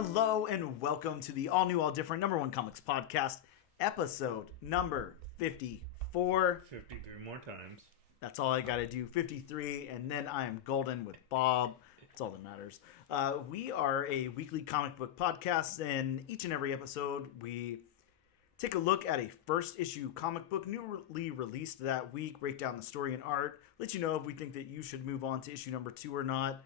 Hello and welcome to the all new, all different number one comics podcast, episode number 54. 53 more times. That's all I got to do, 53, and then I am golden with Bob. That's all that matters. We are a weekly comic book podcast, and each and every episode we take a look at a first issue comic book newly released that week, break down the story and art, let you know if we think that you should move on to issue number 2 or not.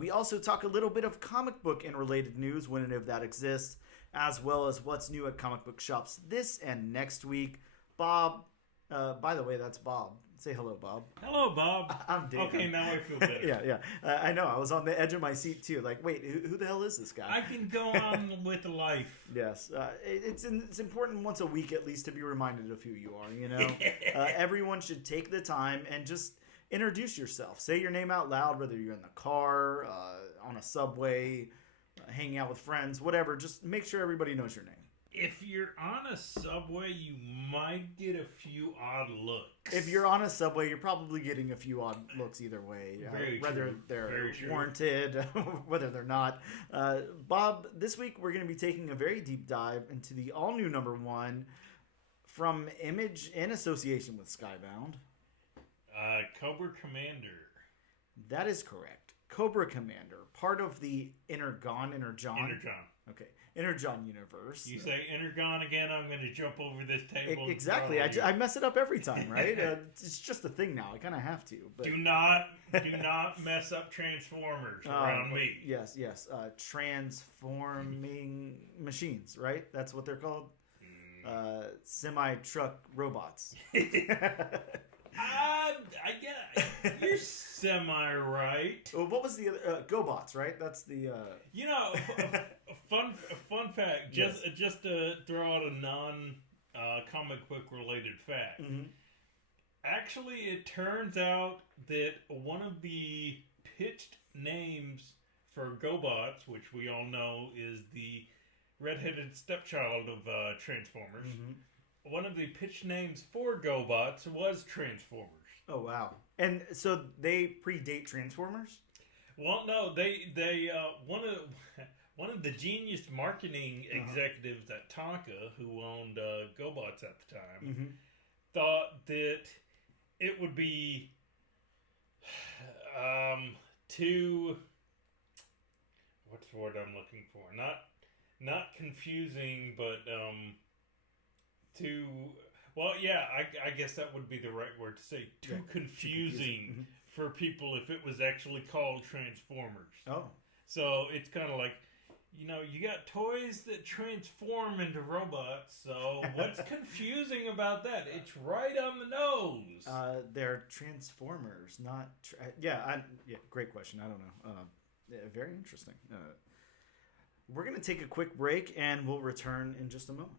We also talk a little bit of comic book and related news when and if that exists, as well as what's new at comic book shops this and next week. Bob, by the way, that's Bob. Say hello, Bob. Hello, Bob. I'm Dave. Okay, now I feel better. Yeah. I know. I was on the edge of my seat, too. Like, wait, who the hell is this guy? I can go on with life. Yes. It's important once a week, at least, to be reminded of who you are, you know? Everyone should take the time and just introduce yourself. Say your name out loud, whether you're in the car, on a subway, hanging out with friends, whatever. Just make sure everybody knows your name. If you're on a subway, you might get a few odd looks. If you're on a subway, you're probably getting a few odd looks either way. Whether they're warranted, whether they're not. Bob, this week we're going to be taking a very deep dive into the all-new number one from Image in association with Skybound. Cobra Commander. That is correct. Cobra Commander, part of the Energon. Okay, Energon Universe. You say Energon again, I'm going to jump over this table. Exactly. I mess it up every time, right? It's just a thing now. I kind of have to. But... Do not mess up Transformers around me. Yes. Transforming machines, right? That's what they're called. Semi-truck robots. I get you're semi-right. Well, what was the other? GoBots, right? That's the... Fun fact, just to throw out a non-comic book related fact. Mm-hmm. Actually, it turns out that one of the pitched names for GoBots, which we all know is the redheaded stepchild of Transformers, mm-hmm. One of the pitch names for GoBots was Transformers. Oh, wow. And so they predate Transformers? Well, no, they one of the genius marketing executives at Tonka, who owned GoBots at the time, mm-hmm. thought that it would be too... What's the word I'm looking for? Not confusing, but... I guess that would be the right word to say. Too confusing mm-hmm. for people if it was actually called Transformers. Oh. So it's kind of like, you got toys that transform into robots, so what's confusing about that? It's right on the nose. They're Transformers, not... great question. I don't know. Very interesting. We're going to take a quick break, and we'll return in just a moment.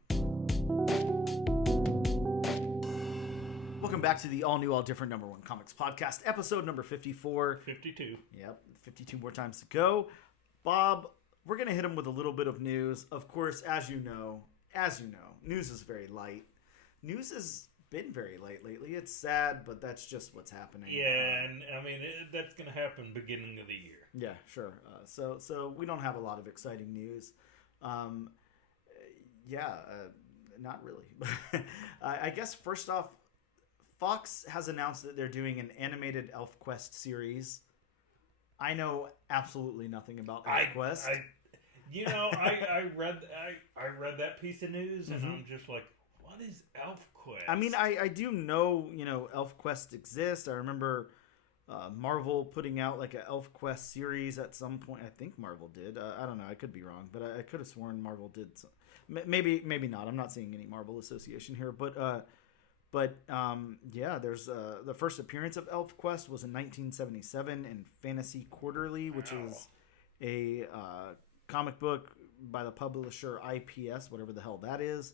Welcome back to the all-new, all-different number one comics podcast, episode number 54. 52. Yep, 52 more times to go. Bob, we're going to hit him with a little bit of news. Of course, as you know, news is very light. News has been very light lately. It's sad, but that's just what's happening. Yeah, and I mean, that's going to happen beginning of the year. Yeah, sure. So we don't have a lot of exciting news. Not really. I guess first off, Fox has announced that they're doing an animated Elfquest series. I know absolutely nothing about Elfquest. I read that piece of news, and mm-hmm. I'm just like, what is Elfquest? I mean, I do know, Elfquest exists. I remember Marvel putting out like an Elfquest series at some point. I think Marvel did. I don't know. I could be wrong, but I could have sworn Marvel did. Maybe not. I'm not seeing any Marvel association here, but there's the first appearance of Elfquest was in 1977 in Fantasy Quarterly, which is a comic book by the publisher IPS, whatever the hell that is.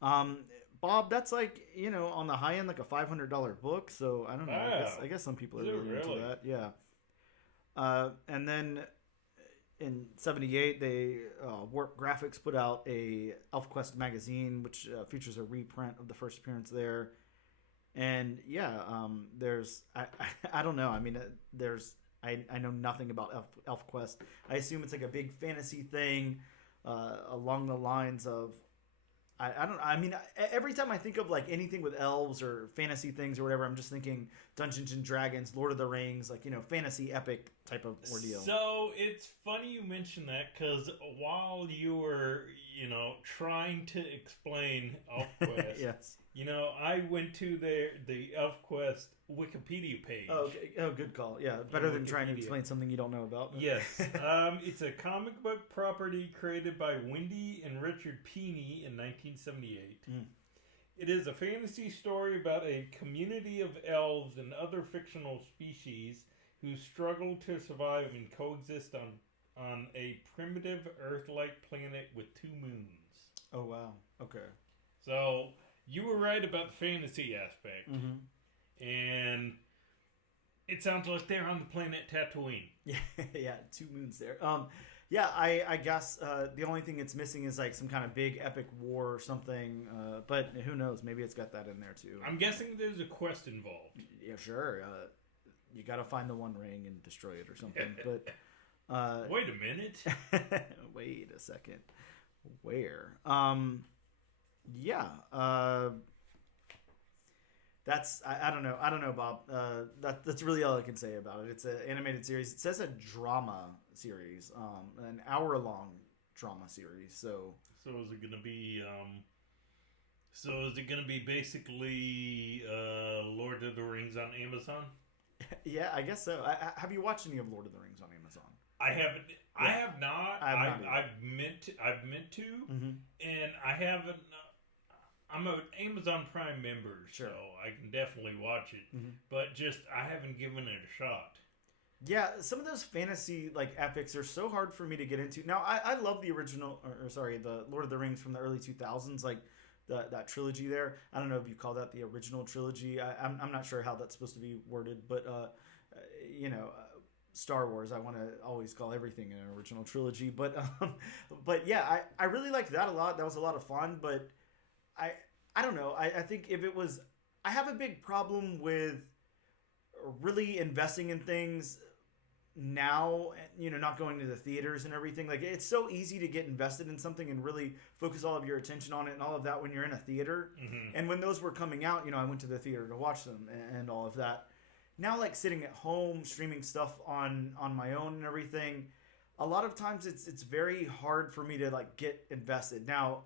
Bob, that's like, on the high end, like a $500 book. So I don't know. I guess some people are really into that. Yeah. And then in 78, Warp Graphics put out a Elfquest magazine, which features a reprint of the first appearance there. And there's, I don't know. I mean, there's I know nothing about Elfquest. I assume it's like a big fantasy thing along the lines of I don't. I mean, every time I think of like anything with elves or fantasy things or whatever, I'm just thinking Dungeons and Dragons, Lord of the Rings, like fantasy epic type of ordeal. So it's funny you mention that because while you were trying to explain Elfquest, yes, I went to the Elfquest Wikipedia page. Oh, okay. Oh, good call. Yeah, better than trying to explain something you don't know about. Yes. It's a comic book property created by Wendy and Richard Peeney in 1978. It is a fantasy story about a community of elves and other fictional species who struggle to survive and coexist on a primitive Earth-like planet with 2 moons. Oh, wow. Okay. So, you were right about the fantasy aspect. Mm-hmm. And it sounds like they're on the planet Tatooine. Yeah, 2 moons there. Yeah, I guess the only thing it's missing is like some kind of big epic war or something. But who knows? Maybe it's got that in there too. I'm guessing there's a quest involved. Yeah, sure. You got to find the One Ring and destroy it or something. But wait a minute. Wait a second. Where? Yeah. That's I don't know. I don't know, Bob. That's really all I can say about it. It's an animated series. It says a drama series, an hour-long drama series. So is it gonna be? Is it gonna be basically Lord of the Rings on Amazon? Yeah, I guess so. Have you watched any of Lord of the Rings on Amazon? I haven't. Yeah. I have not. I've meant to, mm-hmm. and I haven't. I'm an Amazon Prime member, sure. So I can definitely watch it. Mm-hmm. But just I haven't given it a shot. Yeah, some of those fantasy like epics are so hard for me to get into. Now I love the original, the Lord of the Rings from the early 2000s, like that trilogy there. I don't know if you call that the original trilogy. I'm not sure how that's supposed to be worded, but Star Wars, I want to always call everything an original trilogy. But yeah, I really liked that a lot. That was a lot of fun, but I don't know. I think if it was... I have a big problem with really investing in things now, not going to the theaters and everything. Like, it's so easy to get invested in something and really focus all of your attention on it and all of that when you're in a theater. Mm-hmm. And when those were coming out, I went to the theater to watch them and all of that. Now, like, sitting at home, streaming stuff on my own and everything, a lot of times it's very hard for me to, like, get invested. Now...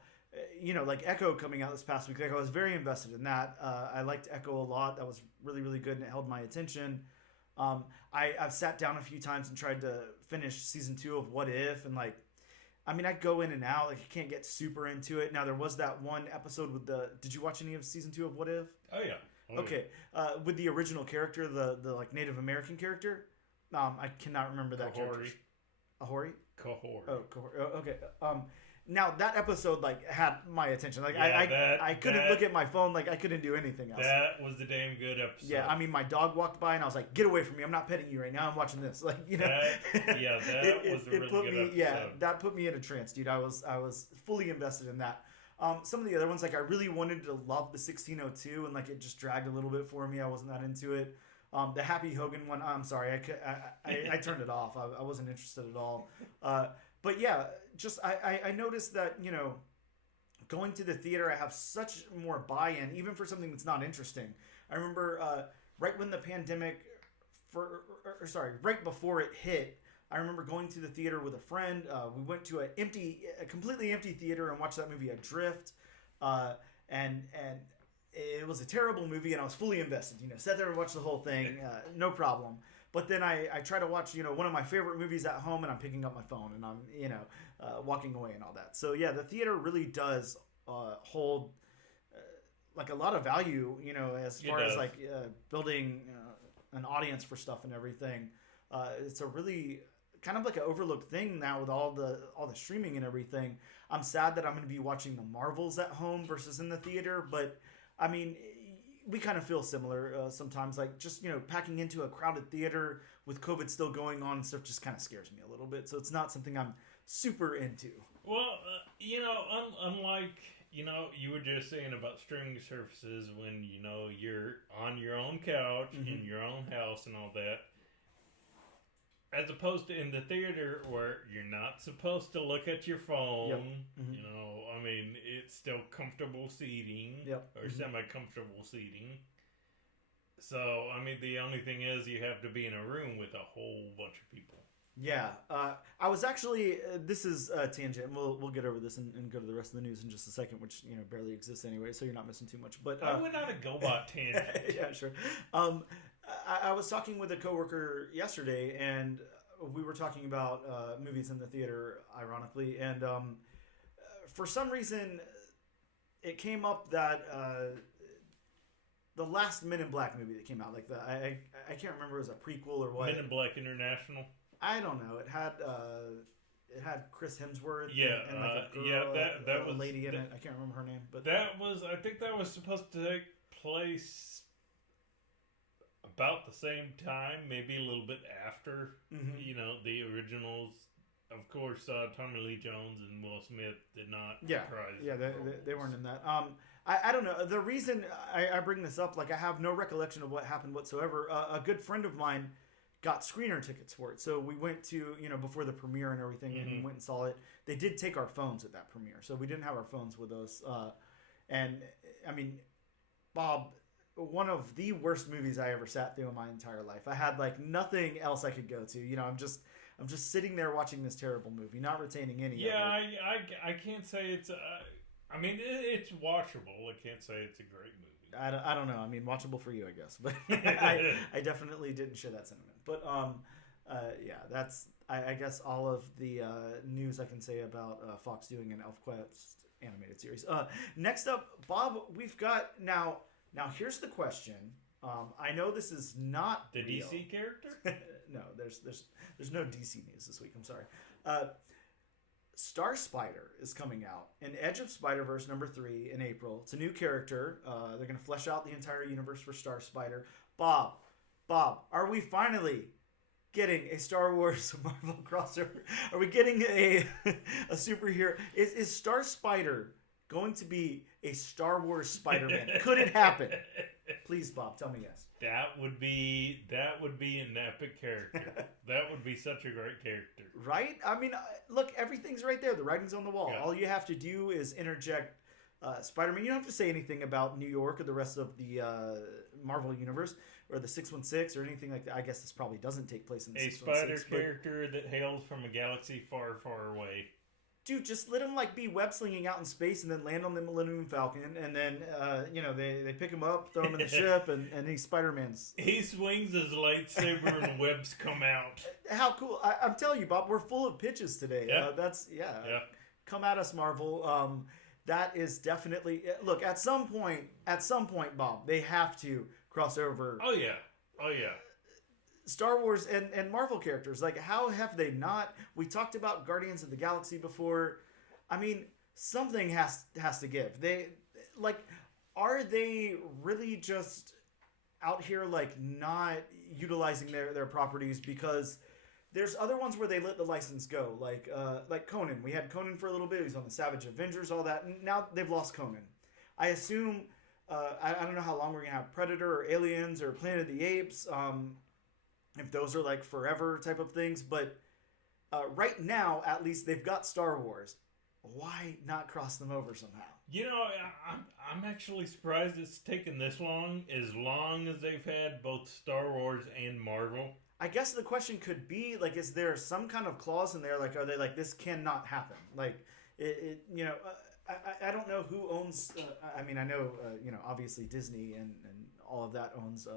like Echo coming out this past week, like I was very invested in that. I liked Echo a lot. That was really, really good and it held my attention. I've sat down a few times and tried to finish season 2 of What If, and I go in and out. Like, you can't get super into it. Now, there was that one episode with did you watch any of season 2 of What If? Oh, yeah. Okay. With the original character, the like Native American character. I cannot remember that character. Ahori? Kahori. Oh, Kahori. Oh, okay. Now that episode had my attention. I couldn't look at my phone. I couldn't do anything else. That was a damn good episode. Yeah, my dog walked by and I was like, "Get away from me! I'm not petting you right now. I'm watching this." That was a really good episode. Yeah, that put me in a trance, dude. I was fully invested in that. Some of the other ones, I really wanted to love the 1602, and it just dragged a little bit for me. I wasn't that into it. The Happy Hogan one, I'm sorry, I turned it off. I wasn't interested at all. But yeah, just I noticed that, going to the theater, I have such more buy-in, even for something that's not interesting. I remember right when the pandemic, right before it hit, I remember going to the theater with a friend. We went to a completely empty theater and watched that movie Adrift. And it was a terrible movie, and I was fully invested. Sat there and watched the whole thing, no problem. But then I try to watch, one of my favorite movies at home, and I'm picking up my phone, and I'm, walking away and all that. So yeah, the theater really does hold a lot of value, as far as building an audience for stuff and everything. It's a really kind of an overlooked thing now with all the streaming and everything. I'm sad that I'm going to be watching the Marvels at home versus in the theater, but I mean, we kind of feel similar sometimes. Just, packing into a crowded theater with COVID still going on and stuff just kind of scares me a little bit. So it's not something I'm super into. Well, unlike, you were just saying about streaming services when, you're on your own couch, mm-hmm. in your own house and all that. as opposed to in the theater where you're not supposed to look at your phone. Yep. Mm-hmm. You know, I mean, it's still comfortable seating. Yep. Or semi-comfortable seating. So, I mean, the only thing is you have to be in a room with a whole bunch of people. Yeah. I was actually, this is a tangent. We'll get over this and go to the rest of the news in just a second, which, you know, barely exists anyway, so you're not missing too much. But I went on a GoBot tangent. Yeah, sure. I was talking with a coworker yesterday, and we were talking about movies in the theater, ironically, and for some reason, it came up that the last Men in Black movie that came out, like I can't remember if it was a prequel or what. Men in Black International. I don't know. It had Chris Hemsworth. Yeah, and like a girl, that was a lady in it. I can't remember her name, but I think that was supposed to take place about the same time, maybe a little bit after. Mm-hmm. You know, the originals. Of course, Tommy Lee Jones and Will Smith did not. Yeah, they weren't in that. I don't know. The reason I bring this up, like I have no recollection of what happened whatsoever. A good friend of mine got screener tickets for it, so we went to, you know, before the premiere and everything, and went and saw it. They did take our phones at that premiere, so we didn't have our phones with us. And I mean, Bob, one of the worst movies I ever sat through in my entire life. I had like nothing else I could go to. You know, I'm just sitting there watching this terrible movie, not retaining any. Yeah, of it. I can't say it's. I mean, it's watchable. I can't say it's a great movie. I don't know. I mean, watchable for you, I guess, but I definitely didn't share that sentiment. But yeah, that's I guess all of the news I can say about Fox doing an Elfquest animated series. Next up, Bob, we've got now. Here's the question. I know this is not the real. DC character. No, there's no DC news this week. I'm sorry. Star Spider is coming out in Edge of Spider-Verse #3 in April. It's a new character. They're going to flesh out the entire universe for Star Spider. Bob, are we finally getting a Star Wars Marvel crossover? Are we getting a superhero? Is Star Spider going to be a Star Wars Spider-Man? Could it happen? Please, Bob, tell me yes. That would be an epic character. That would be such a great character. Right? I mean, look, everything's right there. The writing's on the wall. Yeah. All you have to do is interject Spider-Man. You don't have to say anything about New York or the rest of the Marvel Universe or the 616 or anything like that. I guess this probably doesn't take place in the 616. Spider character that hails from a galaxy far, far away. Dude, just let him like be web slinging out in space and then land on the Millennium Falcon, and then they pick him up, throw him in the ship, and he's Spider-Man's. He swings his lightsaber and webs come out. How cool! I'm telling you, Bob, we're full of pitches today. Yeah. Come at us, Marvel. That is definitely look. At some point, Bob, they have to cross over. Oh yeah. Star Wars and Marvel characters. Like, how have they not? We talked about Guardians of the Galaxy before. I mean, something has to give. Are they really just out here like not utilizing their properties? Because there's other ones where they let the license go. Like Conan. We had Conan for a little bit. He's on the Savage Avengers, all that. And now they've lost Conan. I assume. I don't know how long we're gonna have Predator or Aliens or Planet of the Apes. If those are like forever type of things, but right now, at least they've got Star Wars. Why not cross them over somehow? You know, I'm actually surprised it's taken this long. As long as they've had both Star Wars and Marvel. I guess the question could be like, is there some kind of clause in there? Like, are they like, this cannot happen? Like, I don't know who owns. I mean, I know obviously Disney and all of that owns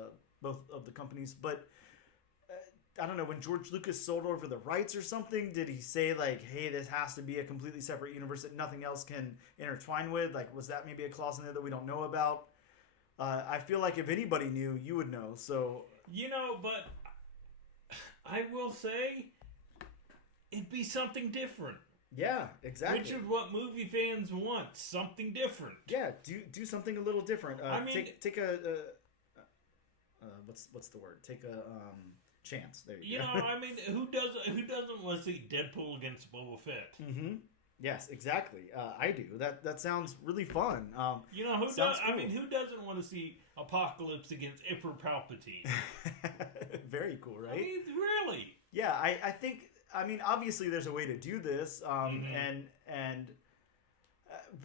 both of the companies, but. I don't know, when George Lucas sold over the rights or something, did he say like, hey, this has to be a completely separate universe that nothing else can intertwine with? Like, was that maybe a clause in there that we don't know about? I feel like if anybody knew, you would know. So but I will say it'd be something different. Yeah, exactly. Which is what movie fans want, something different. Yeah, do something a little different. I mean, take a what's the word? Take a chance. There you go. I mean, who doesn't want to see Deadpool against Boba Fett? Mm-hmm. Yes, exactly. I do. That sounds really fun. Who does? Cool. I mean, who doesn't want to see Apocalypse against Emperor Palpatine? Very cool, right? I mean, really? Yeah, I think, I mean, obviously there's a way to do this, and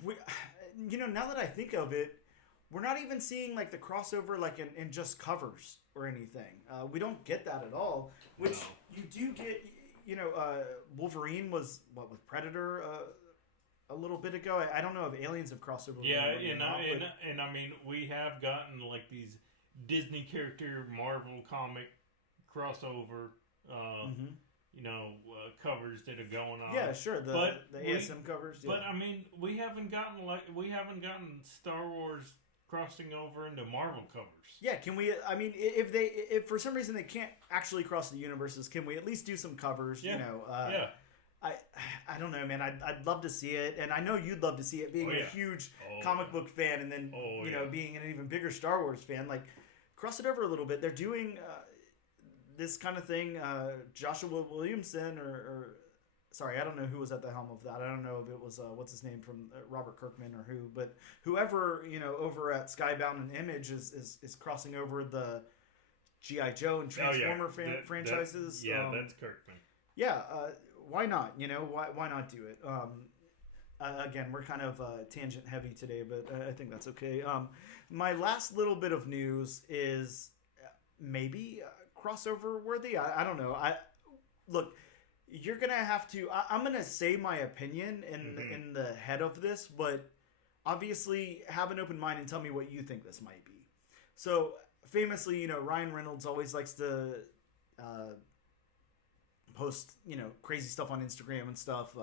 we, now that I think of it, we're not even seeing like the crossover like in just covers or anything. We don't get that at all, which you do get. Wolverine was with Predator a little bit ago. I don't know if aliens have crossed over. Yeah, and I mean, we have gotten like these Disney character Marvel comic crossover, covers that are going on. Yeah, sure. The ASM covers. Yeah. But I mean, we haven't gotten Star Wars crossing over into Marvel covers. Yeah, can we? I mean, if for some reason they can't actually cross the universes, can we at least do some covers? Yeah. I don't know, man. I'd love to see it, and I know you'd love to see it. Being a huge comic book fan, and then being an even bigger Star Wars fan, like cross it over a little bit. They're doing this kind of thing. Joshua Williamson, or sorry, I don't know who was at the helm of that. I don't know if it was what's his name from Robert Kirkman or who, but whoever over at Skybound and Image is crossing over the G.I. Joe and Transformer franchises. That's Kirkman. Yeah. Why not? Why not do it? Again, we're kind of tangent heavy today, but I think that's okay. My last little bit of news is maybe crossover worthy. I don't know. Look, you're gonna have to. I'm gonna say my opinion in the head of this, but obviously have an open mind and tell me what you think this might be. So famously, Ryan Reynolds always likes to post crazy stuff on Instagram and stuff.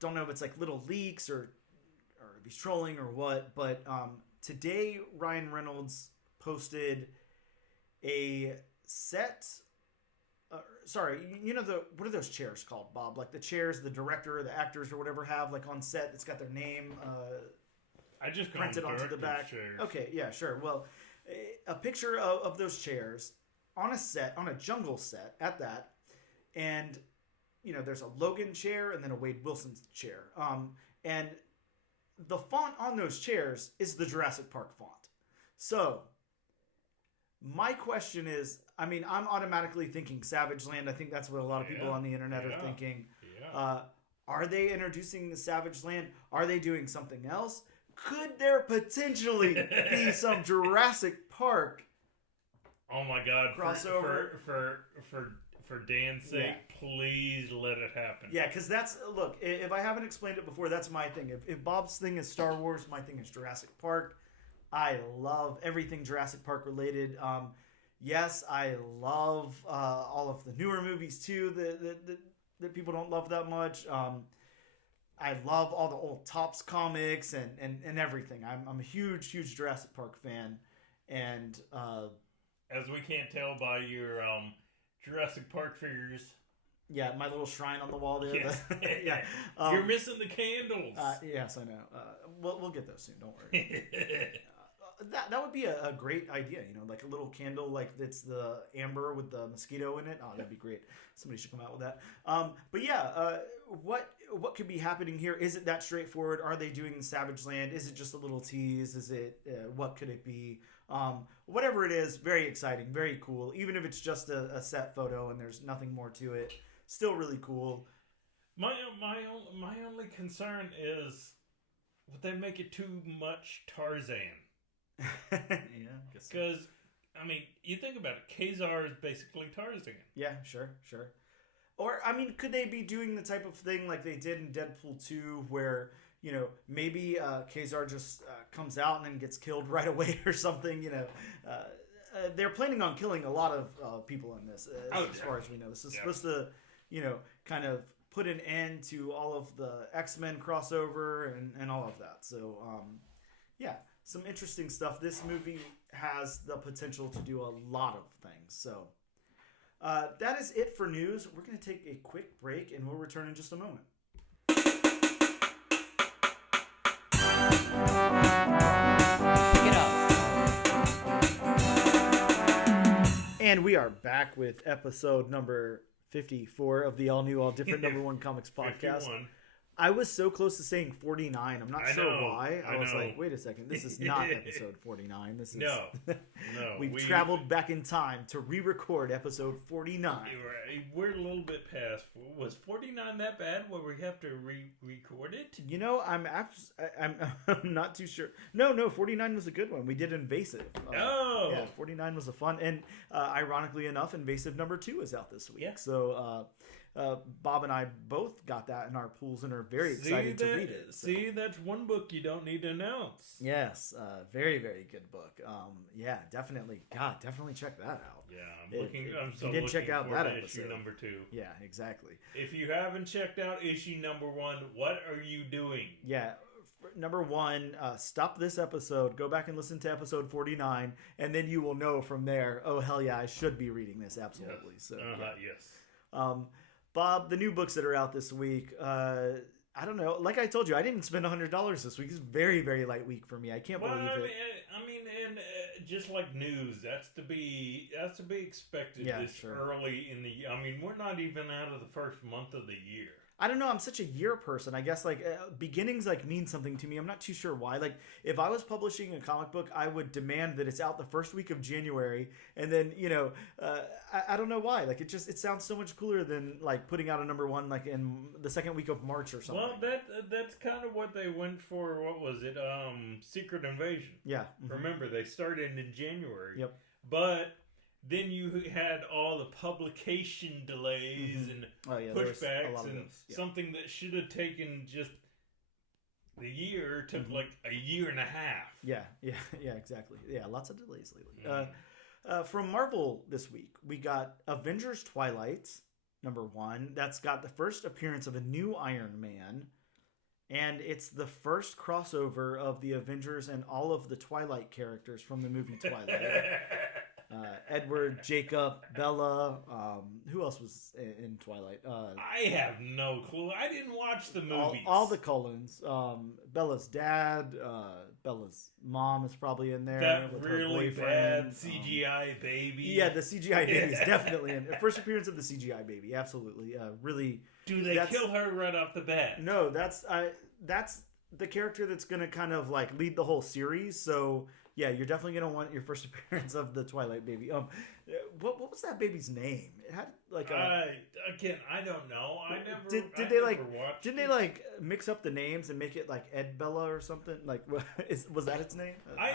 Don't know if it's like little leaks or if he's trolling or what, but today Ryan Reynolds posted a set. Sorry, what are those chairs called, Bob? Like the chairs the director or the actors or whatever have like on set. It's got their name I just printed onto the back. Chairs. Okay, yeah, sure. Well, a picture of those chairs on a set, on a jungle set at that. And, there's a Logan chair and then a Wade Wilson chair. And the font on those chairs is the Jurassic Park font. So, my question is, I mean, I'm automatically thinking Savage Land. I think that's what a lot of people on the internet are thinking. Yeah. Are they introducing the Savage Land? Are they doing something else? Could there potentially be some Jurassic Park Oh my God! crossover? For Dan's sake, please let it happen. Yeah, because look, if I haven't explained it before, that's my thing. If Bob's thing is Star Wars, my thing is Jurassic Park. I love everything Jurassic Park related. Yes, I love all of the newer movies too that people don't love that much. I love all the old Topps comics and everything. I'm a huge Jurassic Park fan. And as we can't tell by your Jurassic Park figures. Yeah, my little shrine on the wall there. Yes. Yeah, you're missing the candles. Yes, I know. We'll get those soon. Don't worry. That would be a great idea. Like a little candle, like it's the amber with the mosquito in it. Oh, that'd be great. Somebody should come out with that. But yeah, what could be happening here? Is it that straightforward? Are they doing Savage Land? Is it just a little tease? Is it what could it be? Whatever it is, very exciting, very cool. Even if it's just a set photo and there's nothing more to it, still really cool. My only concern is would they make it too much Tarzan? Yeah, I guess so. Because I mean, you think about it, Kazar is basically Tarzan. Yeah, sure. Or I mean, could they be doing the type of thing like they did in Deadpool 2, where maybe Kazar just comes out and then gets killed right away or something? They're planning on killing a lot of people in this, as far as we know. This is supposed to, kind of put an end to all of the X-Men crossover and all of that. So, yeah, some interesting stuff. This movie has the potential to do a lot of things. So, that is it for news. We're going to take a quick break, and we'll return in just a moment. And we are back with episode number 54 of the all-new, all-different number one comics podcast. I was so close to saying 49. I'm not sure why. I was know. like, wait a second. This is not episode 49. This is no. We've traveled back in time to re-record episode 49. We're a little bit past. Was 49 that bad where we have to re-record it? You know, I'm not too sure. No, 49 was a good one. We did Invasive. Yeah, 49 was a fun. And ironically enough, Invasive number 2 is out this week. Yeah. So Bob and I both got that in our pools and are very excited to read it. So. See, that's one book you don't need to announce. Yes, very, very good book. Yeah, definitely. God, definitely check that out. Yeah, I'm so looking check out that issue number 2. Yeah, exactly. If you haven't checked out issue number 1, what are you doing? Yeah. Number 1, stop this episode, go back and listen to episode 49, and then you will know from there, oh, hell yeah, I should be reading this, absolutely. Yes. So, Yes. Bob, the new books that are out this week, I don't know. Like I told you, I didn't spend $100 this week. It's a very, very light week for me. I can't believe it. I mean, and just like news, that's to be expected early in the. I mean, we're not even out of the first month of the year. I don't know. I'm such a year person. I guess like beginnings like mean something to me. I'm not too sure why. Like if I was publishing a comic book, I would demand that it's out the first week of January, and then I don't know why. Like it sounds so much cooler than like putting out a number 1 like in the second week of March or something. Well, that's kind of what they went for. What was it? Secret Invasion. Yeah. Mm-hmm. Remember they started in January. Yep. But then you had all the publication delays and pushbacks, and something that should have taken just the year took like a year and a half. Yeah, exactly. Yeah, lots of delays lately. From Marvel this week, we got Avengers Twilight, number 1. That's got the first appearance of a new Iron Man, and it's the first crossover of the Avengers and all of the Twilight characters from the movie Twilight. Edward, Jacob, Bella. Who else was in Twilight? I have no clue. I didn't watch the movies. All the Cullens. Bella's dad. Bella's mom is probably in there. That with really bad CGI baby. Yeah, the CGI baby is definitely in. First appearance of the CGI baby. Absolutely. Really. Do they kill her right off the bat? No, that's the character that's going to kind of like lead the whole series. So. Yeah, you're definitely gonna want your first appearance of the Twilight baby. What was that baby's name? It had like again, I don't know. I never didn't they like mix up the names and make it like Ed Bella or something? Like was that its name? I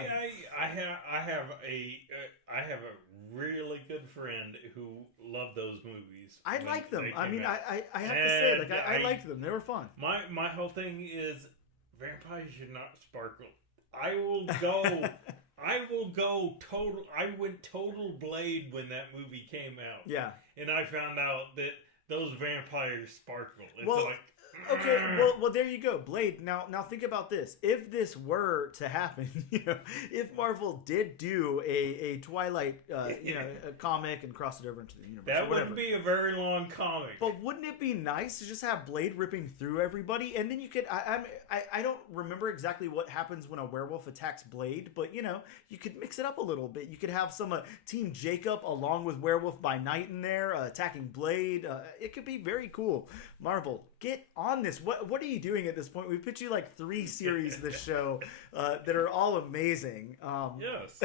have a really good friend who loved those movies. I like them. I mean, I have to say, like I liked them. They were fun. My whole thing is vampires should not sparkle. I will go total. I went total Blade when that movie came out. Yeah. And I found out that those vampires sparkle. It's okay, well, there you go, Blade. Now think about this. If this were to happen, if Marvel did do a Twilight, a comic and cross it over into the universe, that wouldn't be a very long comic. But wouldn't it be nice to just have Blade ripping through everybody, and then you could. I don't remember exactly what happens when a werewolf attacks Blade, but you could mix it up a little bit. You could have some Team Jacob along with Werewolf by Night in there attacking Blade. It could be very cool. Marvel, get on this. What are you doing at this point? We pitched you like 3 series of this show that are all amazing. Yes.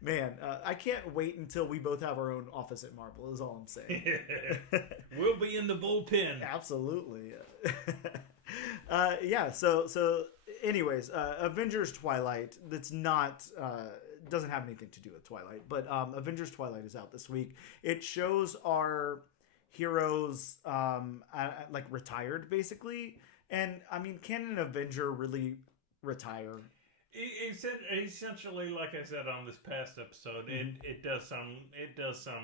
Man, I can't wait until we both have our own office at Marvel is all I'm saying. We'll be in the bullpen. Absolutely. Yeah, so anyways, Avengers Twilight, that's not doesn't have anything to do with Twilight, but Avengers Twilight is out this week. It shows our heroes like retired basically, and I mean, can an Avenger really retire? Essentially, like I said on this past episode, it does sound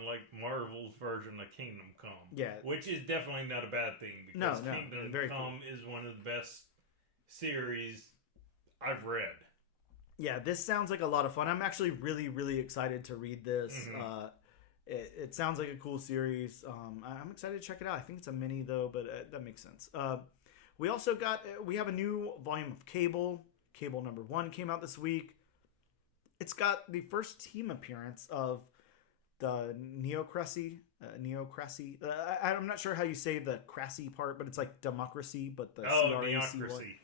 like Marvel's version of Kingdom Come. Yeah, which is definitely not a bad thing because Kingdom Come is one of the best series I've read. Yeah, this sounds like a lot of fun. I'm actually really, really excited to read this. Mm-hmm. It sounds like a cool series. I'm excited to check it out. I think it's a mini though, but that makes sense. We also have a new volume of Cable. Cable number 1 came out this week. It's got the first team appearance of the neocracy. I'm not sure how you say the crassy part, but it's like democracy, but the neocracy.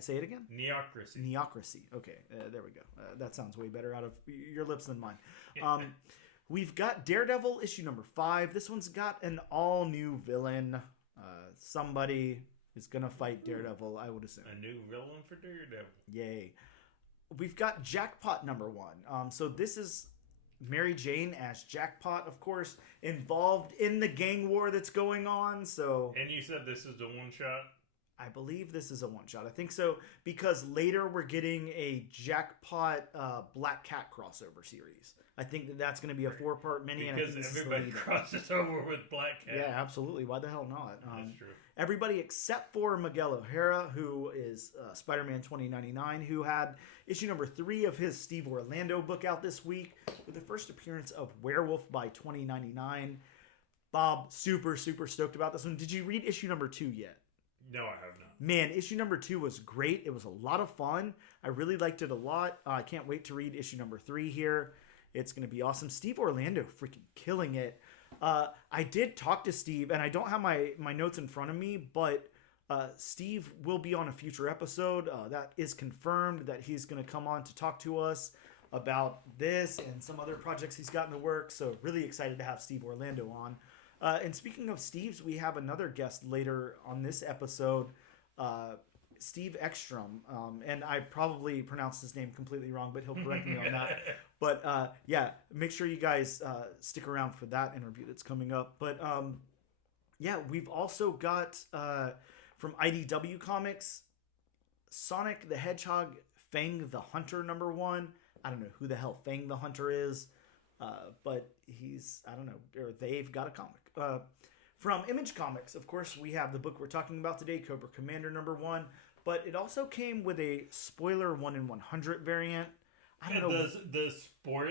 Say it again. Neocracy. Okay, there we go. That sounds way better out of your lips than mine. We've got Daredevil issue number 5. This one's got an all new villain. Somebody is gonna fight Daredevil, I would assume. A new villain for Daredevil. Yay. We've got Jackpot number 1. So this is Mary Jane as Jackpot, of course, involved in the gang war that's going on. So, and you said this is the one shot? I believe this is a one shot. I think so, because later we're getting a Jackpot Black Cat crossover series. I think that's going to be a 4-part mini. Because and I think everybody crosses over with Black Cat. Yeah, absolutely. Why the hell not? That's true. Everybody except for Miguel O'Hara, who is Spider-Man 2099, who had issue number 3 of his Steve Orlando book out this week with the first appearance of Werewolf by 2099. Bob, super stoked about this one. Did you read issue number 2 yet? No, I have not. Man, issue number 2 was great. It was a lot of fun. I really liked it a lot. I can't wait to read issue number 3 here. It's going to be awesome. Steve Orlando freaking killing it. I did talk to Steve, and I don't have my notes in front of me, but Steve will be on a future episode. That is confirmed that he's going to come on to talk to us about this and some other projects he's got in the works. So really excited to have Steve Orlando on. And speaking of Steves, we have another guest later on this episode, Steve Ekstrom. And I probably pronounced his name completely wrong, but he'll correct me on that. But yeah, make sure you guys stick around for that interview that's coming up. But yeah, we've also got from IDW Comics, Sonic the Hedgehog, Fang the Hunter number 1. I don't know who the hell Fang the Hunter is. But he's, I don't know, or they've got a comic. From Image Comics, of course, we have the book we're talking about today, Cobra Commander number 1, but it also came with a spoiler 1 in 100 variant. I don't know. The spoiler,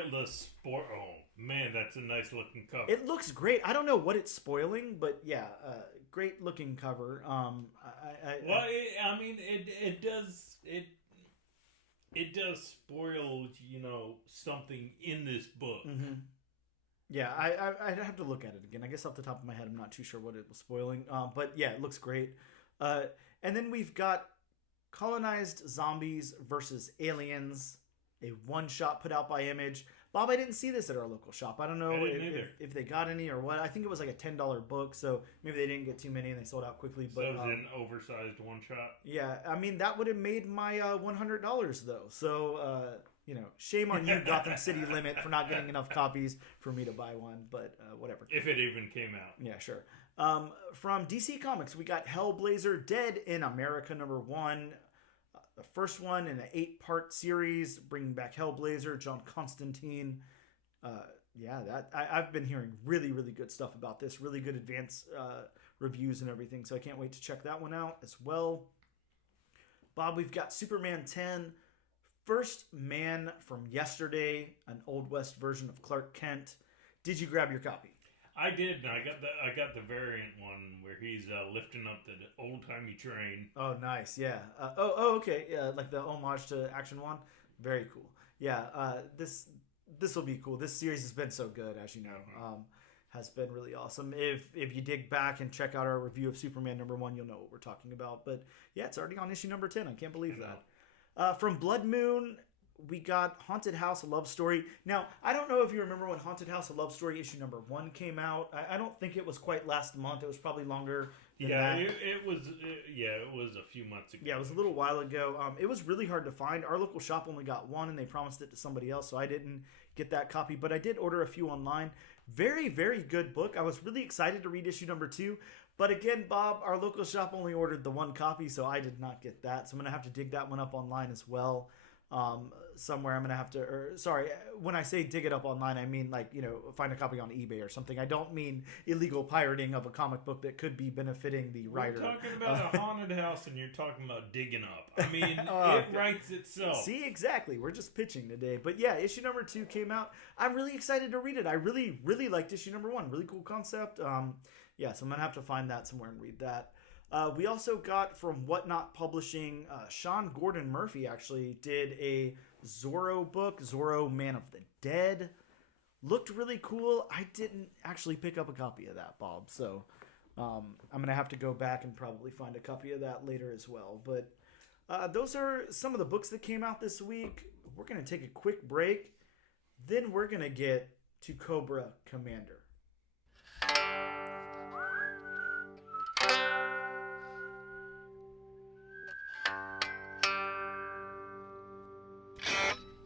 oh man, that's a nice looking cover. It looks great. I don't know what it's spoiling, but yeah, great looking cover. It does spoil, something in this book. Mm-hmm. Yeah, I'd have to look at it again. I guess off the top of my head, I'm not too sure what it was spoiling. But yeah, it looks great. And then we've got Colonized Zombies versus Aliens, a one-shot put out by Image. Bob, I didn't see this at our local shop. I don't know if they got any or what. I think it was like a $10 book, so maybe they didn't get too many and they sold out quickly. But so it was an oversized one-shot? Yeah, I mean, that would have made my $100, though. So, shame on you, Gotham City Limit, for not getting enough copies for me to buy one, but whatever. If it even came out. Yeah, sure. From DC Comics, we got Hellblazer Dead in America number 1. The first one in an 8-part series, bringing back Hellblazer, John Constantine. I've been hearing really, really good stuff about this. Really good advance reviews and everything, so I can't wait to check that one out as well. Bob, we've got Superman 10, First Man from Yesterday, an Old West version of Clark Kent. Did you grab your copy? I did. I got the variant one where he's lifting up the old-timey train. Oh, nice. Yeah. Okay. Yeah, like the homage to Action 1. Very cool. Yeah. This will be cool. This series has been so good, as you know. Has been really awesome. If you dig back and check out our review of Superman number 1, you'll know what we're talking about. But yeah, it's already on issue number 10. I can't believe that. From Blood Moon, we got Haunted House: A Love Story. Now, I don't know if you remember when Haunted House: A Love Story issue number 1 came out. I don't think it was quite last month. It was probably longer than that. It was a few months ago. Yeah, it was a little while ago. It was really hard to find. Our local shop only got one, and they promised it to somebody else, so I didn't get that copy. But I did order a few online. Very, very good book. I was really excited to read issue number 2. But again, Bob, our local shop only ordered the one copy, so I did not get that. So I'm going to have to dig that one up online as well. Somewhere I'm going to have to, when I say dig it up online, I mean find a copy on eBay or something. I don't mean illegal pirating of a comic book that could be benefiting the writer. We're talking about a haunted house and you're talking about digging up. I mean, it writes itself. See, exactly. We're just pitching today. But yeah, issue number 2 came out. I'm really excited to read it. I really, really liked issue number 1. Really cool concept. So I'm going to have to find that somewhere and read that. We also got from Whatnot Publishing, Sean Gordon Murphy actually did a Zorro book, Zorro Man of the Dead. Looked really cool. I didn't actually pick up a copy of that, Bob. So I'm going to have to go back and probably find a copy of that later as well. But those are some of the books that came out this week. We're going to take a quick break. Then we're going to get to Cobra Commander.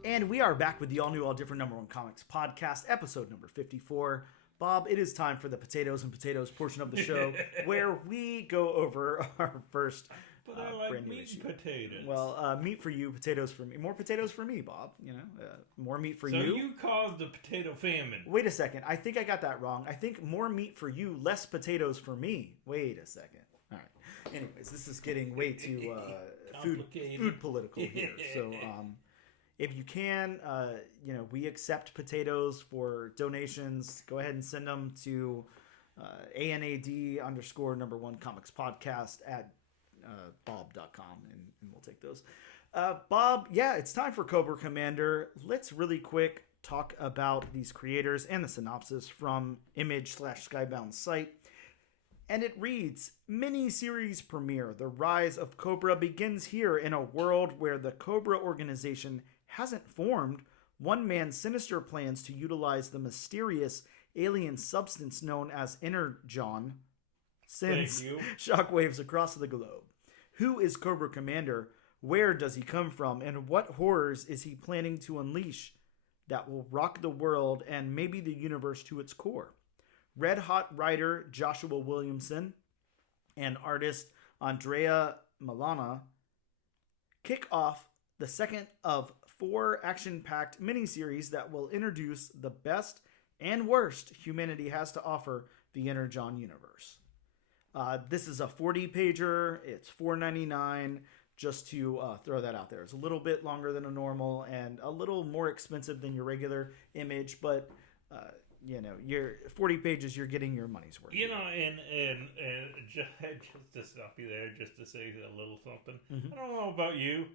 And we are back with the all-new, all-different #1 Comics podcast, episode number 54. Bob, it is time for the potatoes and potatoes portion of the show, where we go over our first But I like brand new meat issue. and potatoes. Well, meat for you, potatoes for me. More potatoes for me, Bob. You know, more meat for so you. So you caused the potato famine. Wait a second. I think I got that wrong. I think more meat for you, less potatoes for me. Wait a second. All right. Anyways, this is getting way too food political here. So, if you can, we accept potatoes for donations. Go ahead and send them to ANAD_1 Comics Podcast at bob.com, and we'll take those. Bob, yeah, it's time for Cobra Commander. Let's really quick talk about these creators and the synopsis from Image/Skybound site. And it reads, mini-series premiere. The rise of Cobra begins here in a world where the Cobra organization hasn't formed. One man's sinister plans to utilize the mysterious alien substance known as Energon sends shockwaves across the globe. Who is Cobra Commander? Where does he come from? And what horrors is he planning to unleash that will rock the world and maybe the universe to its core? Red Hot writer Joshua Williamson and artist Andrea Milana kick off the second of 4 action-packed miniseries that will introduce the best and worst humanity has to offer, the Energon Universe. This is a 40-pager. It's $4.99, just to throw that out there. It's a little bit longer than a normal and a little more expensive than your regular Image, but your 40 pages, you're getting your money's worth. And just to stop you there, just to say a little something. Mm-hmm. I don't know about you.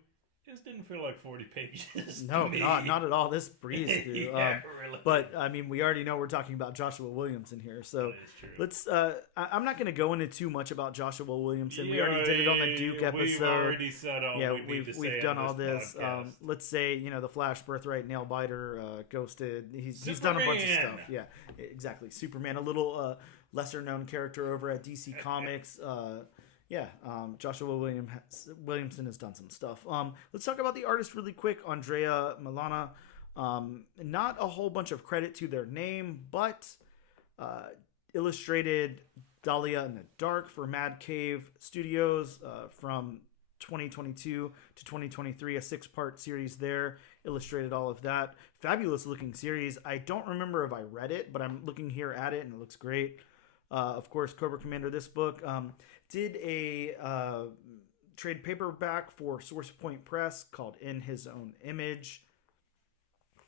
This didn't feel like 40 pages. No, not at all. This breezed through. Yeah, really. But I mean, we already know we're talking about Joshua Williamson here, so let's. I'm not going to go into too much about Joshua Williamson. We already did it on the Duke episode. We've already said all. Yeah, we've done all this. Let's say the Flash, Birthright, Nailbiter, Ghosted. He's done a bunch of stuff. Yeah, exactly. Superman, a little lesser known character over at DC Comics. Joshua Williamson has done some stuff. Let's talk about the artist really quick. Andrea Milana. Not a whole bunch of credit to their name, but illustrated Dahlia in the Dark for Mad Cave Studios from 2022 to 2023, a 6-part series there. Illustrated all of that. Fabulous looking series. I don't remember if I read it, but I'm looking here at it and it looks great. Of course, Cobra Commander, this book, did a trade paperback for Source Point Press called In His Own Image.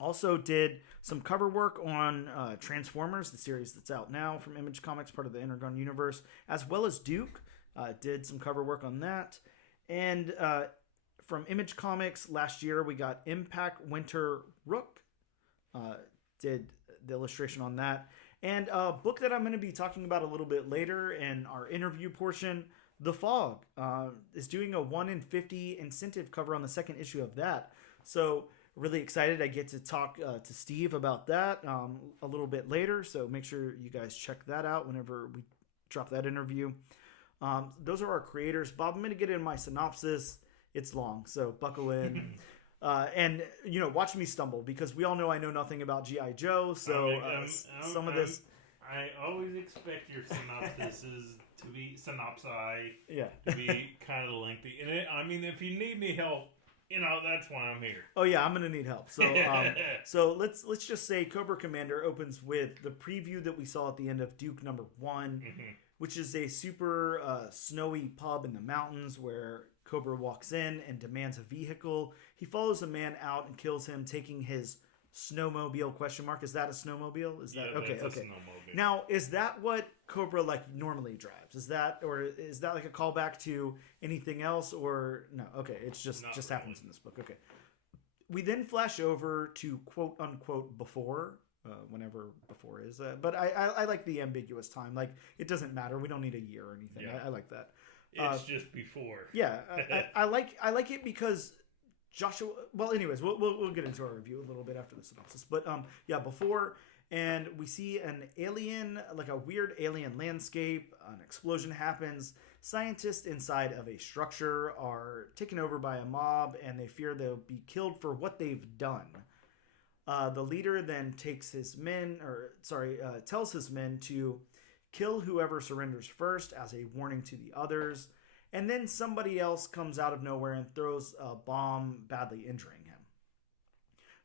Also did some cover work on Transformers, the series that's out now from Image Comics, part of the Energon Universe, as well as Duke. Did some cover work on that. And from Image Comics last year, we got Impact Winter Rook. Did the illustration on that. And a book that I'm going to be talking about a little bit later in our interview portion, The Fog, is doing a 1 in 50 incentive cover on the second issue of that. So really excited. I get to talk to Steve about that a little bit later. So make sure you guys check that out whenever we drop that interview. Those are our creators. Bob, I'm going to get in my synopsis. It's long, so buckle in. And watch me stumble, because we all know I know nothing about G.I. Joe. So some of this, I always expect your synopsises to be synopsi. Yeah, to be kind of lengthy. And if you need any help, that's why I'm here. Oh yeah, I'm gonna need help. So so let's just say Cobra Commander opens with the preview that we saw at the end of Duke number 1, mm-hmm. which is a super snowy pub in the mountains where Cobra walks in and demands a vehicle. He follows a man out and kills him, taking his snowmobile ? Is that a snowmobile? Is that okay? That's a snowmobile. Now, is that what Cobra normally drives? Is that like a callback to anything else, or no? Okay, it's just happens in this book. Okay. We then flash over to quote unquote before. whenever before is. But I like the ambiguous time. Like, it doesn't matter. We don't need a year or anything. Yeah. I like that. It's just before. Yeah, I like it because Joshua. Well, anyways, we'll get into our review a little bit after the synopsis. But yeah, before, and we see an alien, like a weird alien landscape. An explosion happens. Scientists inside of a structure are taken over by a mob, and they fear they'll be killed for what they've done. The leader then tells his men to kill whoever surrenders first as a warning to the others. And then somebody else comes out of nowhere and throws a bomb, badly injuring him.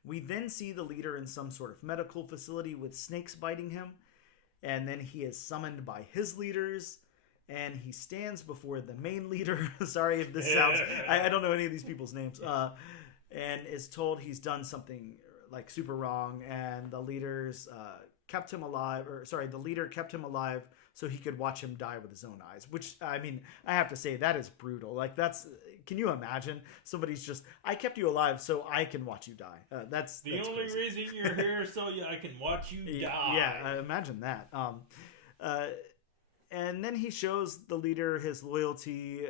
We then see the leader in some sort of medical facility with snakes biting him. And then he is summoned by his leaders. And he stands before the main leader. Sorry if this sounds... I don't know any of these people's names. And is told he's done something like super wrong. And the leaders kept him alive. The leader kept him alive so he could watch him die with his own eyes. Which, I mean, I have to say, that is brutal. Like, that's... Can you imagine? Somebody's just... I kept you alive so I can watch you die. That's the only crazy. reason you're here so I can watch you die. Yeah, imagine that. And then he shows the leader his loyalty.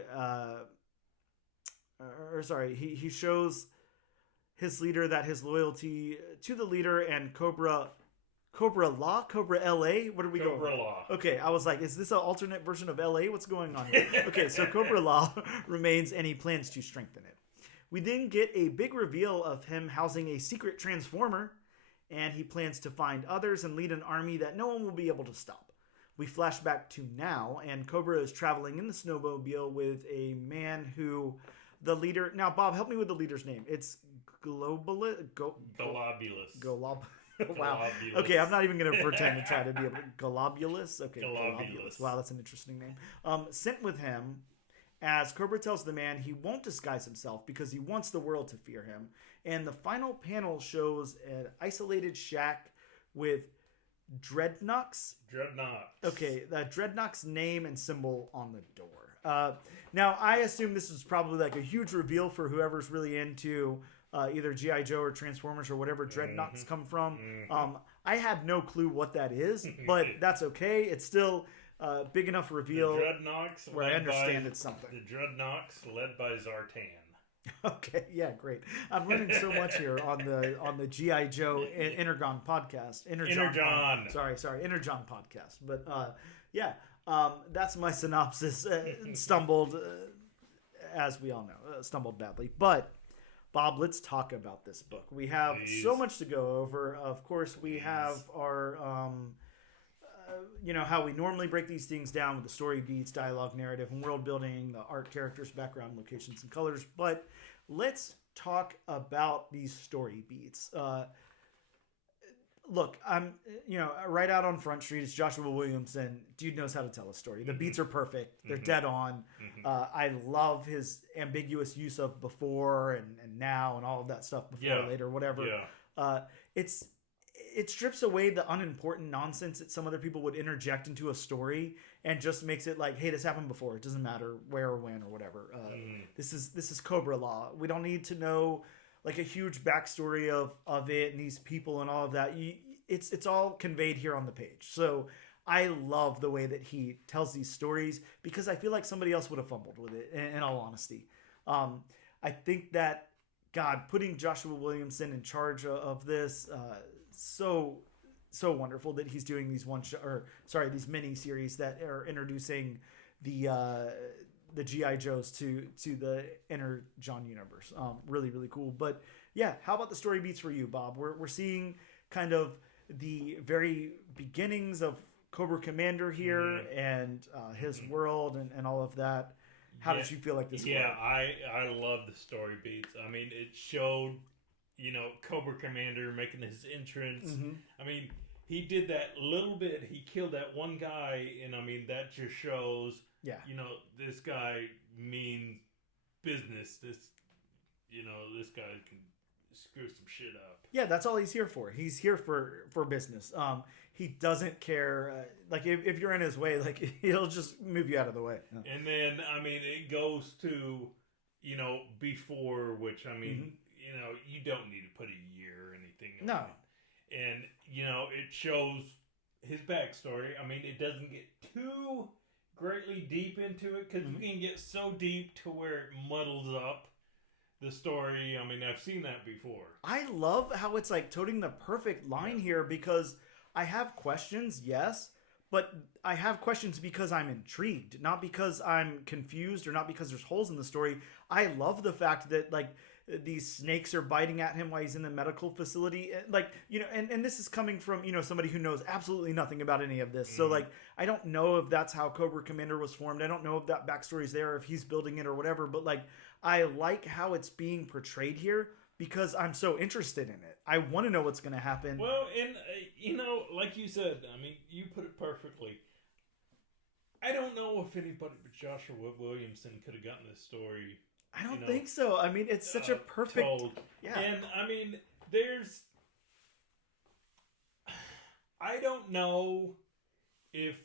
He shows his leader that his loyalty to the leader and Cobra LA? What are we going? Cobra Law. Okay, I was like, is this an alternate version of LA? What's going on here? Okay, so Cobra Law remains, and he plans to strengthen it. We then get a big reveal of him housing a secret transformer, and he plans to find others and lead an army that no one will be able to stop. We flash back to now, and Cobra is traveling in the snowmobile with a man who the leader... Now, Bob, help me with the leader's name. It's Globulus. Wow. Okay, I'm not even going to pretend to try to be able to... Globulus? Okay, Globulus. Wow, that's an interesting name. Sent with him, as Cobra tells the man he won't disguise himself because he wants the world to fear him. And the final panel shows an isolated shack with Dreadnoks. Okay, the Dreadnoks name and symbol on the door. Now, I assume this is probably like a huge reveal for whoever's really into either G.I. Joe or Transformers or whatever Dreadnoks come from. I had no clue what that is, but that's okay. It's still a big enough reveal the Dreadnoks where I understand it's something. The Dreadnoks led by Zartan. Okay, yeah, great. I'm learning so much here on the G.I. Joe Energon podcast. Energon podcast. But yeah, that's my synopsis. Stumbled, as we all know, stumbled badly. But Bob, let's talk about this book. We have so much to go over. Of course, we have our, how we normally break these things down with the story beats, dialogue, narrative, and world building, the art, characters, background, locations, and colors. But let's talk about these story beats. Look, I'm, right out on Front Street. It's Joshua Williamson. Dude knows how to tell a story. The beats are perfect. They're dead on. I love his ambiguous use of before and now and all of that stuff before, later, whatever. Yeah. It strips away the unimportant nonsense that some other people would interject into a story and just makes it like, hey, this happened before. It doesn't matter where or when or whatever. This is Cobra Law. We don't need to know like a huge backstory of it and these people and all of that. It's all conveyed here on the page. So I love the way that he tells these stories because I feel like somebody else would have fumbled with it, in all honesty. I think that, God, putting Joshua Williamson in charge of this, so wonderful that he's doing these these mini series that are introducing the G.I. Joes to the Energon Universe. Really, really cool. But yeah, how about the story beats for you, Bob? We're seeing kind of the very beginnings of Cobra Commander here and his world and all of that. How did you feel like this? Yeah, I love the story beats. I mean, it showed, Cobra Commander making his entrance. I mean, he did that little bit. He killed that one guy, and I mean, that just shows, this guy means business. This guy can screw some shit up. Yeah, that's all he's here for. He's here for business. He doesn't care. Like, if you're in his way, like, he'll just move you out of the way. Yeah. And then, I mean, it goes to, before, which, I mean, you don't need to put a year or anything on No. it. And, it shows his backstory. I mean, it doesn't get too greatly deep into it because we can get so deep to where it muddles up the story. I mean, I've seen that before. I love how it's like toting the perfect line here because I have questions, yes, but I have questions because I'm intrigued, not because I'm confused or not because there's holes in the story. I love the fact that like these snakes are biting at him while he's in the medical facility. Like, and this is coming from, somebody who knows absolutely nothing about any of this. So like, I don't know if that's how Cobra Commander was formed. I don't know if that backstory is there, if he's building it or whatever, but like, I like how it's being portrayed here because I'm so interested in it. I want to know what's going to happen. Well, and like you said, I mean, you put it perfectly. I don't know if anybody but Joshua Williamson could have gotten this story. I don't think so. I mean, it's such a perfect... told. Yeah. And, I mean, I don't know if...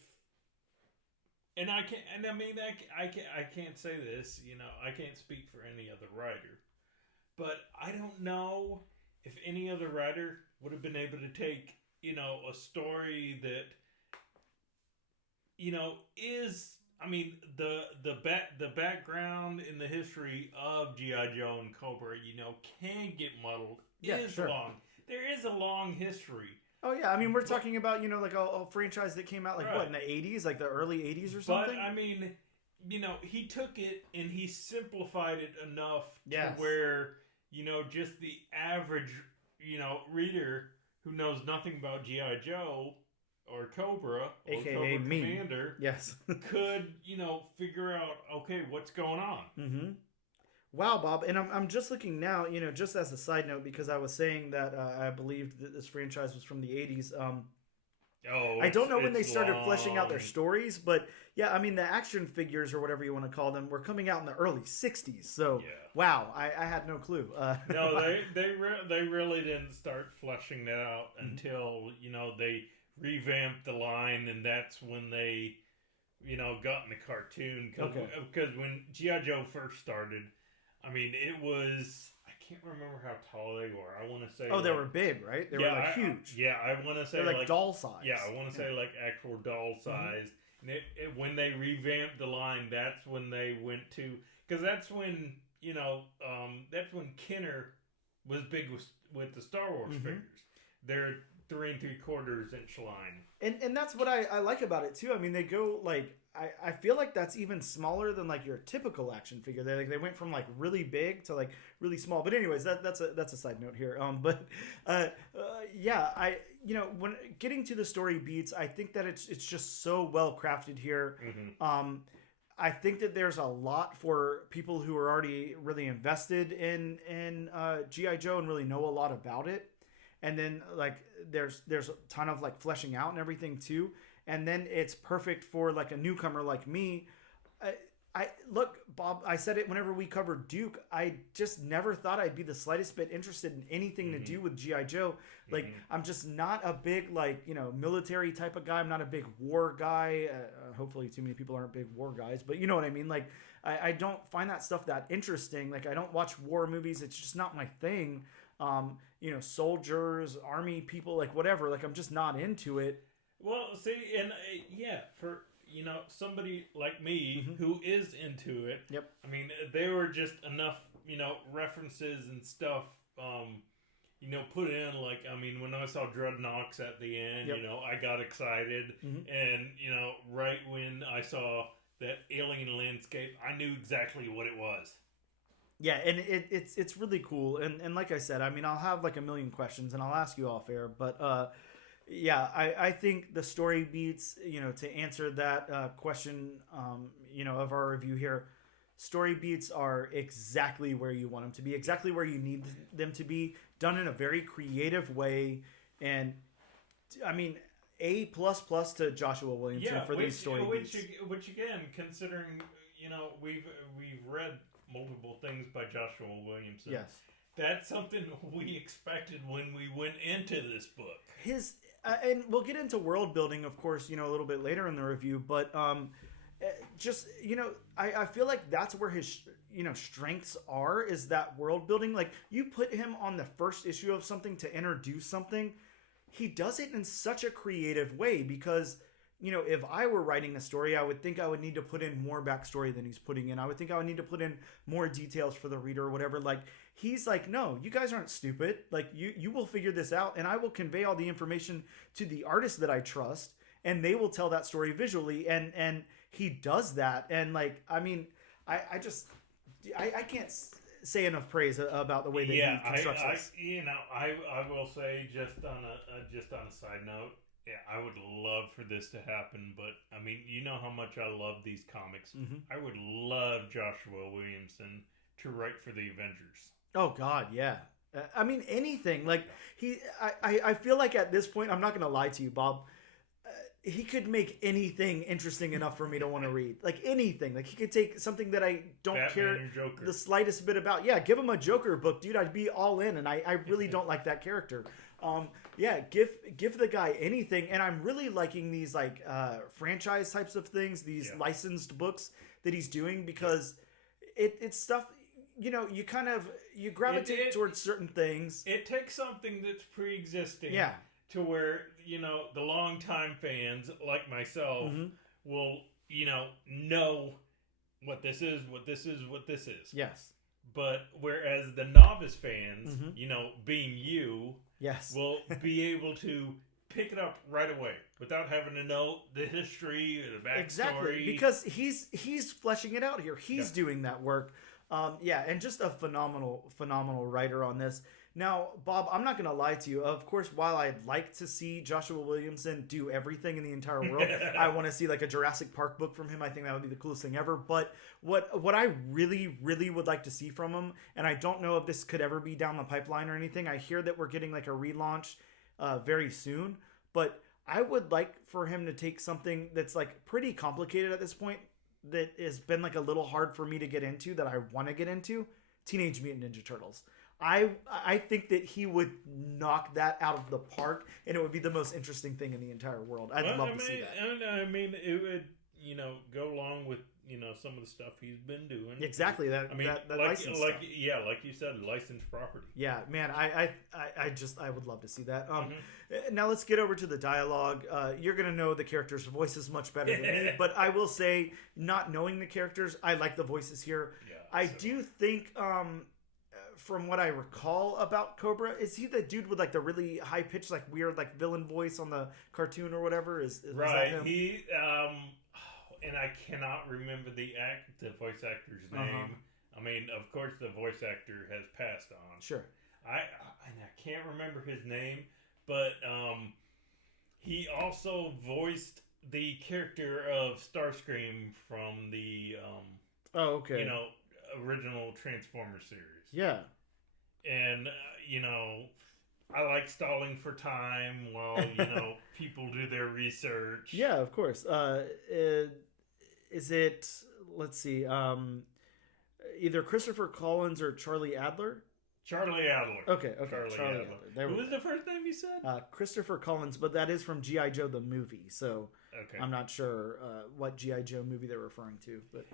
And I can't say this, I can't speak for any other writer. But I don't know if any other writer would have been able to take, a story that, is... I mean, the background in the history of G.I. Joe and Cobra, can get muddled. Long. There is a long history. Oh, yeah. I mean, we're talking about, like a franchise that came out, what, in the 80s? Like the early 80s or something? But, I mean, he took it and he simplified it enough to where, just the average, reader who knows nothing about G.I. Joe... or Cobra, or AKA Cobra me. Commander, yes, could, figure out, okay, what's going on. Mm-hmm. Wow, Bob. And I'm just looking now, just as a side note, because I was saying that I believed that this franchise was from the 80s. I don't know when they started fleshing out their stories, but yeah, I mean, the action figures or whatever you want to call them were coming out in the early 60s. So, wow, I had no clue. No, they really didn't start fleshing that out until, they revamped the line, and that's when they, got in the cartoon. Because when G.I. Joe first started, I mean, it was... I can't remember how tall they were. I want to say... they were big, right? They were, like, huge. I want to say... They're like doll size. Yeah, I want to say, like, actual doll size. And when they revamped the line, that's when they went to... Because that's when, that's when Kenner was big with the Star Wars figures. They're 3 3/4 inch line. And that's what I like about it too. I mean, they go like I feel like that's even smaller than like your typical action figure. They went from like really big to like really small. But anyways, that's a side note here. When getting to the story beats, I think that it's just so well crafted here. I think that there's a lot for people who are already really invested in G.I. Joe and really know a lot about it. And then like there's a ton of like fleshing out and everything too. And then it's perfect for like a newcomer like me. I look, Bob, I said it whenever we covered Duke. I just never thought I'd be the slightest bit interested in anything to do with G.I. Joe. Like I'm just not a big like, military type of guy. I'm not a big war guy. Hopefully too many people aren't big war guys, but you know what I mean? Like I don't find that stuff that interesting. Like I don't watch war movies. It's just not my thing. Soldiers, army people, like whatever, like I'm just not into it. Well, see, and for somebody like me who is into it. Yep. I mean, there were just enough, references and stuff, put in. Like, I mean, when I saw Dreadnoks at the end, I got excited, and right when I saw that alien landscape, I knew exactly what it was. Yeah, and it's really cool, and like I said, I mean, I'll have like a million questions, and I'll ask you off air, but I think the story beats, to answer that question, of our review here, story beats are exactly where you want them to be, exactly where you need them to be, done in a very creative way, and I mean, A++ to Joshua Williamson for these story beats. Which again, considering we've read multiple things by Joshua Williamson. Yes. That's something we expected when we went into this book. And we'll get into world building, of course, a little bit later in the review, but I feel like that's where his, strengths are, is that world building. Like, you put him on the first issue of something to introduce something, he does it in such a creative way because, you know, if I were writing a story, I would think I would need to put in more backstory than he's putting in. I would think I would need to put in more details for the reader or whatever. Like, he's like, no, you guys aren't stupid. Like, you will figure this out, and I will convey all the information to the artist that I trust, and they will tell that story visually. And he does that. And, like, I mean, I can't say enough praise about the way that he constructs this. I will say just on a side note, I would love for this to happen, but I mean, you know how much I love these comics. Mm-hmm. I would love Joshua Williamson to write for the Avengers. Oh God, yeah. I mean, anything. Like I feel like at this point, I'm not going to lie to you, Bob. He could make anything interesting enough for me to want to read. Like anything. Like he could take something that I don't care the slightest bit about. Yeah, give him a Joker book, dude. I'd be all in, and I really don't like that character. Yeah, give the guy anything, and I'm really liking these like franchise types of things, these licensed books that he's doing because it's stuff. You know, you gravitate towards certain things. It takes something that's pre-existing. Yeah. To where, you know, the longtime fans like myself will, you know what this is, what this is, what this is. Yes. But whereas the novice fans, you know, being you, will be able to pick it up right away without having to know the history or the backstory. Exactly, because he's fleshing it out here. He's doing that work. And just a phenomenal writer on this. Now, Bob, I'm not going to lie to you. Of course, while I'd like to see Joshua Williamson do everything in the entire world, I want to see like a Jurassic Park book from him. I think that would be the coolest thing ever. But what I really, really would like to see from him, and I don't know if this could ever be down the pipeline or anything. I hear that we're getting like a relaunch very soon. But I would like for him to take something that's like pretty complicated at this point that has been like a little hard for me to get into that I want to get into. Teenage Mutant Ninja Turtles. I think that he would knock that out of the park, and it would be the most interesting thing in the entire world. I'd love to see that. I mean, it would, you know, go along with, you know, some of the stuff he's been doing. Exactly. That licensed stuff. Like you said, licensed property. Yeah, man. I would love to see that. Now let's get over to the dialogue. You're gonna know the characters' voices much better than me, but I will say, not knowing the characters, I like the voices here. Yeah, I do think. From what I recall about Cobra, is he the dude with like the really high pitched, like weird, like villain voice on the cartoon or whatever? Is right? That him? He and I cannot remember the voice actor's name. I mean, of course, the voice actor has passed on. Sure. I can't remember his name, but he also voiced the character of Starscream from the you know, original Transformers series. Yeah. And, you know, I like stalling for time while, you know, people do their research. Yeah, of course. Is it, let's see, either Christopher Collins or Charlie Adler? Charlie Adler. Okay. Charlie Adler. Who was the first name you said? Christopher Collins, but that is from G.I. Joe the movie, so I'm not sure what G.I. Joe movie they're referring to. But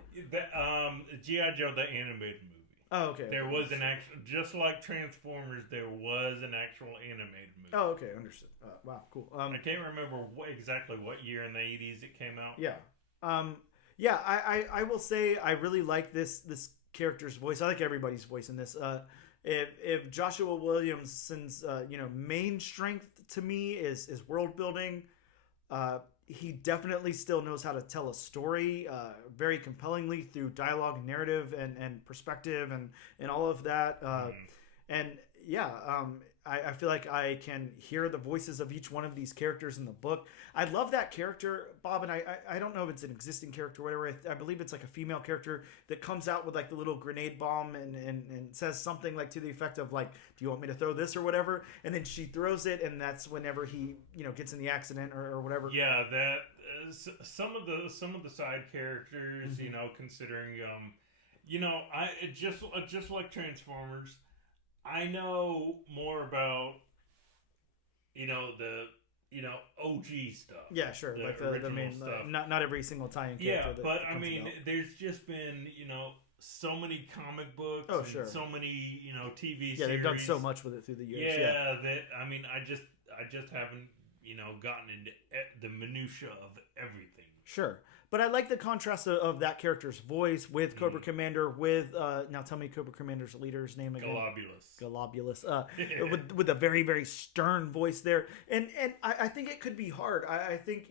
G.I. Joe the animated movie. Oh, okay. There was an actual, just like Transformers, there was an actual animated movie. Oh, okay, understood. Wow, cool. I can't remember exactly what year in the 80s it came out. Yeah. I will say I really like this character's voice. I like everybody's voice in this. If Joshua Williamson's main strength to me is world building, he definitely still knows how to tell a story very compellingly through dialogue, narrative, and perspective, and all of that. I feel like I can hear the voices of each one of these characters in the book. I love that character, Bob, and I don't know if it's an existing character or whatever. I believe it's like a female character that comes out with like the little grenade bomb and says something like to the effect of like, do you want me to throw this or whatever? And then she throws it, and that's whenever he, you know, gets in the accident or whatever. Yeah, that some of the side characters, you know, considering just like Transformers, I know more about, you know, the, you know, OG stuff. Yeah, sure. Like the main stuff. Not every single tie-in character. Yeah, but I mean, there's just been, you know, so many comic books. Oh, sure. And so many, you know, TV series. Yeah, they've done so much with it through the years. Yeah, that I mean, just haven't gotten into the minutia of everything. Sure. But I like the contrast of that character's voice with Cobra Commander, with, now tell me Cobra Commander's leader's name again. Globulus. With a very, very stern voice there. And I think it could be hard. I think,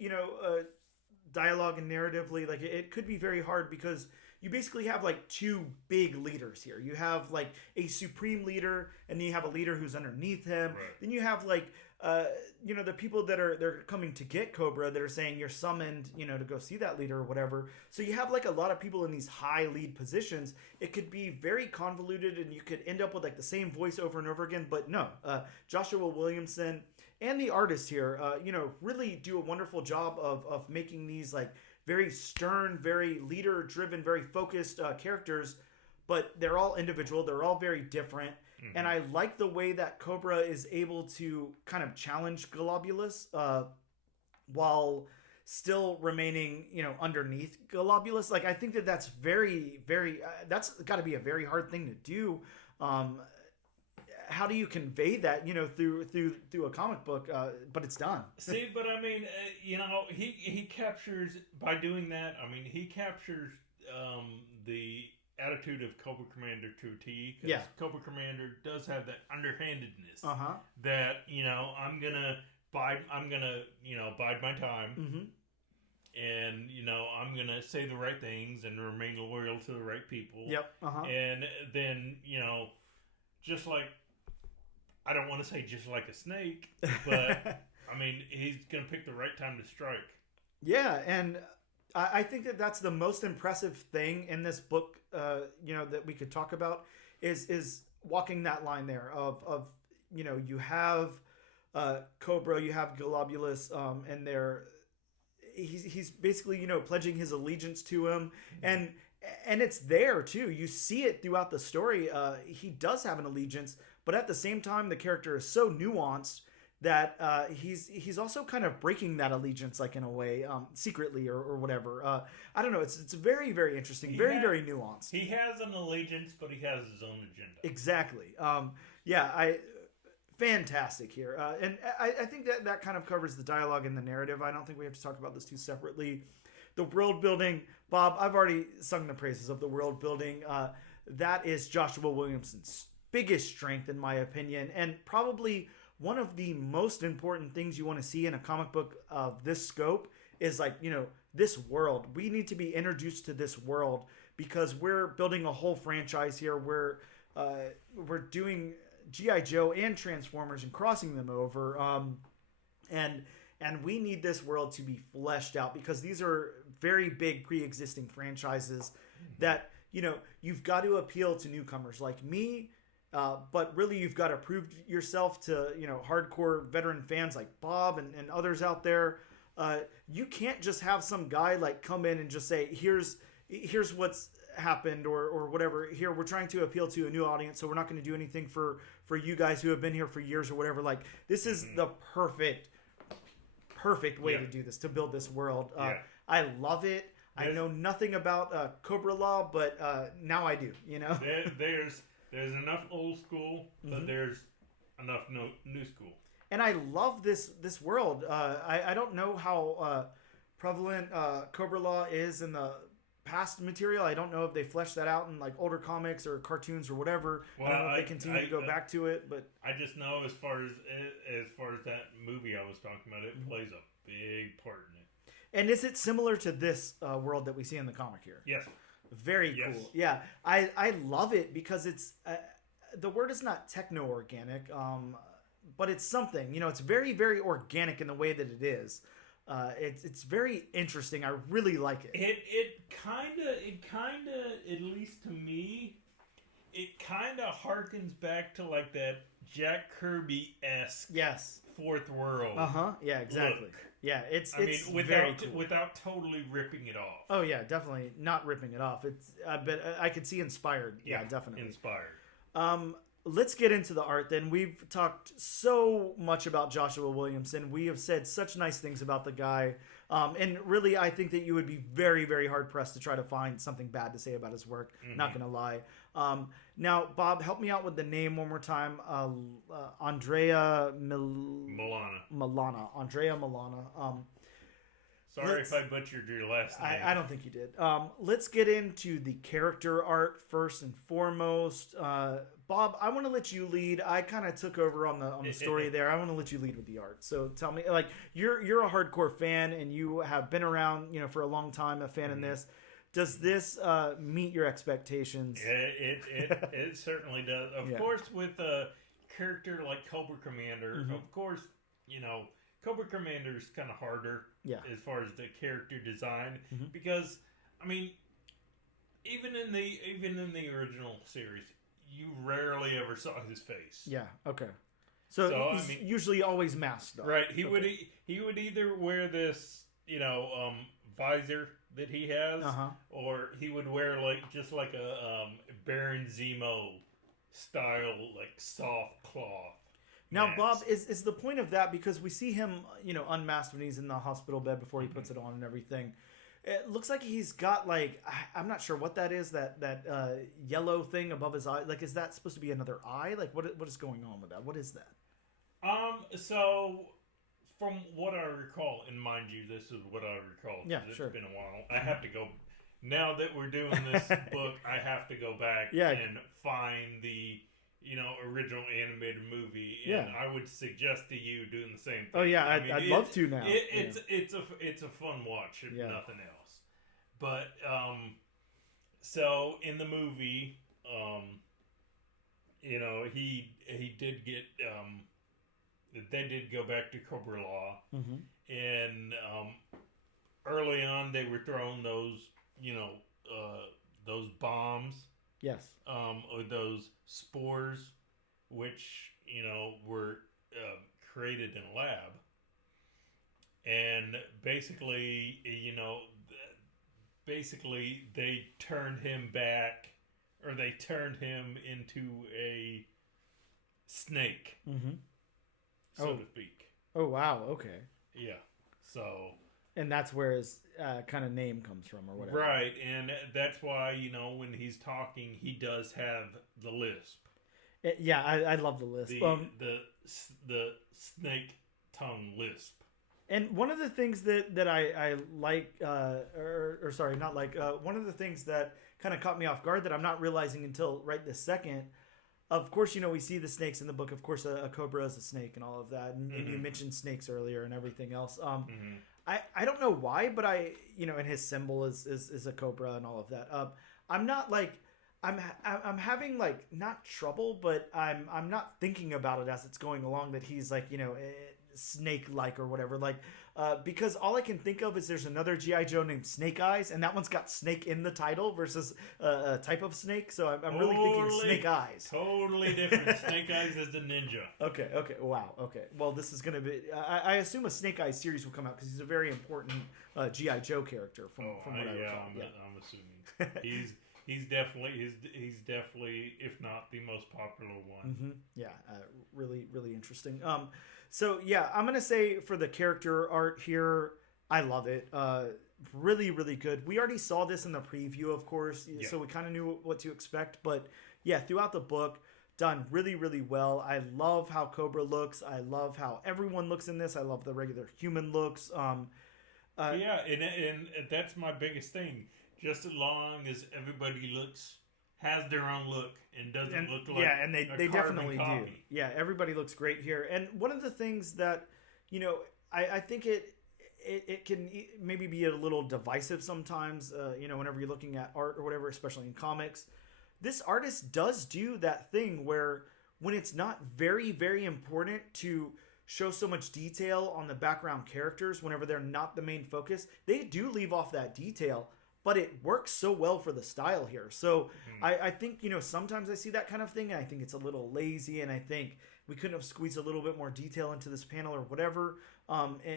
dialogue and narratively, like, it could be very hard because you basically have, like, two big leaders here. You have, like, a supreme leader, and then you have a leader who's underneath him. Right. Then you have, like, the people that they're coming to get Cobra that are saying you're summoned, to go see that leader or whatever. So you have like a lot of people in these high lead positions. It could be very convoluted and you could end up with like the same voice over and over again. But no, Joshua Williamson and the artist here, really do a wonderful job of making these like very stern, very leader driven, very focused characters, but they're all individual. They're all very different. And I like the way that Cobra is able to kind of challenge Globulus while still remaining, underneath Globulus. Like, I think that's very, very... that's got to be a very hard thing to do. How do you convey that, through a comic book? But it's done. See, but I mean, he captures... By doing that, I mean, he captures the... attitude of Cobra Commander to a T, because Cobra Commander does have that underhandedness that I'm gonna bide my time, and I'm gonna say the right things and remain loyal to the right people. And then just like, I don't want to say just like a snake, but I mean, he's gonna pick the right time to strike. Yeah, and I think that's the most impressive thing in this book, that we could talk about is walking that line there of you have Cobra, you have Globulus, and he's basically pledging his allegiance to him, and it's there too. You see it throughout the story. He does have an allegiance, but at the same time, the character is so nuanced that he's also kind of breaking that allegiance, like in a way, secretly or whatever. I don't know. It's very, very interesting, very nuanced. He has an allegiance, but he has his own agenda. Exactly. Fantastic here, and I think that kind of covers the dialogue and the narrative. I don't think we have to talk about this too separately. The world building, Bob. I've already sung the praises of the world building. That is Joshua Williamson's biggest strength, in my opinion, and probably one of the most important things you want to see in a comic book of this scope is like, this world. We need to be introduced to this world because we're building a whole franchise here. We're doing G.I. Joe and Transformers and crossing them over. And we need this world to be fleshed out because these are very big pre-existing franchises that, you've got to appeal to newcomers like me. But really, you've got to prove yourself to, hardcore veteran fans like Bob and others out there. You can't just have some guy like come in and just say, here's what's happened or whatever. Here, we're trying to appeal to a new audience, so we're not going to do anything for you guys who have been here for years or whatever. Like, this is the perfect way to do this, to build this world. I love it. I know nothing about Cobra Law, but now I do, There's enough old school, but there's enough new school. And I love this world. I don't know how prevalent Cobra Law is in the past material. I don't know if they fleshed that out in like older comics or cartoons or whatever. Well, I don't know if they continue to go back to it, but I just know as far as that movie I was talking about, it plays a big part in it. And is it similar to this world that we see in the comic here? Yes. Very cool. Yeah, I love it because it's the word is not techno-organic, but it's something. It's very, very organic in the way that it is. It's very interesting. I really like it. It kind of, at least to me, it kind of harkens back to like that Jack Kirby-esque Fourth World. Yeah, exactly. Look. Yeah, it's without cool. without totally ripping it off. Oh yeah, definitely not ripping it off. But I could see inspired. Yeah, definitely inspired. Let's get into the art then. We've talked so much about Joshua Williamson. We have said such nice things about the guy. And really, I think that you would be very, very hard pressed to try to find something bad to say about his work. Not going to lie. Now, Bob, help me out with the name one more time. Andrea Milana. Andrea Milana. Sorry if I butchered your last name. I don't think you did. Let's get into the character art first and foremost. Bob, I want to let you lead. I kind of took over on the story there. I want to let you lead with the art. So tell me, like, you're a hardcore fan and you have been around, for a long time, a fan in this. Does this meet your expectations? It certainly does. Of course, with a character like Cobra Commander, of course, Cobra Commander is kind of harder as far as the character design because, I mean, even in the original series, you rarely ever saw his face. Yeah. Okay. So he's usually always masked, though. Right. He would either wear this, visor that he has, or he would wear just like a Baron Zemo style, like soft cloth. Now, Bob, is the point of that because we see him, unmasked when he's in the hospital bed before he puts it on and everything. It looks like he's got I'm not sure what that is, that yellow thing above his eye. Like, is that supposed to be another eye? Like, what is going on with that? What is that? So from what I recall, and mind you, this is what I recall. Yeah, sure. It's been a while. I have to go. Now that we're doing this book, I have to go back and find the original animated movie, and I would suggest to you doing the same thing. Oh yeah, I'd love to now. It's a fun watch, if nothing else. But so in the movie, he did get they did go back to Cobra Law, and early on they were throwing those bombs. Yes. Or those spores, which, were created in a lab. And basically, they turned him back, or they turned him into a snake, so to speak. Oh, wow. Okay. Yeah. So... And that's where his kind of name comes from, or whatever. Right, and that's why, when he's talking, he does have the lisp. I love the lisp. The snake tongue lisp. And one of the things that I like, one of the things that kind of caught me off guard that I'm not realizing until right this second, of course, we see the snakes in the book. Of course, a cobra is a snake and all of that. And you mentioned snakes earlier and everything else. I don't know why, but and his symbol is a cobra and all of that. I'm not I'm having not trouble, but I'm not thinking about it as it's going along that he's snake-like or whatever. Because all I can think of is there's another G.I. Joe named Snake Eyes, and that one's got snake in the title versus a type of snake. So I'm really thinking Snake Eyes. Totally different. Snake Eyes is the ninja. Okay. Wow. Okay. Well, this is going to be... I assume a Snake Eyes series will come out because he's a very important G.I. Joe character from what I recall. I'm assuming. He's definitely, if not the most popular one. Yeah. Really, really interesting. So, yeah, I'm going to say for the character art here, I love it. Really, really good. We already saw this in the preview, of course, so we kind of knew what to expect. But, yeah, throughout the book, done really, really well. I love how Cobra looks. I love how everyone looks in this. I love the regular human looks. And that's my biggest thing. Just as long as everybody has their own look and doesn't look like and they definitely do. Yeah, everybody looks great here. And one of the things that I think it can maybe be a little divisive sometimes. Whenever you're looking at art or whatever, especially in comics, this artist does do that thing where when it's not very, very important to show so much detail on the background characters, whenever they're not the main focus, they do leave off that detail. But it works so well for the style here. So I think, sometimes I see that kind of thing, and I think it's a little lazy, and I think we couldn't have squeezed a little bit more detail into this panel or whatever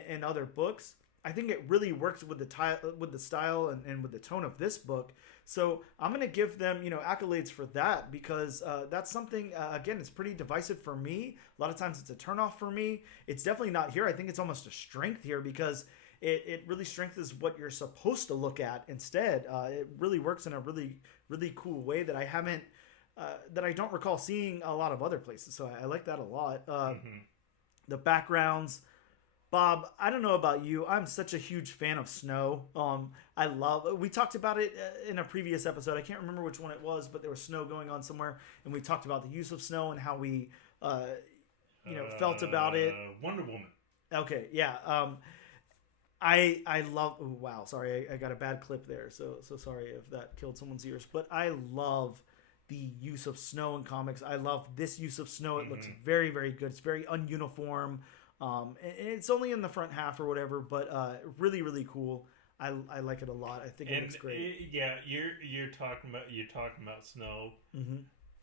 in other books. I think it really works with the style and with the tone of this book. So I'm going to give them, accolades for that because that's something, again, it's pretty divisive for me. A lot of times it's a turnoff for me. It's definitely not here. I think it's almost a strength here because it really strengthens what you're supposed to look at instead. It really works in a really, really cool way that that I don't recall seeing a lot of other places. So I like that a lot. The backgrounds, Bob, I don't know about you. I'm such a huge fan of snow. We talked about it in a previous episode. I can't remember which one it was, but there was snow going on somewhere, and we talked about the use of snow and how we, felt about it. Wonder Woman. Okay, yeah. I love. Oh, wow, sorry, I got a bad clip there. So sorry if that killed someone's ears. But I love the use of snow in comics. I love this use of snow. It looks very, very good. It's very ununiform. And it's only in the front half or whatever, but really, really cool. I like it a lot. I think it looks great. You're talking about snow.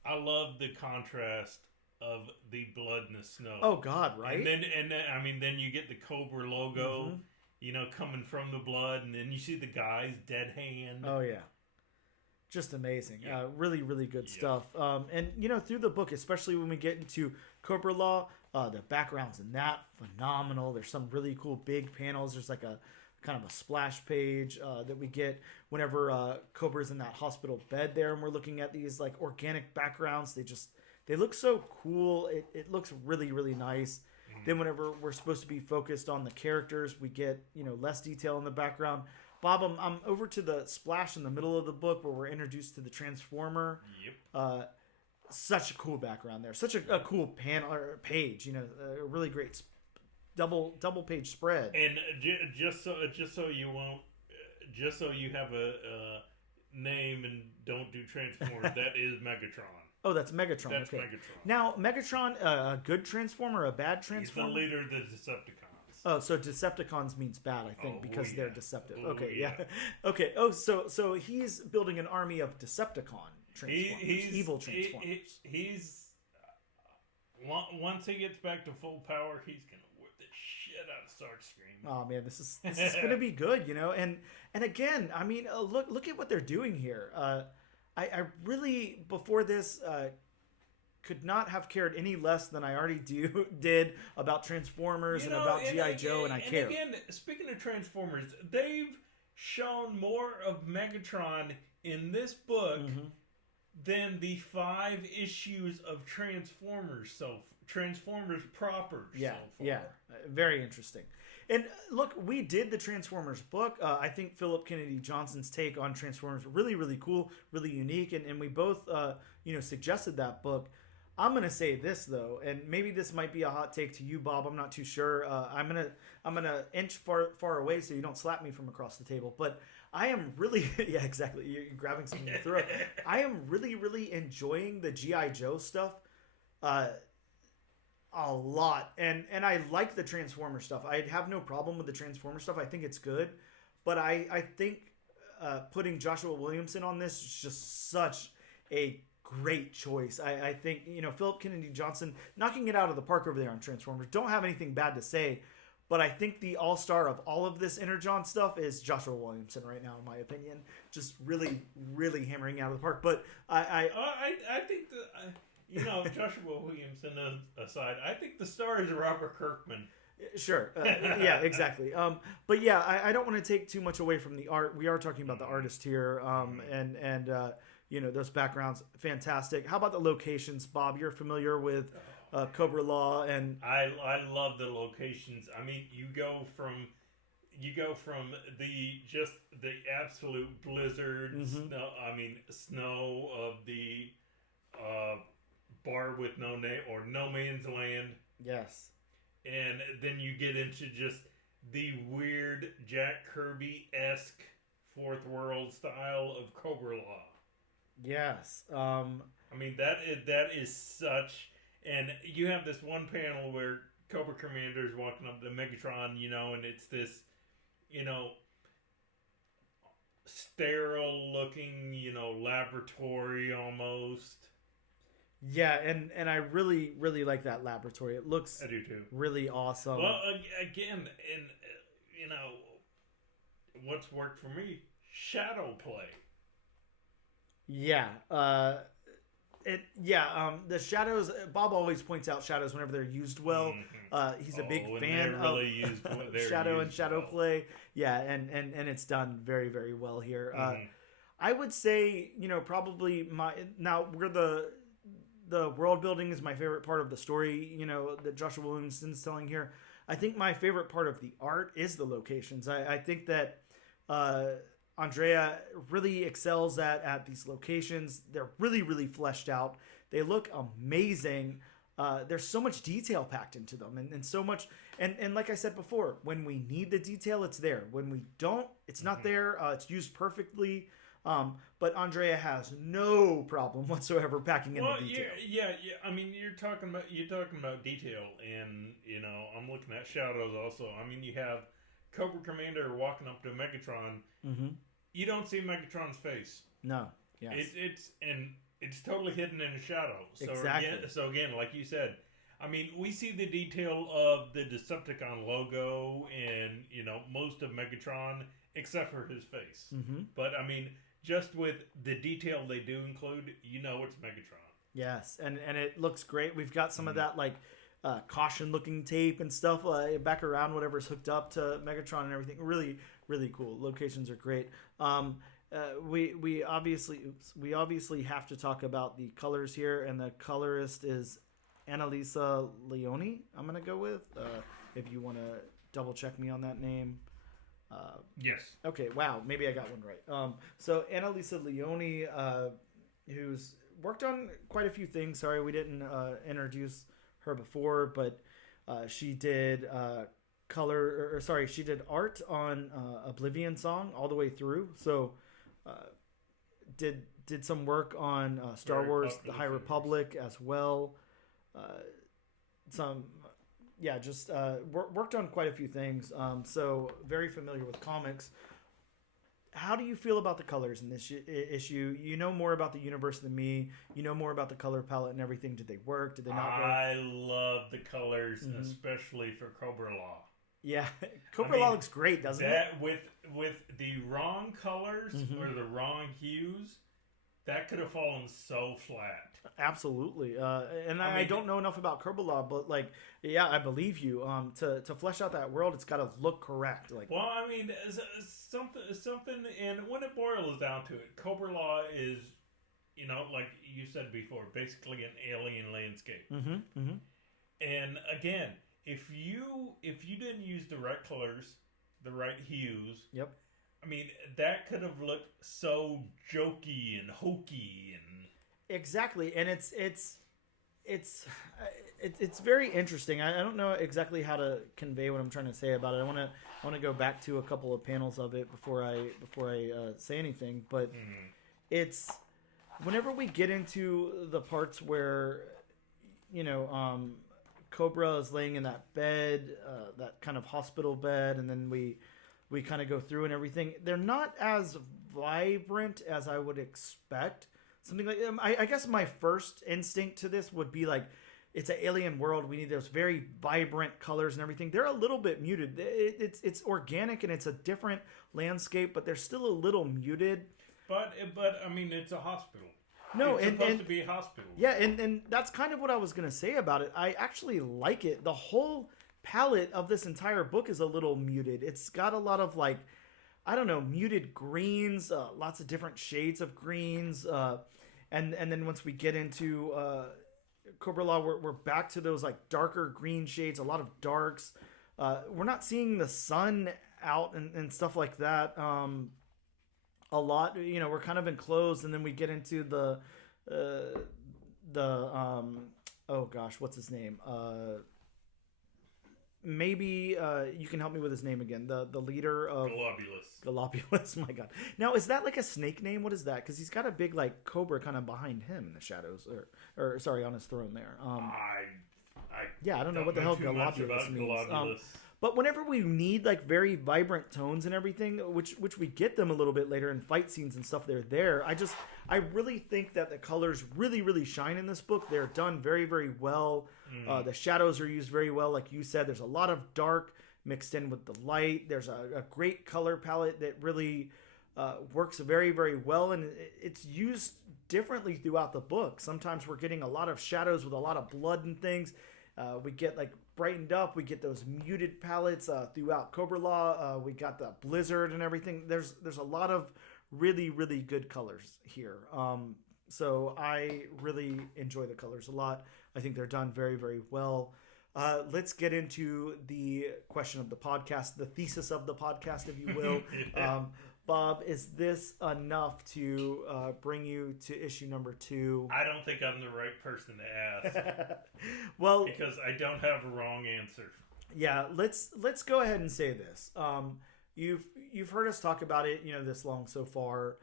I love the contrast of the blood and the snow. Oh God, right? And then then you get the Cobra logo, coming from the blood, and then you see the guy's dead hand. Oh yeah. Just amazing. Really, really good stuff. And, through the book, especially when we get into Cobra Law, the backgrounds in that, phenomenal. There's some really cool big panels. There's like a kind of a splash page that we get whenever Cobra's in that hospital bed there, and we're looking at these like organic backgrounds. They look so cool. It looks really, really nice. Then whenever we're supposed to be focused on the characters, we get, less detail in the background. Bob, I'm over to the splash in the middle of the book where we're introduced to the Transformer. Yep. Such a cool background there. Such a cool panel or page. A really great double page spread. And just so you have a name and don't do Transformers, that is Megatron. Oh, that's Megatron. That's okay. Megatron. Now, Megatron, a good Transformer, a bad Transformer? He's the leader of the Decepticons. Oh, so Decepticons means bad, I think, because they're deceptive. Oh, okay, yeah. Okay. Oh, so he's building an army of Decepticon Transformers, evil Transformers. He's once he gets back to full power, he's gonna whip the shit out of Starscream. Oh man, this is gonna be good, And again, I mean, look at what they're doing here. I really before this. Could not have cared any less than I already did about Transformers and about G.I. Joe, and I care. And again, speaking of Transformers, they've shown more of Megatron in this book than the 5 issues of Transformers Transformers proper so far. Yeah, very interesting. And look, we did the Transformers book. I think Philip Kennedy Johnson's take on Transformers really, really cool, really unique, and we both suggested that book. I'm gonna say this though, and maybe this might be a hot take to you, Bob. I'm not too sure. I'm gonna inch far away so you don't slap me from across the table. But I am really, yeah, exactly. You're grabbing something in your throat. I am really, really enjoying the G.I. Joe stuff, a lot, and I like the Transformer stuff. I have no problem with the Transformer stuff. I think it's good, but I think putting Joshua Williamson on this is just such a great choice. I think, Philip Kennedy Johnson knocking it out of the park over there on Transformers. Don't have anything bad to say, but I think the all-star of all of this Energon stuff is Joshua Williamson right now, in my opinion. Just really, really hammering out of the park. But I think Joshua Williamson aside, I think the star is Robert Kirkman. Sure. Yeah, exactly. But yeah, I don't want to take too much away from the art. We are talking about the artist here, and those backgrounds, fantastic. How about the locations, Bob? You're familiar with Cobra Law, and I love the locations. I mean, you go from the absolute blizzard, snow of the bar with no name or no man's land. Yes. And then you get into just the weird Jack Kirby-esque Fourth World style of Cobra Law. Yes. That is such, and you have this one panel where Cobra Commander is walking up to Megatron, and it's this, sterile looking, laboratory almost. Yeah, and I really, really like that laboratory. It looks I do too. Really awesome. Well, again, and what's worked for me, shadow play. Yeah, The shadows. Bob always points out shadows whenever they're used well. He's a big fan of shadow and shadow play. Yeah, and it's done very, very well here. I would say, probably where the world building is my favorite part of the story, that Joshua Williamson's telling here. I think my favorite part of the art is the locations. I think that Andrea really excels at these locations. They're really, really fleshed out. They look amazing. There's so much detail packed into them, and so much. And like I said before, when we need the detail, it's there. When we don't, it's not there. It's used perfectly. But Andrea has no problem whatsoever packing in the detail. Yeah. I mean, you're talking about detail, and I'm looking at shadows also. I mean, you have Cobra Commander walking up to Megatron. You don't see Megatron's face. No. Yes. It's totally hidden in the shadow. So exactly. Again, like you said, I mean, we see the detail of the Decepticon logo and most of Megatron except for his face. But I mean, just with the detail they do include, it's Megatron. Yes, and it looks great. We've got some of that caution-looking tape and stuff back around whatever's hooked up to Megatron and everything. Really, really cool. Locations are great. We obviously have to talk about the colors here, and the colorist is Annalisa Leone. I'm gonna go with if you want to double check me on that name. Yes. Okay. Wow. Maybe I got one right. So Annalisa Leone, who's worked on quite a few things. Sorry, we didn't introduce her before, but she did she did art on Oblivion Song all the way through. So did some work on Star Wars: The High Republic as well. Worked on quite a few things. So very familiar with comics. How do you feel about the colors in this issue? You know more about the universe than me. You know more about the color palette and everything. Did they work? Did they not work? I love the colors, especially for Cobra Law. Yeah, Cobra Law looks great, doesn't it? With the wrong colors or the wrong hues, that could have fallen so flat. Absolutely. I don't know enough about Cobra Law, but I believe you. To flesh out that world, it's got to look correct. Something, and when it boils down to it, Cobra Law is, like you said before, basically an alien landscape. And again, if you didn't use the right colors, the right hues, yep. I mean, that could have looked so jokey and hokey and exactly, and it's very interesting. I don't know exactly how to convey what I'm trying to say about it. I want to go back to a couple of panels of it before I say anything. But it's whenever we get into the parts where Cobra is laying in that bed, that kind of hospital bed, and then we kind of go through and everything. They're not as vibrant as I would expect. Something like I guess my first instinct to this would be it's an alien world. We need those very vibrant colors and everything. They're a little bit muted. It's organic and it's a different landscape, but they're still a little muted. But I mean, it's a hospital. No, it's supposed to be a hospital. Yeah, and that's kind of what I was gonna say about it. I actually like it. The whole palette of this entire book is a little muted. It's got a lot of muted greens, lots of different shades of greens, and then once we get into Cobra Law, we're back to those darker green shades, a lot of darks. We're not seeing the sun out and stuff like that a lot. We're kind of enclosed, and then we get into the oh gosh, what's his name? Maybe you can help me with his name again. The leader of Globulus. My God. Now, is that a snake name? What is that? Because he's got a big cobra kind of behind him in the shadows, or sorry, on his throne there. I don't know what the hell Globulus means. But whenever we need very vibrant tones and everything, which we get them a little bit later in fight scenes and stuff, they're there. I really think that the colors really, really shine in this book. They're done very, very well. The shadows are used very well. Like you said, there's a lot of dark mixed in with the light. There's a great color palette that really works very, very well, and it's used differently throughout the book. Sometimes we're getting a lot of shadows with a lot of blood and things. We get like brightened up. We get those muted palettes throughout Cobra Law. We got the blizzard and everything. There's a lot of really, really good colors here. So I really enjoy the colors a lot. I think they're done very, very well. Let's get into the question of the podcast, the thesis of the podcast, if you will. Bob, is this enough to bring you to issue number 2? I don't think I'm the right person to ask. Well, because I don't have a wrong answer. Yeah, let's go ahead and say this. You've heard us talk about it, this long so far.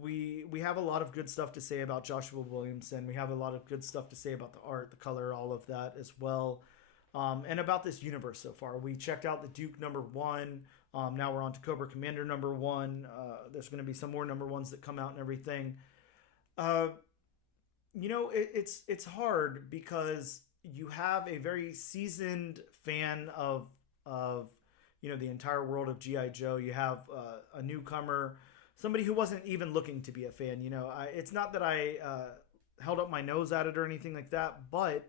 We have a lot of good stuff to say about Joshua Williamson. We have a lot of good stuff to say about the art, the color, all of that as well. And about this universe so far. We checked out the Duke number 1. Now we're on to Cobra Commander number 1. There's going to be some more number 1s that come out and everything. It's hard because you have a very seasoned fan of the entire world of G.I. Joe. You have a newcomer, somebody who wasn't even looking to be a fan. It's not that I held up my nose at it or anything like that, but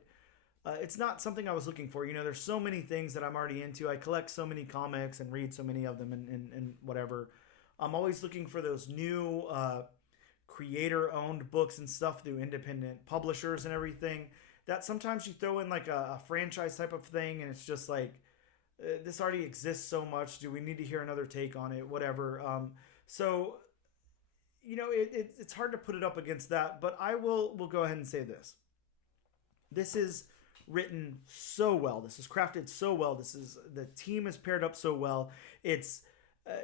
it's not something I was looking for. There's so many things that I'm already into. I collect so many comics and read so many of them and whatever. I'm always looking for those new creator-owned books and stuff through independent publishers and everything. That sometimes you throw in like a franchise type of thing, and it's just like, this already exists so much. Do we need to hear another take on it? Whatever. So, it's hard to put it up against that, but we'll go ahead and say this. This is written so well. This is crafted so well. The team is paired up so well. It's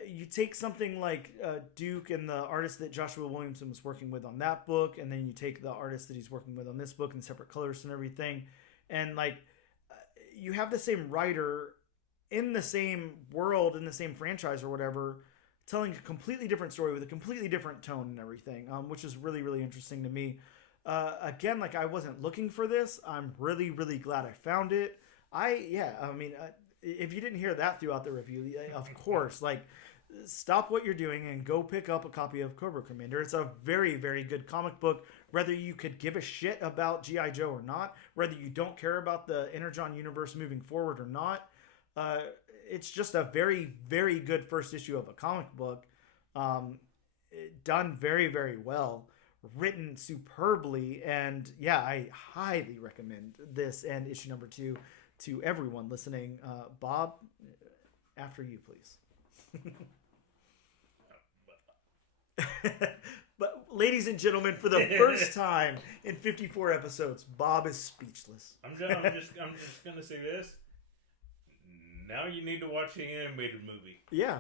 you take something like Duke and the artist that Joshua Williamson was working with on that book, and then you take the artist that he's working with on this book in separate colors and everything, and you have the same writer in the same world, in the same franchise or whatever, telling a completely different story with a completely different tone and everything, which is really, really interesting to me. Again, I wasn't looking for this. I'm really, really glad I found it. If you didn't hear that throughout the review, of course, stop what you're doing and go pick up a copy of Cobra Commander. It's a very, very good comic book, whether you could give a shit about G.I. Joe or not, whether you don't care about the Energon Universe moving forward or not. It's just a very, very good first issue of a comic book, done very, very well. Written superbly, and I highly recommend this and issue number 2 to everyone listening. Bob, after you, please. But ladies and gentlemen, for the first time in 54 episodes, Bob is speechless. I'm just gonna say this. Now you need to watch the animated movie. Yeah,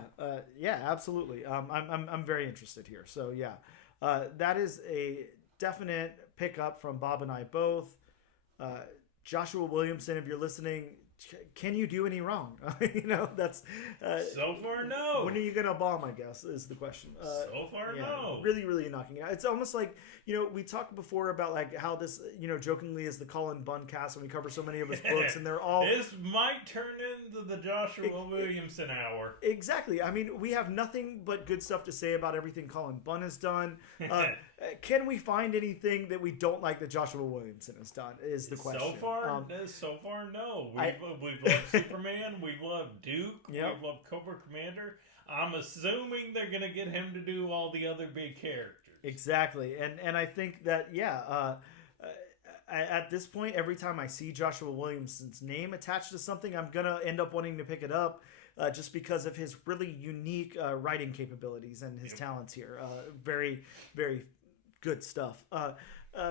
absolutely. I'm very interested here. So yeah. That is a definite pickup from Bob and I both. Joshua Williamson, if you're listening, can you do any wrong? That's so far no. When are you gonna bomb? I guess is the question. So far no. Really, really knocking out. It's almost like we talked before about how this jokingly is the Colin Bunn cast, and we cover so many of his books, and they're all. This might turn into the Joshua Williamson hour. Exactly. I mean, we have nothing but good stuff to say about everything Colin Bunn has done. Can we find anything that we don't like that Joshua Williamson has done? Is the question. So far, no. We've loved Superman. We've loved Duke. Yep. We've loved Cobra Commander. I'm assuming they're going to get him to do all the other big characters. Exactly. And I think that, at this point, every time I see Joshua Williamson's name attached to something, I'm going to end up wanting to pick it up just because of his really unique writing capabilities and his talents here. Very, very good stuff.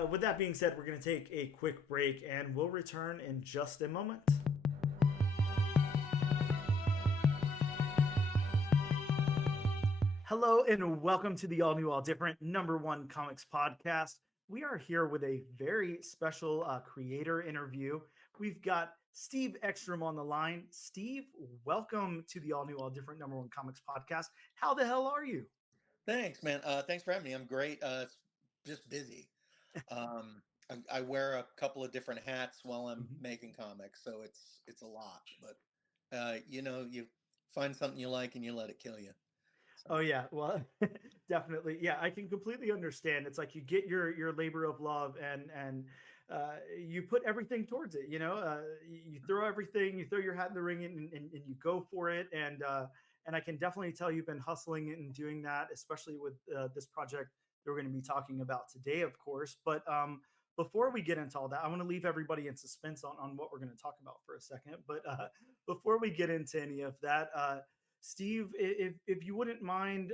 With that being said, we're going to take a quick break, and we'll return in just a moment. Hello and welcome to the All New, All Different #1 Comics Podcast. We are here with a very special creator interview. We've got Steve Ekstrom on the line. Steve, welcome to the All New, All Different #1 Comics Podcast. How the hell are you? Thanks, man. Thanks for having me. I'm great. It's just busy. I wear a couple of different hats while I'm making comics, so it's a lot. But you find something you like and you let it kill you. So. Oh yeah, well, definitely. Yeah, I can completely understand. It's like you get your labor of love and you put everything towards it. You throw everything, you throw your hat in the ring, and you go for it. And I can definitely tell you've been hustling and doing that, especially with this project that we're going to be talking about today, of course. But before we get into all that, I want to leave everybody in suspense on what we're going to talk about for a second. But before we get into any of that, Steve, if you wouldn't mind,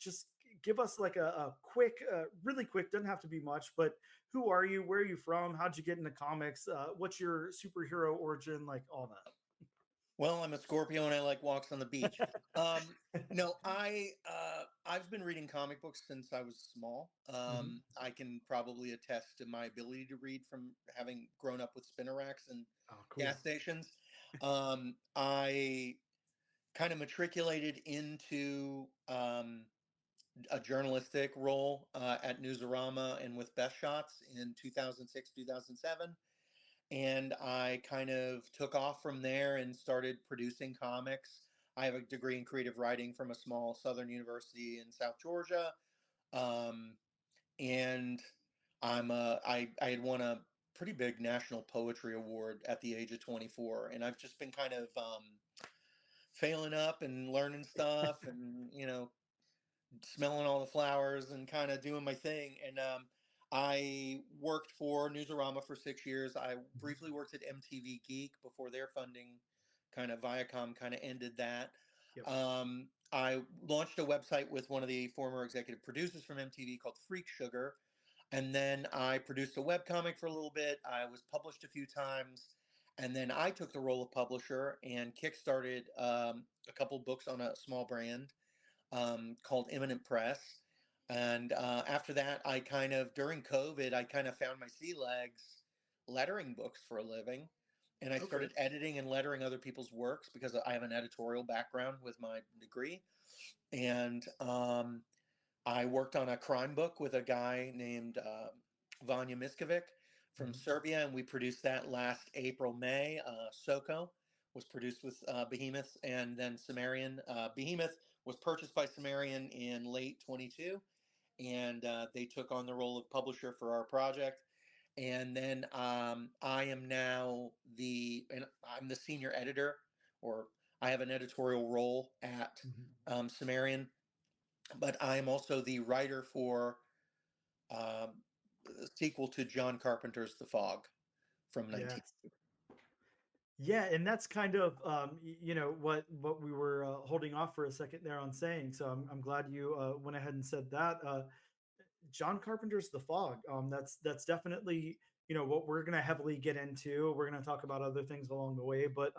just give us like a quick, really quick, doesn't have to be much, but who are you? Where are you from? How'd you get into comics? What's your superhero origin? Like all that. Well, I'm a Scorpio and I like walks on the beach. No, I've been reading comic books since I was small. Mm-hmm. I can probably attest to my ability to read from having grown up with spinner racks and Oh, gas cool. stations. I kind of matriculated into a journalistic role at Newsarama and with Best Shots in 2006, 2007. And I kind of took off from there and started producing comics. I have a degree in creative writing from a small Southern university in South Georgia, um, and I had won a pretty big national poetry award at the age of 24, and I've just been kind of failing up and learning stuff, and smelling all the flowers and kind of doing my thing. And I worked for Newsarama for 6 years. I briefly worked at MTV Geek before their funding kind of Viacom kind of ended that. Yep. I launched a website with one of the former executive producers from MTV called Freak Sugar. And then I produced a webcomic for a little bit. I was published a few times. And then I took the role of publisher and kickstarted a couple books on a small brand called Imminent Press. And after that, during COVID, I kind of found my sea legs lettering books for a living. And I Okay. started editing and lettering other people's works because I have an editorial background with my degree. And I worked on a crime book with a guy named Vanya Miskovic from Mm-hmm. Serbia, and we produced that last April, May. Soko was produced with Behemoth and then Sumerian. Behemoth was purchased by Sumerian in late 22, and they took on the role of publisher for our project. And then I'm the senior editor, or I have an editorial role at Mm-hmm. Sumerian, but I am also the writer for um, the sequel to John Carpenter's The Fog from 19. Yes. Yeah, and that's kind of what we were holding off for a second there on saying. So I'm glad you went ahead and said that. John Carpenter's The Fog. That's definitely what we're gonna heavily get into. We're gonna talk about other things along the way, but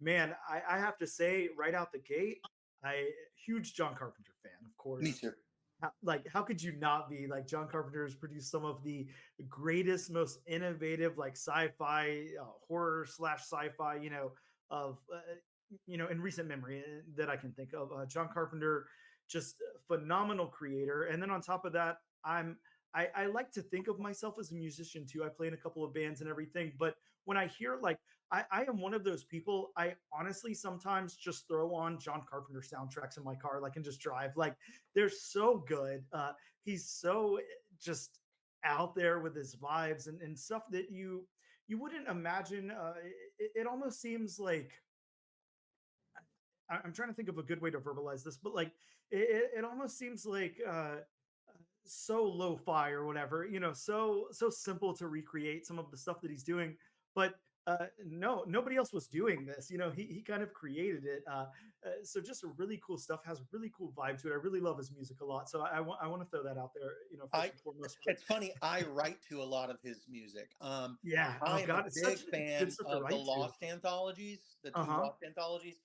man, I have to say right out the gate, I huge John Carpenter fan, of Me course. too. How could you not be? Like, John Carpenter has produced some of the greatest, most innovative, like sci-fi, horror slash sci-fi, of in recent memory that I can think of. John Carpenter, just phenomenal creator. And then on top of that, I like to think of myself as a musician too. I play in a couple of bands and everything, but when I hear like I am one of those people. I honestly sometimes just throw on John Carpenter soundtracks in my car, like, and just drive. Like, they're so good. He's so just out there with his vibes and stuff that you wouldn't imagine. It almost seems like I'm trying to think of a good way to verbalize this, but like it almost seems like so lo-fi or whatever, so simple to recreate some of the stuff that he's doing. But no, nobody else was doing this. He kind of created it. So just really cool stuff, has really cool vibe to it. I really love his music a lot. So I want to throw that out there, first I and foremost. But It's funny. I write to a lot of his music. yeah, oh I am a God, it's big such good fan stuff to of the write to. Lost anthologies, the two Uh-huh. Lost anthologies.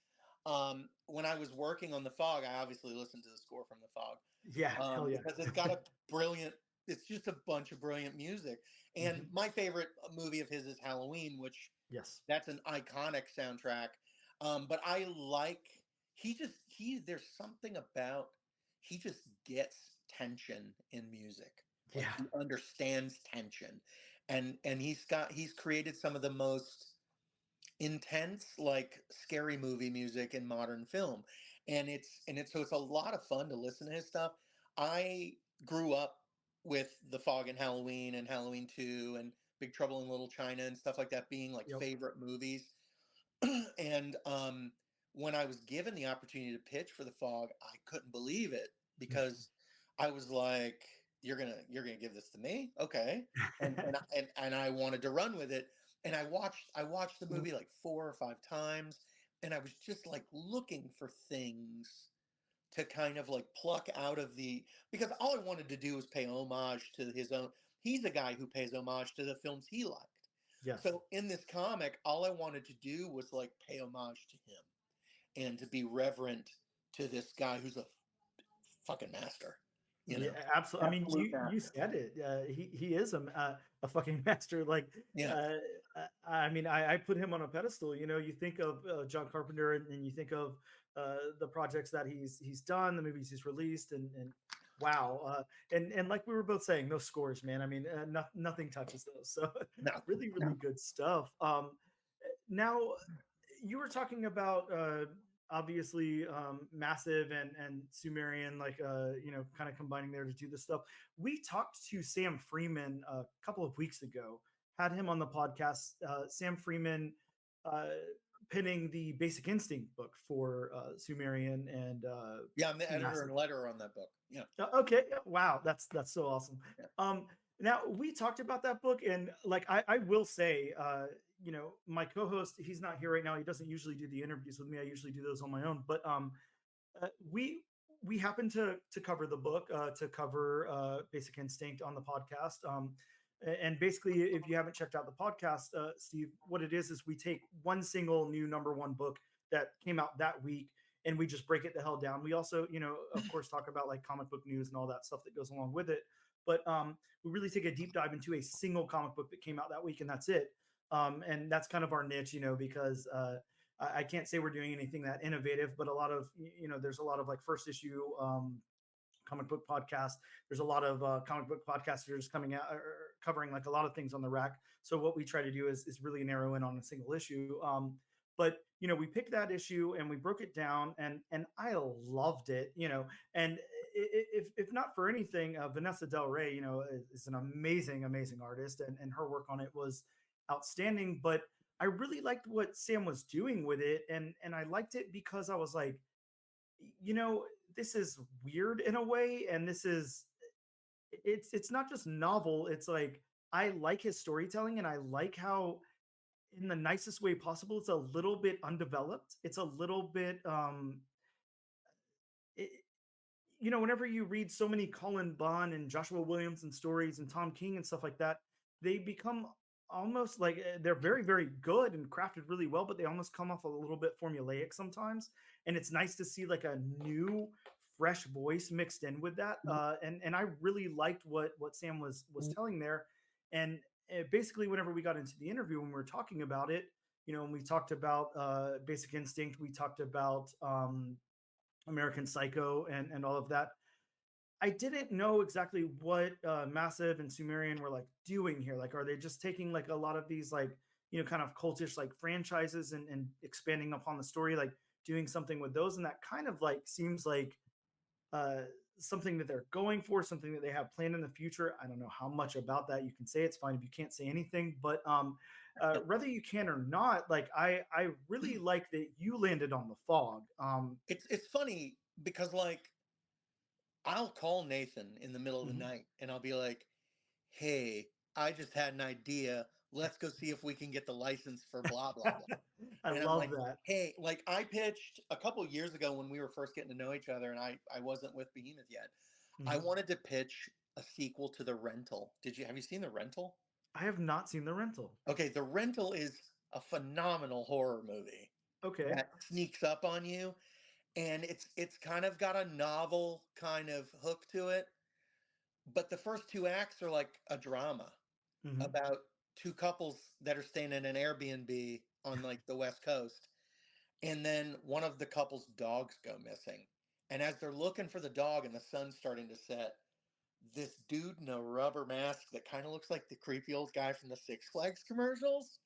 When I was working on The Fog, I obviously listened to the score from The Fog Yeah, hell yeah. because it's got a brilliant. It's just a bunch of brilliant music. And Hmm. my favorite movie of his is Halloween, which Yes. that's an iconic soundtrack. But I like there's something about he just gets tension in music. Like Yeah. he understands tension. And he's created some of the most intense, like scary movie music in modern film. and it's a lot of fun to listen to his stuff. I grew up with The Fog and Halloween 2 and Big Trouble in Little China and stuff like that being like Yep. favorite movies. And when I was given the opportunity to pitch for The Fog, I couldn't believe it because I was like, you're gonna give this to me, okay? And I wanted to run with it. And I watched the movie like 4 or 5 times, and I was just like looking for things to kind of like pluck out of because all I wanted to do was pay homage to his own. He's a guy who pays homage to the films he liked. Yes. So in this comic, all I wanted to do was like pay homage to him and to be reverent to this guy who's a fucking master. You know? Yeah, absolutely. I mean, you said it. He is a fucking master. Like, Yeah. I mean, I put him on a pedestal. You know, you think of John Carpenter, and you think of the projects that he's done, the movies he's released, and wow. And like we were both saying, those scores, man. I mean, nothing touches those. So No. really good stuff. Now, you were talking about obviously Massive and Sumerian, like you know, kind of combining there to do this stuff. We talked to Sam Freeman a couple of weeks ago, had him on the podcast. Sam Freeman penning the Basic Instinct book for Sumerian, and yeah, I'm the editor Massive. and letterer on that book. Yeah. Okay, wow, that's so awesome. Yeah. Now we talked about that book, and like I will say, you know, my co-host, he's not here right now. He doesn't usually do the interviews with me. I usually do those on my own. But we happened to cover the book, to cover Basic Instinct on the podcast. And basically, if you haven't checked out the podcast, Steve, what it is we take one single new #1 book that came out that week, and we just break it the hell down. We also, you know, of course, talk about like comic book news and all that stuff that goes along with it. But we really take a deep dive into a single comic book that came out that week, and that's it. And that's kind of our niche, you know, because I can't say we're doing anything that innovative, but a lot of, you know, there's a lot of like first issue comic book podcasts. There's a lot of comic book podcasts that are just coming out covering like a lot of things on the rack. So what we try to do is really narrow in on a single issue. But you know, we picked that issue and we broke it down, and I loved it, you know. And if not for anything, Vanessa Del Rey, you know, is an amazing artist, and her work on it was outstanding. But I really liked what Sam was doing with it, and I liked it because I was like, you know, this is weird in a way, and it's not just novel. It's like I like his storytelling, and I like how, in the nicest way possible, it's a little bit undeveloped. It's a little bit you know, whenever you read so many Colin Bunn and Joshua Williamson stories and Tom King and stuff like that, they become almost like they're very good and crafted really well, but they almost come off a little bit formulaic sometimes. And it's nice to see like a new, fresh voice mixed in with that. And I really liked what Sam was telling there. And basically, whenever we got into the interview, when we were talking about it, you know, when we talked about Basic Instinct, we talked about American Psycho and all of that. I didn't know exactly what Massive and Sumerian were like doing here. Like, are they just taking like a lot of these like, you know, kind of cultish like franchises and expanding upon the story, like doing something with those? And that kind of like seems like something that they're going for, something that they have planned in the future. I don't know how much about that you can say. It's fine if you can't say anything, but whether you can or not, like I really like that you landed on the Fog. It's funny because like I'll call Nathan in the middle of the night and I'll be like, hey, I just had an idea. Let's go see if we can get the license for blah, blah, blah. I And love I'm like, that. hey, like I pitched a couple years ago when we were first getting to know each other and I wasn't with Behemoth yet. I wanted to pitch a sequel to The Rental. Have you seen The Rental? I have not seen The Rental. Okay, The Rental is a phenomenal horror movie. Okay. That sneaks up on you. And it's kind of got a novel kind of hook to it. But the first 2 acts are like a drama about 2 couples that are staying in an Airbnb on like the West Coast. And then one of the couple's dogs go missing. And as they're looking for the dog and the sun's starting to set, this dude in a rubber mask that kind of looks like the creepy old guy from the Six Flags commercials,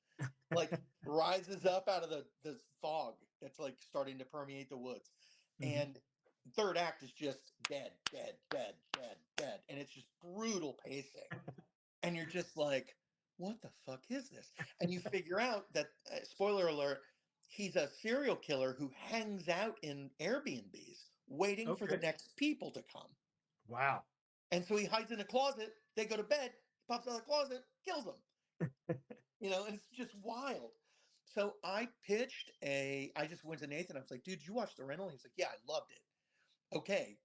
like rises up out of the fog that's like starting to permeate the woods. And third act is just dead, dead, dead, dead, dead. And it's just brutal pacing. And you're just like, what the fuck is this? And you figure out that, spoiler alert, he's a serial killer who hangs out in Airbnbs waiting for the next people to come. Wow. And so he hides in a closet. They go to bed, pops out of the closet, kills them. And it's just wild. So I just went to Nathan. I was like, dude, did you watch the rental? He's like, yeah, I loved it. Okay,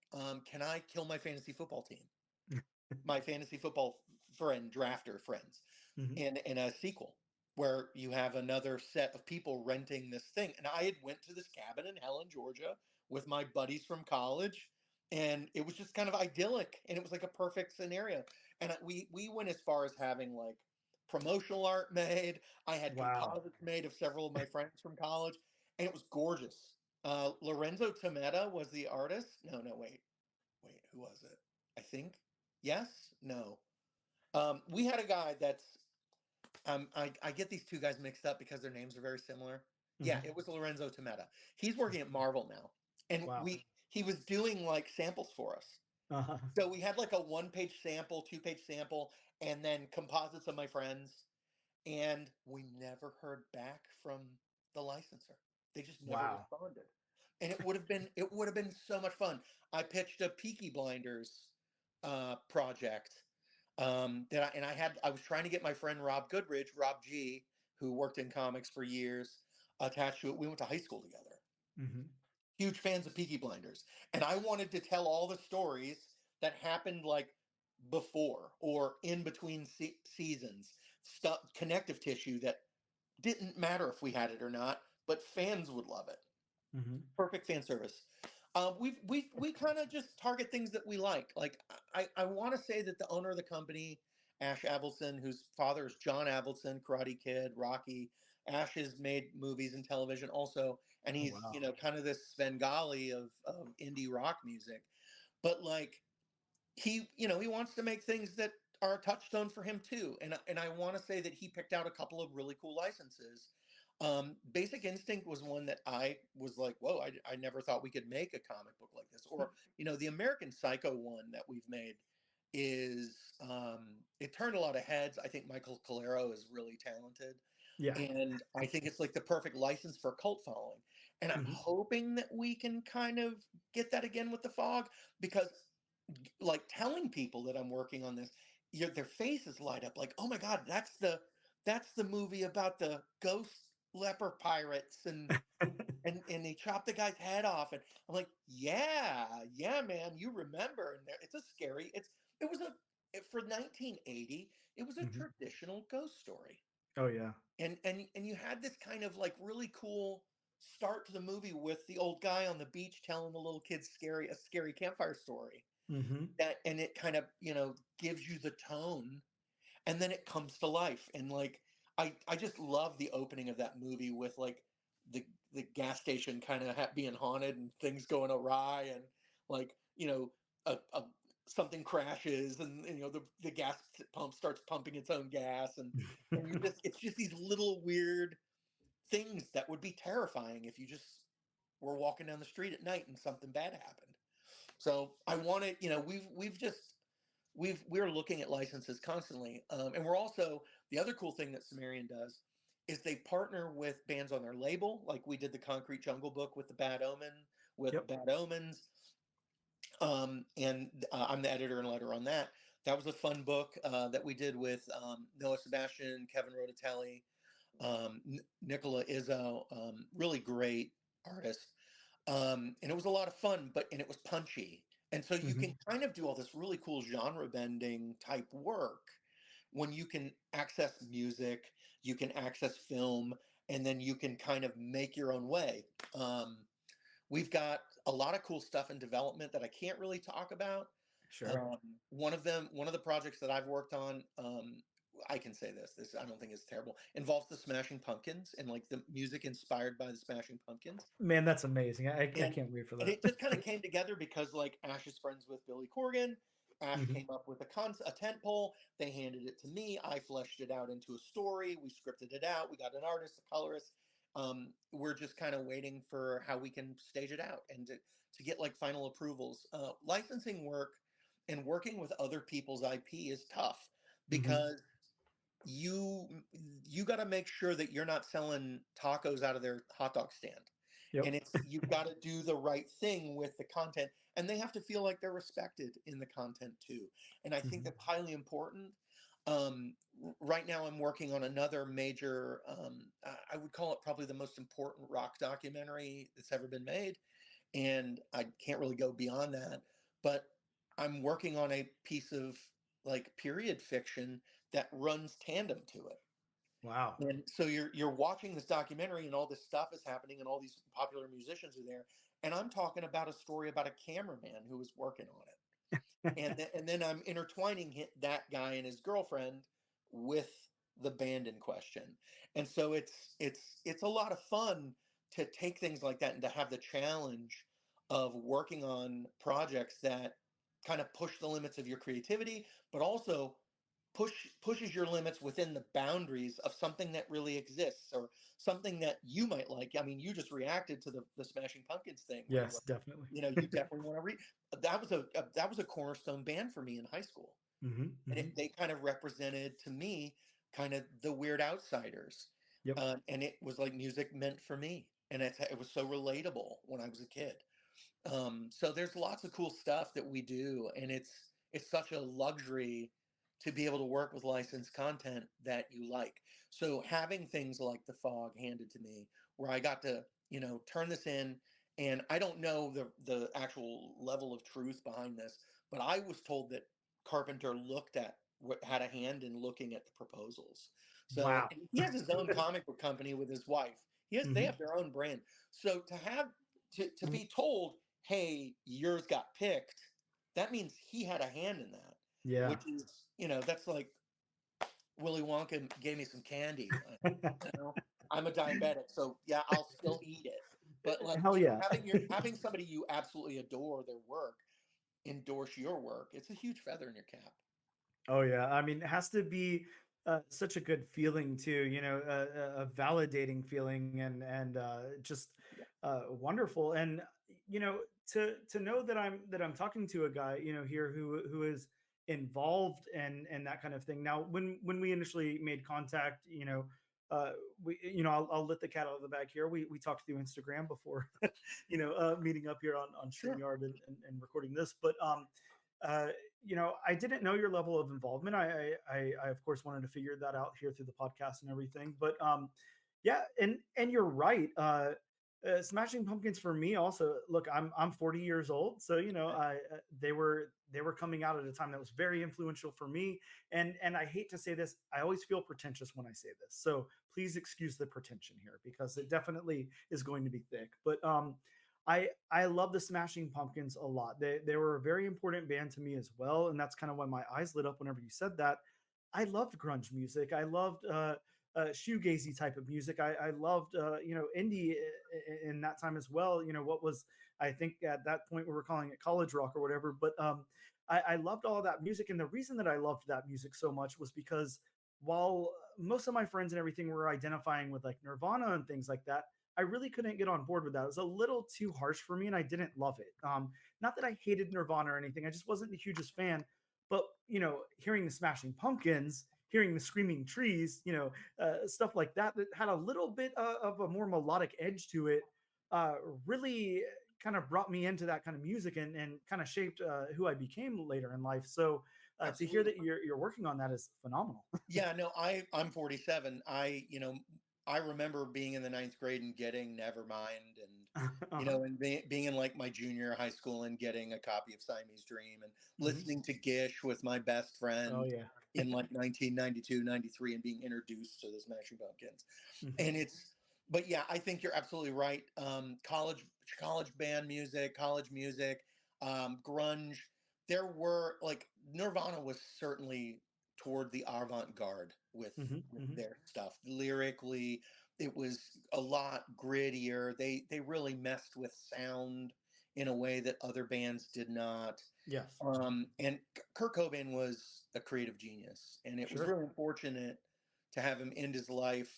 can I kill my fantasy football team? My fantasy football drafter friends, in a sequel where you have another set of people renting this thing. And I had went to this cabin in Helen, Georgia with my buddies from college, and it was just kind of idyllic, and it was like a perfect scenario. And we went as far as having like promotional art made. I had composites made of several of my friends from college, and it was gorgeous. Lorenzo Tometa was the artist. No, wait, who was it? I think yes, no. We had a guy that's I get these two guys mixed up because their names are very similar. Yeah, it was Lorenzo Tometa. He's working at Marvel now, and he was doing like samples for us. So we had like a 1-page sample, 2-page sample, and then composites of my friends, and we never heard back from the licenser. They just never responded. And it would have been so much fun. I pitched a Peaky Blinders project I was trying to get my friend Rob Goodridge, Rob G, who worked in comics for years, attached to it. We went to high school together. Huge fans of Peaky Blinders. And I wanted to tell all the stories that happened like before or in between seasons, stuff, connective tissue that didn't matter if we had it or not, but fans would love it. Perfect fan service. We kind of just target things that we like. Like I want to say that the owner of the company, Ash Avildsen, whose father is John Avildsen, Karate Kid, Rocky. Ash has made movies and television also, and he's kind of this Svengali of indie rock music. But like he wants to make things that are a touchstone for him too. And I want to say that he picked out a couple of really cool licenses. Basic Instinct was one that I was like, whoa, I never thought we could make a comic book like this. Or, the American Psycho one that we've made is, it turned a lot of heads. I think Michael Calero is really talented. Yeah. And I think it's like the perfect license for a cult following. And I'm hoping that we can kind of get that again with The Fog, because like telling people that I'm working on this, their faces light up like, oh my God, that's the movie about the ghost leper pirates and they chop the guy's head off, and I'm like, yeah, man, you remember. And it's a scary. For 1980, it was a traditional ghost story. Oh yeah. And you had this kind of like really cool start to the movie with the old guy on the beach telling the little kids a scary campfire story. And it kind of gives you the tone, and then it comes to life. And like I just love the opening of that movie with like the gas station kind of being haunted and things going awry, and like something crashes, and the gas pump starts pumping its own gas, and it's just these little weird things that would be terrifying if you just were walking down the street at night and something bad happened. So I wanted, we're looking at licenses constantly. And we're also, the other cool thing that Sumerian does is they partner with bands on their label. Like we did the Concrete Jungle book with Bad Omens. And I'm the editor and letter on that. That was a fun book that we did with Noah Sebastian, Kevin Rodatelli, Nicola Izzo, really great artist. And it was a lot of fun, and it was punchy. And so you can kind of do all this really cool genre bending type work when you can access music, you can access film, and then you can kind of make your own way. We've got a lot of cool stuff in development that I can't really talk about. Sure. One of the projects that I've worked on, I can say this I don't think is terrible, involves the Smashing Pumpkins and like the music inspired by the Smashing Pumpkins. Man, that's amazing. I can't wait for that. And it just kind of came together because like Ash is friends with Billy Corgan. Ash came up with a tent pole. They handed it to me. I fleshed it out into a story. We scripted it out. We got an artist, a colorist, We're just kind of waiting for how we can stage it out and to get like final approvals. Licensing work and working with other people's IP is tough because you got to make sure that you're not selling tacos out of their hot dog stand. Yep. And you've got to do the right thing with the content, and they have to feel like they're respected in the content too. And I think that's highly important. Right now I'm working on another major, I would call it probably the most important rock documentary that's ever been made. And I can't really go beyond that, but I'm working on a piece of like period fiction that runs tandem to it. Wow. And so you're watching this documentary and all this stuff is happening and all these popular musicians are there. And I'm talking about a story about a cameraman who was working on it. And then I'm intertwining that guy and his girlfriend with the band in question. And so it's a lot of fun to take things like that and to have the challenge of working on projects that kind of push the limits of your creativity, but also pushes your limits within the boundaries of something that really exists or something that you might like. I mean, you just reacted to the Smashing Pumpkins thing. Yes, definitely. You definitely want to read. That was a cornerstone band for me in high school, and they kind of represented to me kind of the weird outsiders. Yep. And it was like music meant for me, and it was so relatable when I was a kid. So there's lots of cool stuff that we do, and it's such a luxury to be able to work with licensed content that you like. So having things like The Fog handed to me, where I got to, turn this in, and I don't know the actual level of truth behind this, but I was told that Carpenter had a hand in looking at the proposals. So wow. he has his own comic book company with his wife. They have their own brand. So to be told, hey, yours got picked, that means he had a hand in that. Yeah. Which is, that's like Willy Wonka gave me some candy. I'm a diabetic, so yeah, I'll still eat it. But like, hell yeah, having somebody you absolutely adore their work endorse your work, it's a huge feather in your cap. Oh yeah, I mean, it has to be such a good feeling too. A validating feeling and just wonderful. And to know that I'm talking to a guy here who is involved in that kind of thing. Now, when we initially made contact, we I'll let the cat out of the bag here. We talked through Instagram before meeting up here on StreamYard and recording this, but I didn't know your level of involvement. I of course wanted to figure that out here through the podcast and everything. But yeah, and you're right. Smashing Pumpkins for me also. Look, I'm 40 years old, so they were coming out at a time that was very influential for me. And I hate to say this, I always feel pretentious when I say this, so please excuse the pretension here because it definitely is going to be thick. But I love the Smashing Pumpkins a lot. They were a very important band to me as well, and that's kind of why my eyes lit up whenever you said that. I loved grunge music. I loved shoegazy type of music. I loved indie in that time as well. What was, I think at that point we were calling it college rock or whatever. But I loved all of that music, and the reason that I loved that music so much was because while most of my friends and everything were identifying with like Nirvana and things like that, I really couldn't get on board with that. It was a little too harsh for me, and I didn't love it. Not that I hated Nirvana or anything. I just wasn't the hugest fan. But hearing the Smashing Pumpkins, hearing the Screaming Trees, stuff like that had a little bit of a more melodic edge to it, really kind of brought me into that kind of music and kind of shaped who I became later in life. So to hear that you're working on that is phenomenal. Yeah, no, I'm 47. I remember being in the 9th grade and getting Nevermind and, and being in like my junior high school and getting a copy of Siamese Dream and listening to Gish with my best friend in like 1992, 93 and being introduced to the Smashing Pumpkins. And but yeah, I think you're absolutely right. College band music, college music, grunge. There were like Nirvana was certainly toward the avant-garde with their stuff. Lyrically, it was a lot grittier. They really messed with sound in a way that other bands did not. Yes. And Kurt Cobain was a creative genius, and it was really unfortunate to have him end his life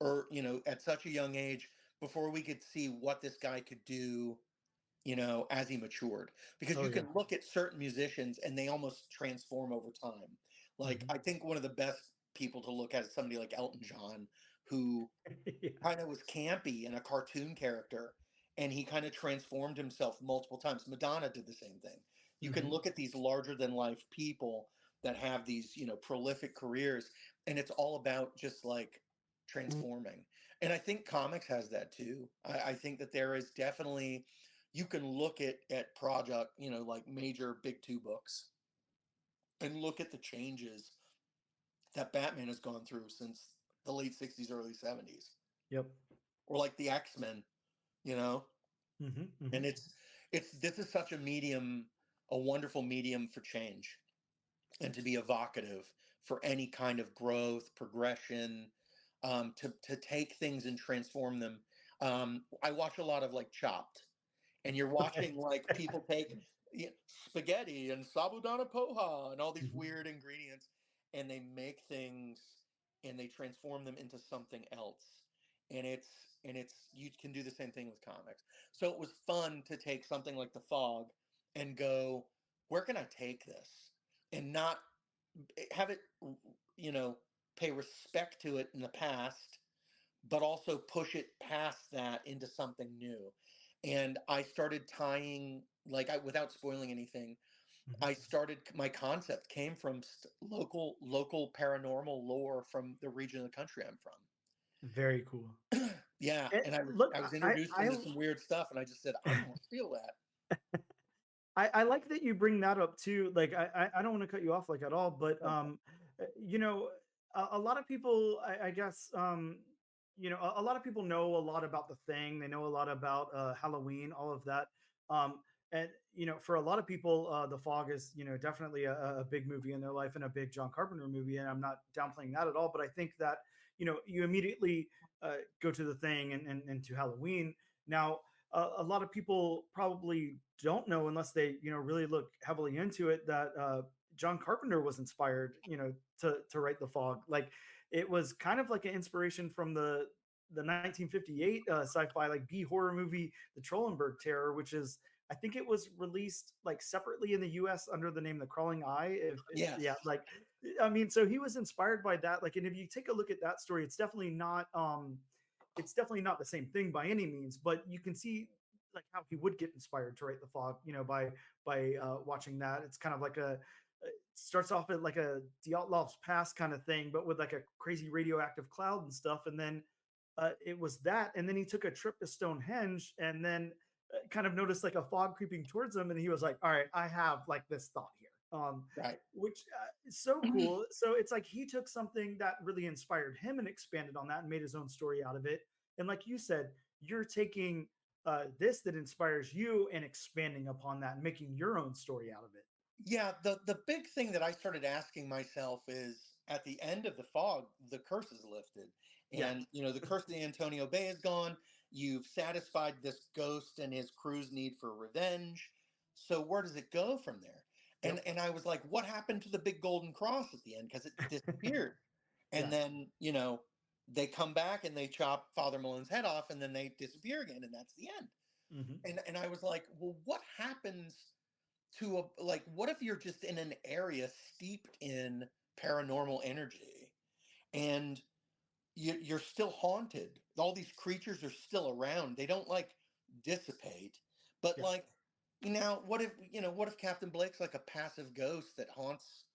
or, at such a young age, before we could see what this guy could do, as he matured. Because Oh you yeah. can look at certain musicians and they almost transform over time. Like, Mhm. I think one of the best people to look at is somebody like Elton John, who Yeah. kind of was campy and a cartoon character, and he kind of transformed himself multiple times. Madonna did the same thing. You can Mhm. look at these larger than life people that have these, prolific careers, and it's all about just like transforming. And I think comics has that too. I think that there is definitely, you can look at project, like major big two books, and look at the changes that Batman has gone through since the late 60s, early 70s, Yep. or like the X-Men, you know. Mhm. And Mhm. it's this is such a medium, a wonderful medium for change, and to be evocative for any kind of growth, progression, to take things and transform them. I watch a lot of like Chopped, and you're Okay. watching like people take spaghetti and sabudana poha and all these Mhm. weird ingredients, and they make things and they transform them into something else. And it's you can do the same thing with comics. So it was fun to take something like The Fog and go, where can I take this? And not have it, you know, pay respect to it in the past, but also push it past that into something new. And I started tying, like, without spoiling anything, Mhm. I started, my concept came from local paranormal lore from the region of the country I'm from. Very cool. Yeah, and Look, I was introduced I into some weird stuff, and I just said, I'm gonna steal that. I like that you bring that up too. Like, I don't want to cut you off like at all, but you know, a lot of people, I guess, a lot of people know a lot about the Thing. They know a lot about Halloween, all of that. And for a lot of people, The Fog is definitely a big movie in their life and a big John Carpenter movie. And I'm not downplaying that at all. But I think that you immediately go to the Thing and to Halloween. Now, a lot of people probably don't know unless they really look heavily into it that John Carpenter was inspired to write The Fog. Like, it was kind of like an inspiration from the 1958 sci-fi like B horror movie The Trollenberg Terror, which is, I think it was released like separately in the US under the name The Crawling Eye. Yes. Yeah, like, I mean, so he was inspired by that. Like, and if you take a look at that story, it's definitely not the same thing by any means, but you can see like how he would get inspired to write The Fog, by watching that. It's kind of like starts off at like a The Outlaw's Past kind of thing, but with like a crazy radioactive cloud and stuff. And then it was that, and then he took a trip to Stonehenge, and then kind of noticed like a fog creeping towards him, and he was like, "All right, I have like this thought here." Right. Which is so cool. So it's like he took something that really inspired him and expanded on that and made his own story out of it. And like you said, you're taking this that inspires you and expanding upon that and making your own story out of it. Yeah, the big thing that I started asking myself is, at the end of The Fog, the curse is lifted. Yeah. And, the curse of the Antonio Bay is gone. You've satisfied this ghost and his crew's need for revenge. So where does it go from there? And Yep. and I was like, what happened to the big golden cross at the end? Because it disappeared. Yeah. And then, they come back and they chop Father Malone's head off, and then they disappear again, and that's the end. Hmm. And I was like, well, what happens to like, what if you're just in an area steeped in paranormal energy, and you're still haunted, all these creatures are still around, they don't like dissipate, but Yeah. like, what if Captain Blake's like a passive ghost that haunts,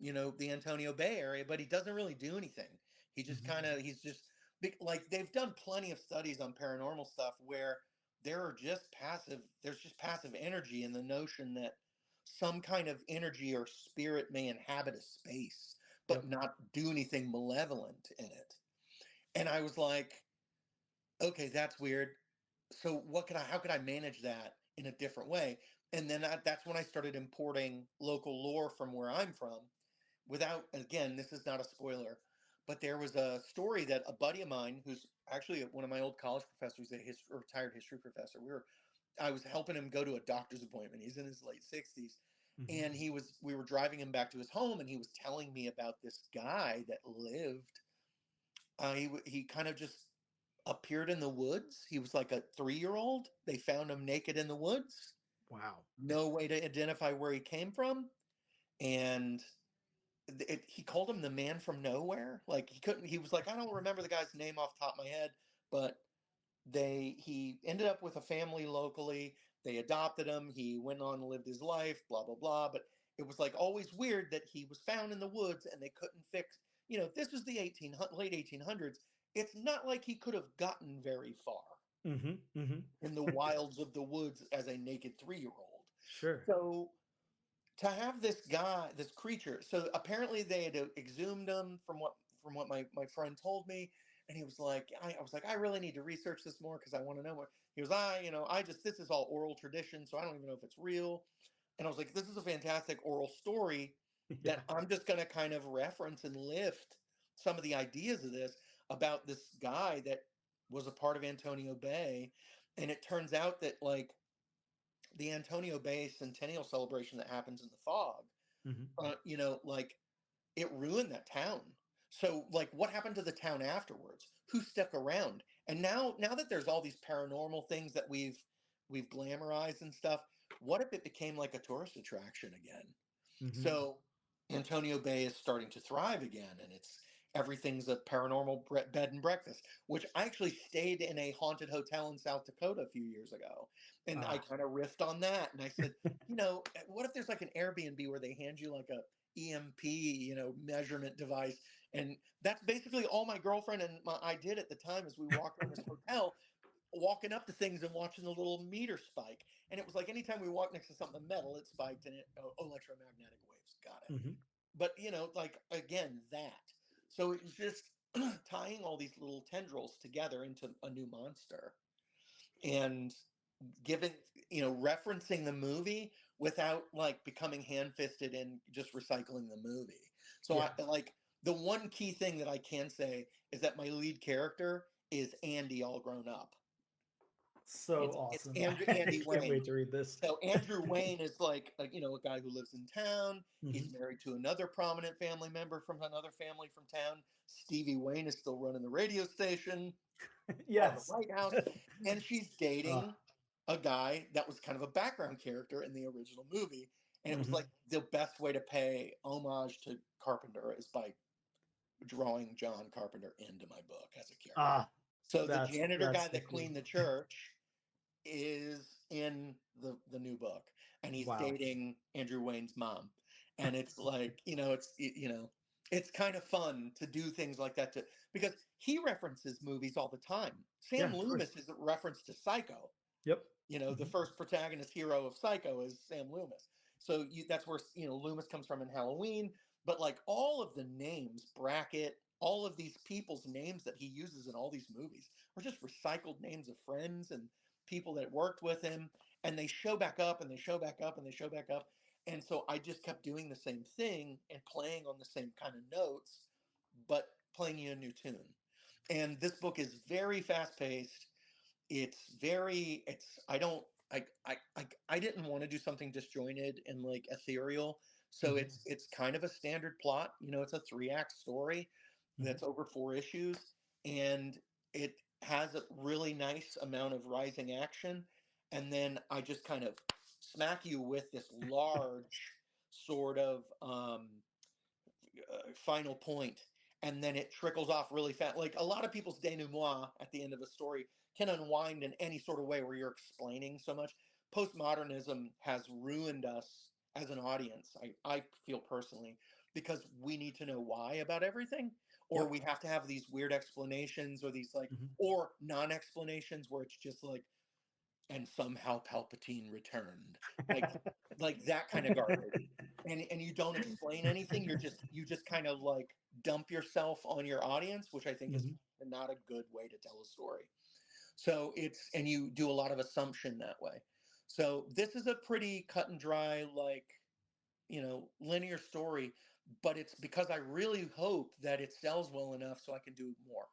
the Antonio Bay area, but he doesn't really do anything. He just Hmm. kind of, he's just like, they've done plenty of studies on paranormal stuff where there's just passive energy, and the notion that some kind of energy or spirit may inhabit a space Yep. but not do anything malevolent in it. And I was like, okay, that's weird. So how could I manage that in a different way? And then that's when I started importing local lore from where I'm from, without, again, this is not a spoiler, but there was a story that a buddy of mine, who's actually one of my old college professors, a retired history professor, I was helping him go to a doctor's appointment. He's in his late 60s. Hmm. And we were driving him back to his home, and he was telling me about this guy that lived He kind of just appeared in the woods. He was like a 3-year-old. They found him naked in the woods. Wow. No way to identify where he came from, and he called him the man from nowhere. Like he couldn't. He was like, I don't remember the guy's name off the top of my head, but he ended up with a family locally. They adopted him. He went on and lived his life. Blah blah blah. But it was like always weird that he was found in the woods and they couldn't fix. This was the late 1800s. It's not like he could have gotten very far in the wilds of the woods as a naked 3-year-old. Sure. So to have this guy, this creature, so apparently they had exhumed him from what my friend told me, and he was like, I was like, I really need to research this more because I want to know more. He was, this is all oral tradition, so I don't even know if it's real. And I was like, this is a fantastic oral story that I'm just going to kind of reference and lift some of the ideas of this about this guy that was a part of Antonio Bay. And it turns out that like the Antonio Bay centennial celebration that happens in the fog, like it ruined that town. So like what happened to the town afterwards? Who stuck around? And now that there's all these paranormal things that we've glamorized and stuff, what if it became like a tourist attraction again? So Antonio Bay is starting to thrive again, and everything's a paranormal bed and breakfast, which I actually stayed in a haunted hotel in South Dakota a few years ago. And I kind of riffed on that. And I said, what if there's like an Airbnb where they hand you like a EMP, measurement device? And that's basically all my girlfriend and I did at the time as we walked around this hotel, walking up to things and watching the little meter spike. And it was like anytime we walked next to something metal, it spiked, and electromagnetic waves. Got it. But, like, again, that. So it was just tying all these little tendrils together into a new monster and giving, referencing the movie without like becoming hand-fisted and just recycling the movie. So I like the one key thing that I can say is that my lead character is Andy all grown up. So awesome. It's Andy Wayne. Can't wait to read this. So Andrew Wayne is like, a guy who lives in town. He's married to another prominent family member from another family from town. Stevie Wayne is still running the radio station. Yes. The White House. And she's dating a guy that was kind of a background character in the original movie. And it was like the best way to pay homage to Carpenter is by drawing John Carpenter into my book as a character. So the janitor guy that cleaned the church is in the new book, and he's dating Andrew Wayne's mom. And it's like, it's kind of fun to do things like that because he references movies all the time. Sam Loomis is a reference to Psycho. Yep. The first protagonist hero of Psycho is Sam Loomis. So that's where, Loomis comes from in Halloween. But like all of the names, Brackett, all of these people's names that he uses in all these movies are just recycled names of friends and people that worked with him. And they show back up and they show back up and they show back up. And so I just kept doing the same thing and playing on the same kind of notes, but playing you a new tune. And this book is very fast paced. I didn't want to do something disjointed and like ethereal. So it's kind of a standard plot. It's a 3-act story that's over 4 issues, and it has a really nice amount of rising action. And then I just kind of smack you with this large sort of final point, and then it trickles off really fast. Like a lot of people's denouement at the end of a story can unwind in any sort of way where you're explaining so much. Postmodernism has ruined us as an audience, I feel personally, because we need to know why about everything, or we have to have these weird explanations or these like, or non-explanations where it's just like, and somehow Palpatine returned, like that kind of garbage. And you don't explain anything. You just kind of like dump yourself on your audience, which I think is not a good way to tell a story. So and you do a lot of assumption that way. So this is a pretty cut and dry, like, linear story, but it's because I really hope that it sells well enough so I can do more.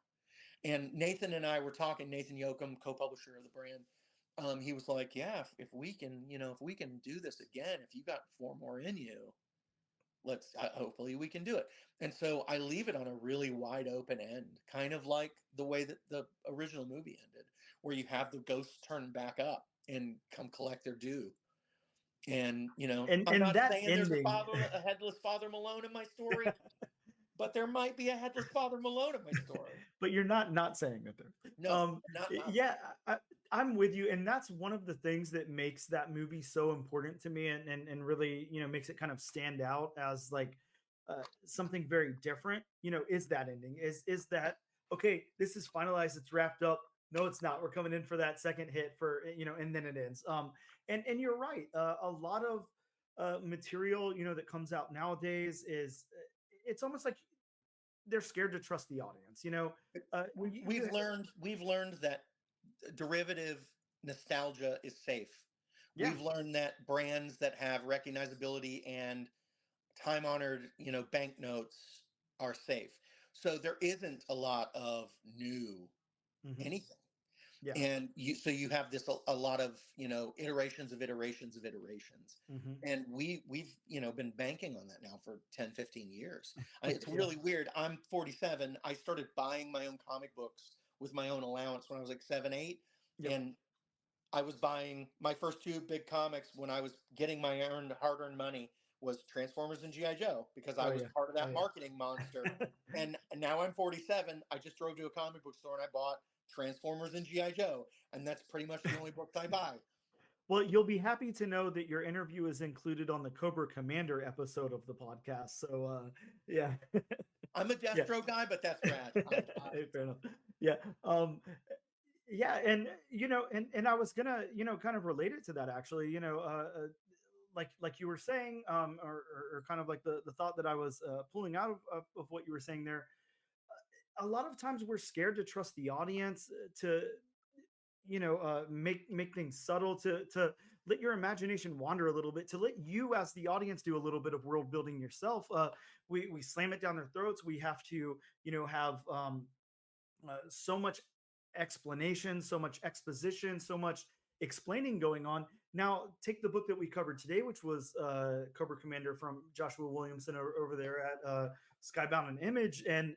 And Nathan and I were talking, Nathan Yoakum, co-publisher of the brand. He was like, yeah, if we can do this again, if you got 4 more in you, hopefully we can do it. And so I leave it on a really wide open end, kind of like the way that the original movie ended, where you have the ghosts turn back up and come collect their due. And I'm and not that saying there's ending, a headless Father Malone in my story, but there might be a headless Father Malone in my story. but you're not saying that there. No, not. Yeah, I'm with you, and that's one of the things that makes that movie so important to me, and really makes it kind of stand out as like something very different. Is that ending? Is that okay? This is finalized. It's wrapped up. No, it's not. We're coming in for that second hit for and then it ends. And you're right. A lot of material that comes out nowadays is it's almost like they're scared to trust the audience. We've learned that derivative nostalgia is safe. Yeah. We've learned that brands that have recognizability and time honored, banknotes are safe. So there isn't a lot of new anything. Yeah. And you have this a lot of iterations of iterations of iterations, and we've been banking on that now for 10-15 years. It's really weird. I'm 47. I started buying my own comic books with my own allowance when I was like 7-8, and I was buying my first two big comics when I was getting my hard-earned money was Transformers and GI Joe, because I was part of that marketing monster. And now I'm 47. I just drove to a comic book store and I bought Transformers and GI Joe, and that's pretty much the only books I buy. Well, you'll be happy to know that your interview is included on the Cobra Commander episode of the podcast. So, yeah. I'm a Destro guy, but that's rad. Fair enough. Yeah. Yeah, and and I was gonna kind of relate it to that actually. Like you were saying, or kind of like the thought that I was pulling out of what you were saying there. A lot of times we're scared to trust the audience to make things subtle, to let your imagination wander a little bit, to let you as the audience do a little bit of world building yourself. We slam it down their throats. We have to have so much explanation, so much exposition, so much explaining going on. Now, take the book that we covered today, which was Cobra Commander from Joshua Williamson over there at Skybound and Image. And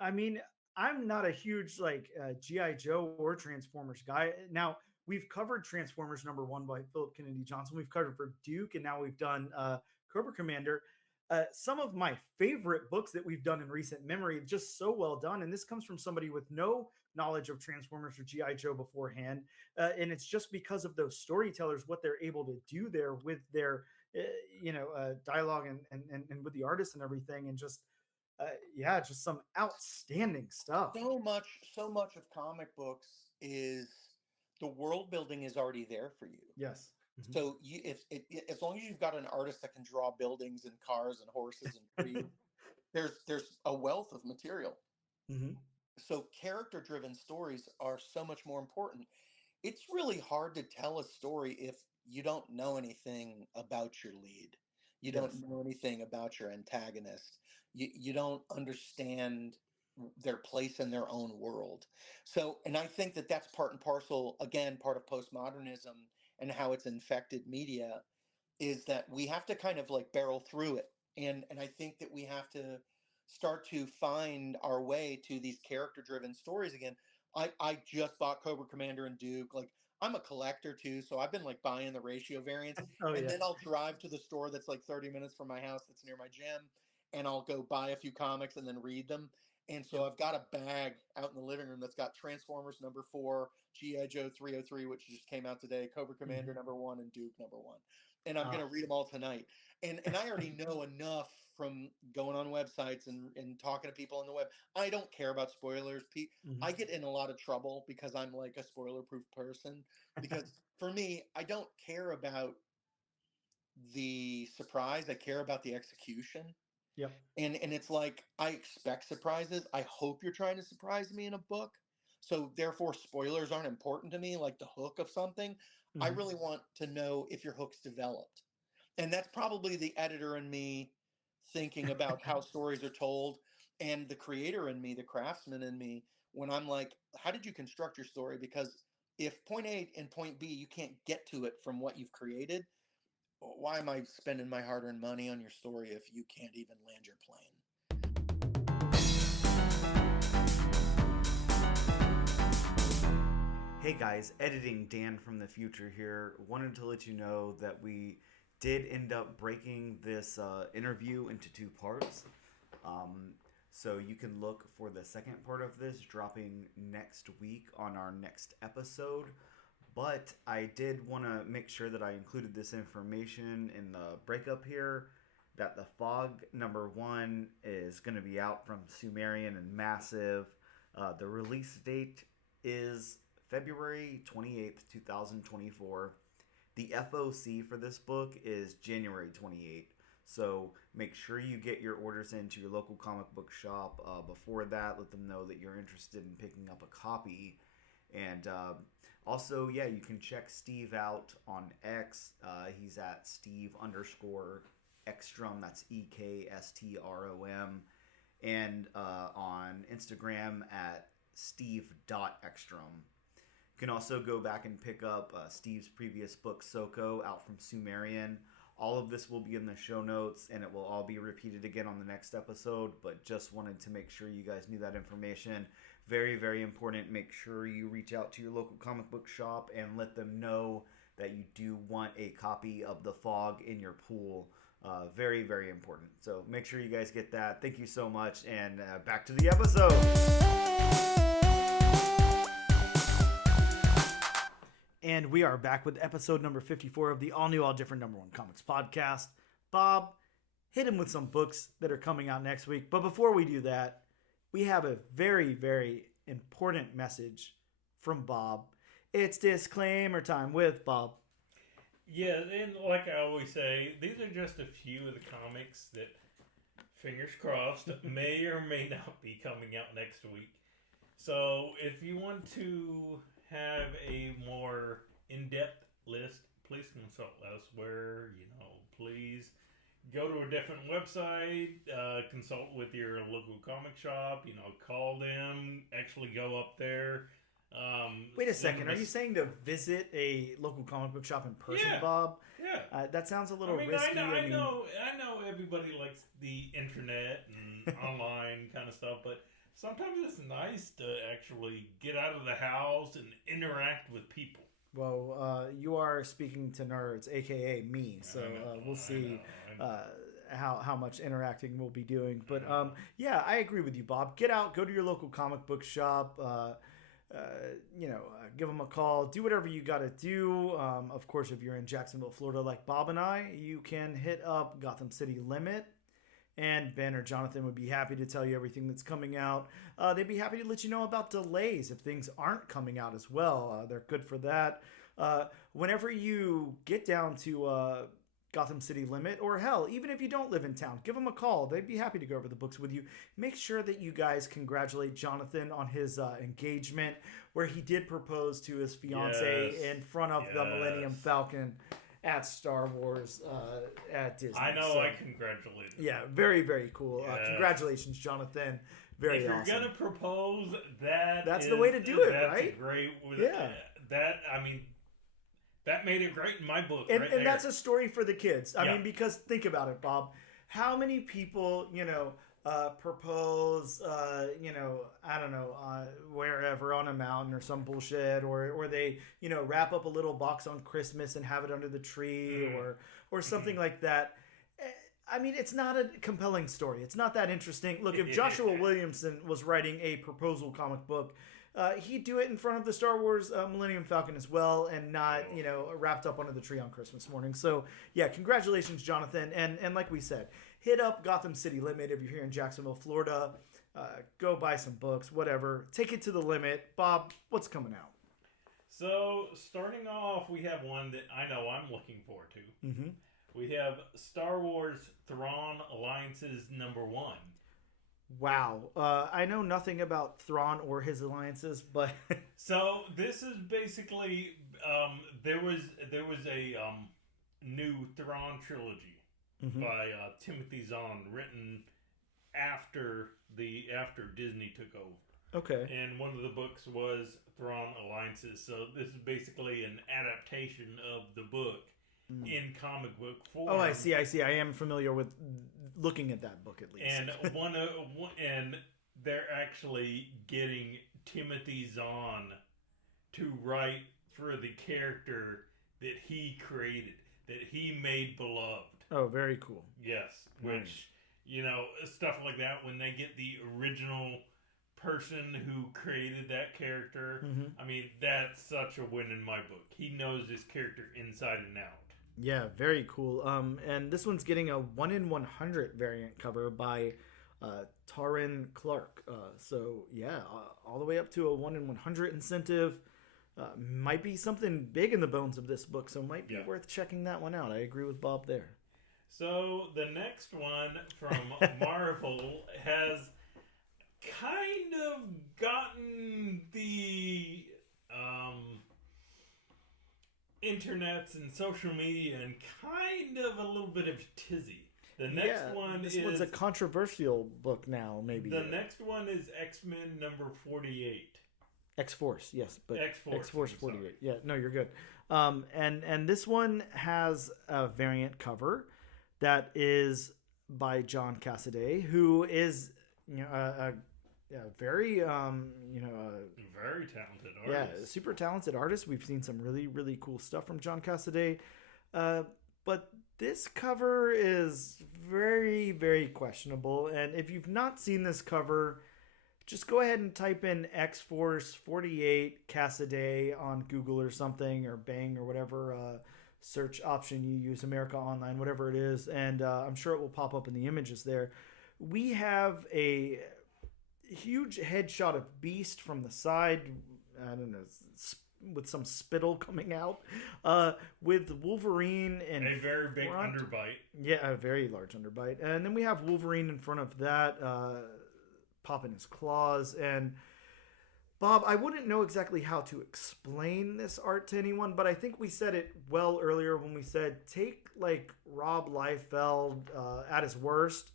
I mean, I'm not a huge GI Joe or Transformers guy. Now, we've covered Transformers #1 by Philip Kennedy Johnson. We've covered for Duke, and now we've done Cobra Commander. Some of my favorite books that we've done in recent memory, just so well done. And this comes from somebody with no knowledge of Transformers or GI Joe beforehand, and it's just because of those storytellers, what they're able to do there with their dialogue and with the artists and everything, and just just some outstanding stuff. So much of comic books is the world building is already there for you. Yes. So as long as you've got an artist that can draw buildings and cars and horses and trees, there's a wealth of material. So character-driven stories are so much more important. It's really hard to tell a story if you don't know anything about your lead. You don't know anything about your antagonist. You don't understand their place in their own world. So, and I think that that's part and parcel, again, part of postmodernism and how it's infected media, is that we have to kind of like barrel through it. And I think that we have to start to find our way to these character-driven stories again. I just bought Cobra Commander and Duke. Like, I'm a collector too, so I've been like buying the ratio variants. Then I'll drive to the store that's like 30 minutes from my house that's near my gym, and I'll go buy a few comics and then read them. And so I've got a bag out in the living room that's got Transformers #4, G.I. Joe 303, which just came out today, Cobra Commander #1, and Duke #1. And I'm going to read them all tonight. And I already know enough from going on websites and talking to people on the web. I don't care about spoilers. I get in a lot of trouble because I'm like a spoiler-proof person. Because for me, I don't care about the surprise. I care about the execution. Yep. And it's like, I expect surprises. I hope you're trying to surprise me in a book. So therefore, spoilers aren't important to me, like the hook of something. I really want to know if your hook's developed. And that's probably the editor in me thinking about how stories are told, and the creator in me, the craftsman in me, when I'm like, how did you construct your story? Because if point A and point B, you can't get to it from what you've created, why am I spending my hard-earned money on your story if you can't even land your plane? Hey guys, editing Dan from the future here. Wanted to let you know that we did end up breaking this interview into 2 parts. So you can look for the second part of this dropping next week on our next episode. But I did want to make sure that I included this information in the breakup here, that the Fog #1 is going to be out from Sumerian and Massive. The release date is February 28th, 2024. The FOC for this book is January 28th. So make sure you get your orders into your local comic book shop before that. Let them know that you're interested in picking up a copy. And also, yeah, you can check Steve out on X. He's at Steve_Ekstrom. That's EKSTROM. And on Instagram at Steve.Ekstrom. You can also go back and pick up Steve's previous book, Soko, out from Sumerian. All of this will be in the show notes, and it will all be repeated again on the next episode, but just wanted to make sure you guys knew that information. Very, very important. Make sure you reach out to your local comic book shop and let them know that you do want a copy of The Fog in your pool. Very, very important. So make sure you guys get that. Thank you so much, and back to the episode. And we are back with episode number 54 of the all-new, all-different #1 Comics podcast. Bob, hit him with some books that are coming out next week. But before we do that, we have a very, very important message from Bob. It's disclaimer time with Bob. Yeah, and like I always say, these are just a few of the comics that, fingers crossed, may or may not be coming out next week. So if you want to have a more in-depth list, please consult us where, please go to a different website, consult with your local comic shop, call them, actually go up there. Wait a second, are you saying to visit a local comic book shop in person, Yeah. Bob? Yeah. That sounds a little risky. I know everybody likes the internet and online kind of stuff, but sometimes it's nice to actually get out of the house and interact with people. Well, you are speaking to nerds, a.k.a. me, so we'll see how much interacting we'll be doing. But, yeah, I agree with you, Bob. Get out, go to your local comic book shop, give them a call, do whatever you got to do. Of course, if you're in Jacksonville, Florida, like Bob and I, you can hit up Gotham City Limit. And Ben or Jonathan would be happy to tell you everything that's coming out. They'd be happy to let you know about delays if things aren't coming out as well. They're good for that. Whenever you get down to Gotham City Limit, or hell, even if you don't live in town, give them a call. They'd be happy to go over the books with you. Make sure that you guys congratulate Jonathan on his engagement, where he did propose to his fiancée in front of the Millennium Falcon at Star Wars at Disney. I know, so, I congratulate him. Yeah, very, very cool. Congratulations, Jonathan. Very awesome. If you're going to propose, that's the way to do it, that's right? Great. Yeah. That made it great in my book. And that's a story for the kids. I mean, because think about it, Bob. How many people, propose, I don't know, wherever on a mountain or some bullshit, or they, wrap up a little box on Christmas and have it under the tree or something like that. I mean, it's not a compelling story. It's not that interesting. Look, if Joshua Williamson was writing a proposal comic book, he'd do it in front of the Star Wars Millennium Falcon as well, and not, wrapped up under the tree on Christmas morning. So, yeah, congratulations, Jonathan. And like we said, hit up Gotham City Limit if you're here in Jacksonville, Florida. Go buy some books, whatever. Take it to the limit. Bob, what's coming out? So, starting off, we have one that I know I'm looking forward to. Mm-hmm. We have Star Wars Thrawn Alliances #1. Wow. I know nothing about Thrawn or his alliances, but... So, this is basically... there was a new Thrawn trilogy by Timothy Zahn, written after Disney took over. Okay. And one of the books was Thrawn Alliances. So, this is basically an adaptation of the book. in comic book form. Oh, I see. I am familiar with looking at that book at least. And and they're actually getting Timothy Zahn to write for the character that he created, that he made beloved. Oh, very cool. Yes, which, you know, stuff like that, when they get the original person who created that character, I mean, that's such a win in my book. He knows this character inside and out. Yeah, very cool. And this one's getting a 1 in 100 variant cover by Taryn Clark. So yeah, all the way up to a 1 in 100 incentive. Might be something big in the bones of this book, so might be worth checking that one out. I agree with Bob there. So the next one from Marvel has kind of gotten the internets and social media and kind of a little bit of tizzy. The next one this one's a controversial book now, maybe. The next one is X-Men number 48. X-Force, yes, but X-Force 48. Sorry. Yeah, no, you're good. And this one has a variant cover that is by John Cassaday, who is a very very talented artist. Yeah, super talented artist. We've seen some really, really cool stuff from John Cassaday. But this cover is very, very questionable. And if you've not seen this cover, just go ahead and type in X-Force 48 Cassaday on Google or something, or Bing, or whatever search option you use, America Online, whatever it is. And I'm sure it will pop up in the images there. We have a huge headshot of Beast from the side, I don't know, with some spittle coming out, with Wolverine in a very big front. underbite. Yeah, a very large underbite. And then we have Wolverine in front of that, popping his claws. And Bob, I wouldn't know exactly how to explain this art to anyone, but I think we said it well earlier when we said take like Rob Liefeld at his worst,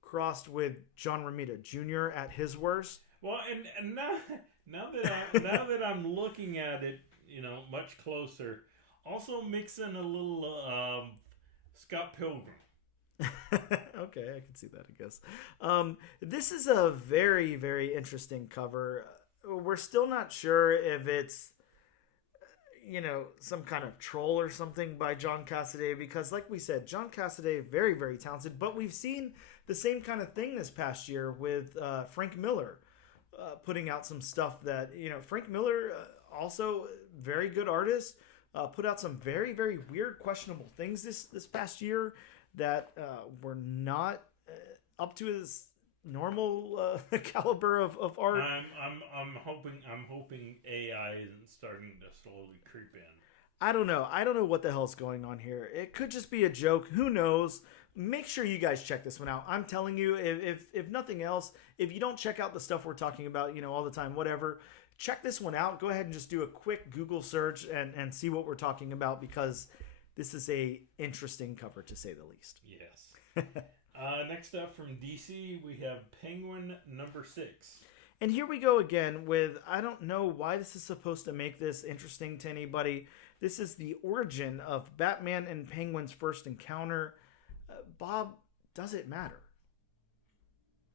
crossed with John Romita Jr. at his worst. Well, and now that I'm looking at it, much closer, also mix in a little Scott Pilgrim. Okay, I can see that, I guess. This is a very, very interesting cover. We're still not sure if it's some kind of troll or something by John Cassaday, because like we said, John Cassaday, very, very talented, but we've seen the same kind of thing this past year with Frank Miller putting out some stuff that, Frank Miller, also very good artist, put out some very, very weird, questionable things this past year that were not up to his normal caliber of art. I'm hoping AI isn't starting to slowly creep in. I don't know what the hell's going on here. It could just be a joke. Who knows? Make sure you guys check this one out. I'm telling you, if nothing else, if you don't check out the stuff we're talking about, all the time, whatever, check this one out. Go ahead and just do a quick Google search and see what we're talking about, because this is a interesting cover, to say the least. Yes. Next up from DC, we have Penguin number 6. And here we go again with, I don't know why this is supposed to make this interesting to anybody. This is the origin of Batman and Penguin's first encounter. Bob, does it matter?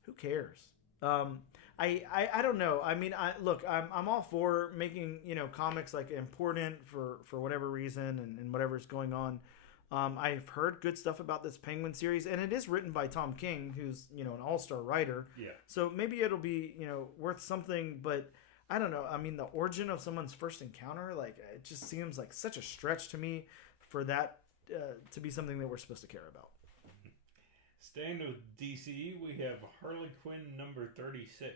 Who cares? I don't know. I mean, I'm all for making, comics like important for whatever reason and whatever's going on. I've heard good stuff about this Penguin series, and it is written by Tom King, who's, an all-star writer. Yeah. So maybe it'll be, worth something, but I don't know. I mean, the origin of someone's first encounter, it just seems like such a stretch to me for that to be something that we're supposed to care about. Staying with DC, we have Harley Quinn number 36.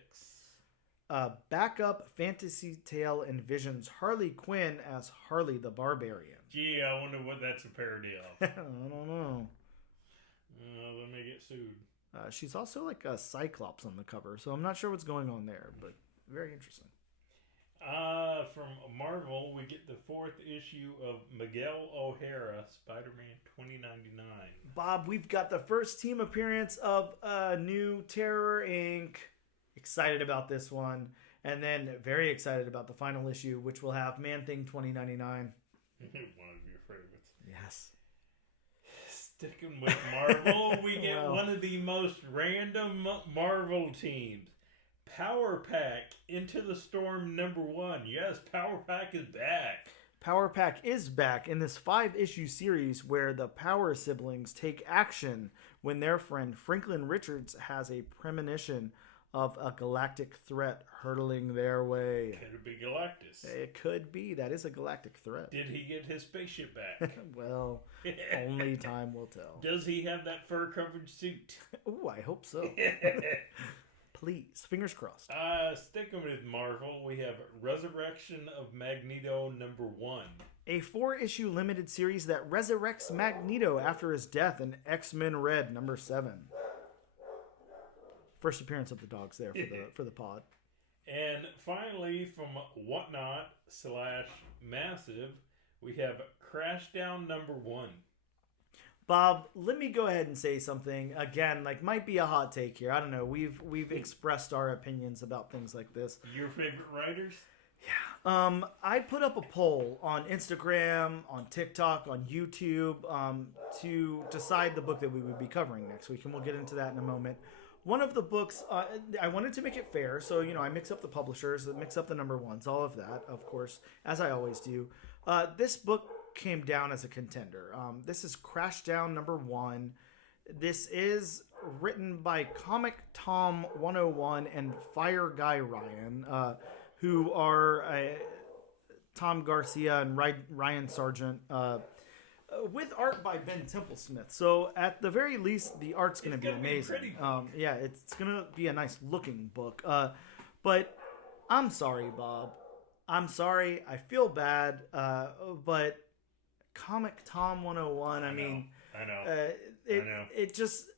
Backup fantasy tale envisions Harley Quinn as Harley the Barbarian. Gee, I wonder what that's a parody of. I don't know. Let me get sued. She's also like a Cyclops on the cover, so I'm not sure what's going on there, but very interesting. From Marvel, we get the 4th issue of Miguel O'Hara, Spider-Man 2099. Bob, we've got the first team appearance of new Terror Inc. Excited about this one. And then very excited about the final issue, which will have Man-Thing 2099. One of your favorites. Yes. Sticking with Marvel, we get one of the most random Marvel teams. Power Pack Into the Storm #1. Yes, Power Pack is back. Power Pack is back in this 5-issue series where the Power siblings take action when their friend Franklin Richards has a premonition of a galactic threat hurtling their way. Could it be Galactus? It could be. That is a galactic threat. Did he get his spaceship back? Well, only time will tell. Does he have that fur-covered suit? Ooh, I hope so. Please. Fingers crossed. Sticking with Marvel, we have Resurrection of Magneto #1. A 4-issue limited series that resurrects Magneto after his death in X-Men Red #7. First appearance of the dogs there for the pod. And finally, from Whatnot/Massive, we have Crashdown #1. Bob, let me go ahead and say something again. Like, might be a hot take here. I don't know. We've expressed our opinions about things like this. Your favorite writers? Yeah. I put up a poll on Instagram, on TikTok, on YouTube, to decide the book that we would be covering next week, and we'll get into that in a moment. One of the books, I wanted to make it fair, so, I mix up the publishers, mix up the #1s, all of that, of course, as I always do. This book came down as a contender. This is Crashdown #1. This is written by Comic Tom 101 and Fire Guy Ryan, who are Tom Garcia and Ryan Sargent, with art by Ben Templesmith. So at the very least, the art's going to be amazing. Yeah, it's going to be a nice looking book. But I'm sorry, Bob. I'm sorry. I feel bad. But Comic Tom 101, I know. It just...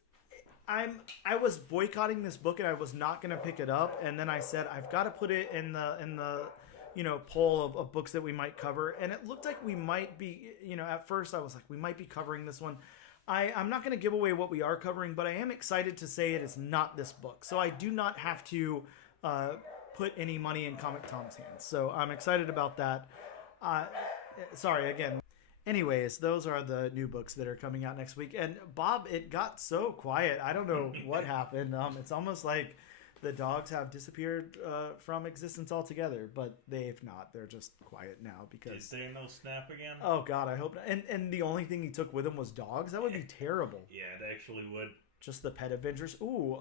I was boycotting this book and I was not going to pick it up. And then I said, I've got to put it in the poll of books that we might cover. And it looked like we might be, at first I was like, we might be covering this one. I'm not going to give away what we are covering, but I am excited to say it is not this book. So I do not have to put any money in Comic Tom's hands. So I'm excited about that. Sorry, again. Anyways, those are the new books that are coming out next week. And Bob, it got so quiet. I don't know what happened. It's almost like the dogs have disappeared from existence altogether, but they've not. They're just quiet now because... Did Thanos snap again? Oh, God, I hope not. And the only thing he took with him was dogs? That would be terrible. Yeah, it actually would. Just the pet Avengers. Ooh,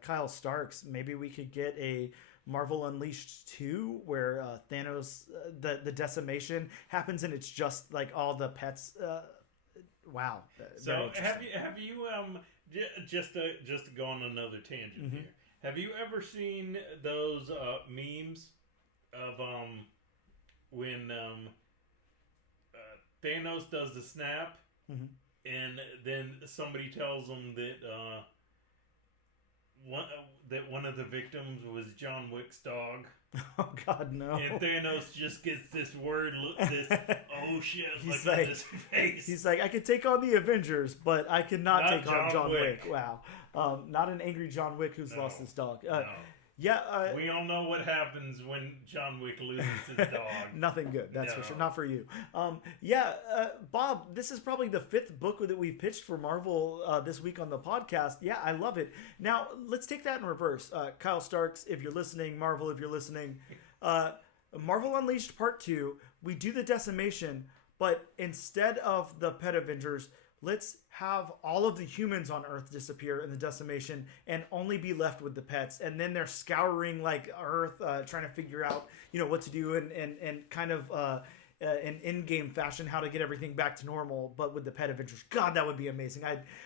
Kyle Starks. Maybe we could get a Marvel Unleashed 2 where Thanos, the decimation happens and it's just like all the pets. Wow. So have you just to go on another tangent here. Have you ever seen those memes of when Thanos does the snap and then somebody tells him that one of the victims was John Wick's dog? Oh God, no! And Thanos just gets this word, this oh shit, he's like his face. He's like, I could take on the Avengers, but I cannot take on John Wick. Wow, not an angry John Wick who's lost his dog. No. Yeah, we all know what happens when John Wick loses his dog. Nothing good, that's for sure. Not for you. Bob, this is probably the 5th book that we've pitched for Marvel this week on the podcast. Yeah, I love it. Now, let's take that in reverse. Kyle Starks, if you're listening, Marvel, if you're listening, Marvel Unleashed Part 2, we do the decimation, but instead of the Pet Avengers, let's have all of the humans on Earth disappear in the decimation and only be left with the pets. And then they're scouring like Earth, trying to figure out, what to do and kind of in in-game fashion how to get everything back to normal, but with the Pet Avengers. God, that would be amazing.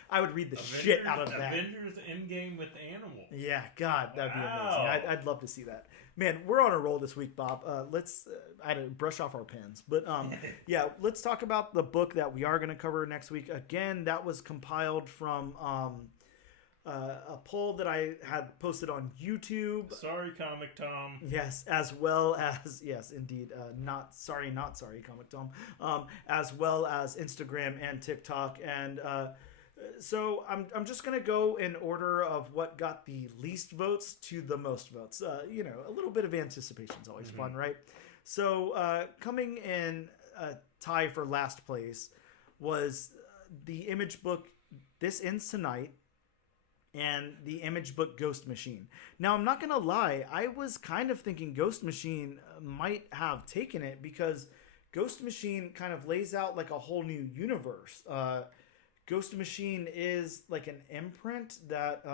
I would read the shit out of that. Avengers in-game with animals. Yeah, God, that'd be amazing. I'd love to see that. Man, we're on a roll this week, Bob. I had to brush off our pens. But yeah, let's talk about the book that we are going to cover next week. Again, that was compiled from a poll that I had posted on YouTube. Sorry, Comic Tom. Yes, as well as, yes, indeed, not sorry, Comic Tom. As well as Instagram and TikTok. And so I'm just going to go in order of what got the least votes to the most votes. A little bit of anticipation is always fun, right? So coming in tie for last place was the Image book This Ends Tonight and the Image book Ghost Machine. Now, I'm not going to lie, I was kind of thinking Ghost Machine might have taken it because Ghost Machine kind of lays out like a whole new universe. Ghost Machine is like an imprint that...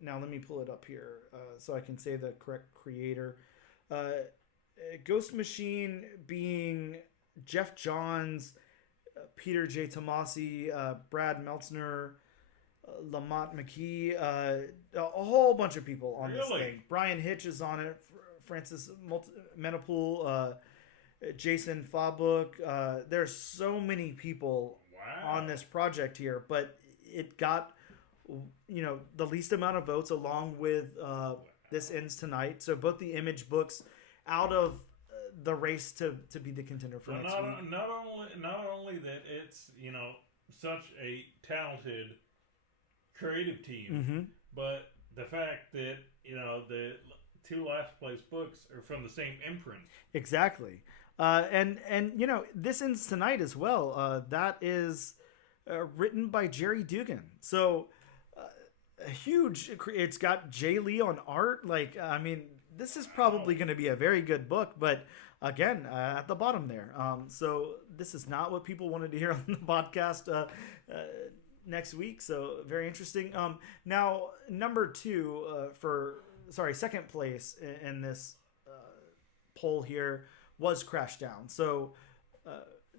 now, let me pull it up here so I can say the correct creator. Ghost Machine being Jeff Johns, Peter J. Tomasi, Brad Meltzner, Lamont McKee, a whole bunch of people on this thing. Brian Hitch is on it, Francis Menopool, Jason Fabuk. There's so many people on this project here, but it got, the least amount of votes along with This Ends Tonight. So both the Image books out of the race to be the contender for next week. Not only that it's, such a talented creative team, but the fact that, the two last place books are from the same imprint. Exactly. And This Ends Tonight as well. That is written by Jerry Dugan. So a huge, it's got Jay Lee on art. This is probably going to be a very good book, but again, at the bottom there. So this is not what people wanted to hear on the podcast next week. So very interesting. Now, number two second place in this poll here was Crash Down. So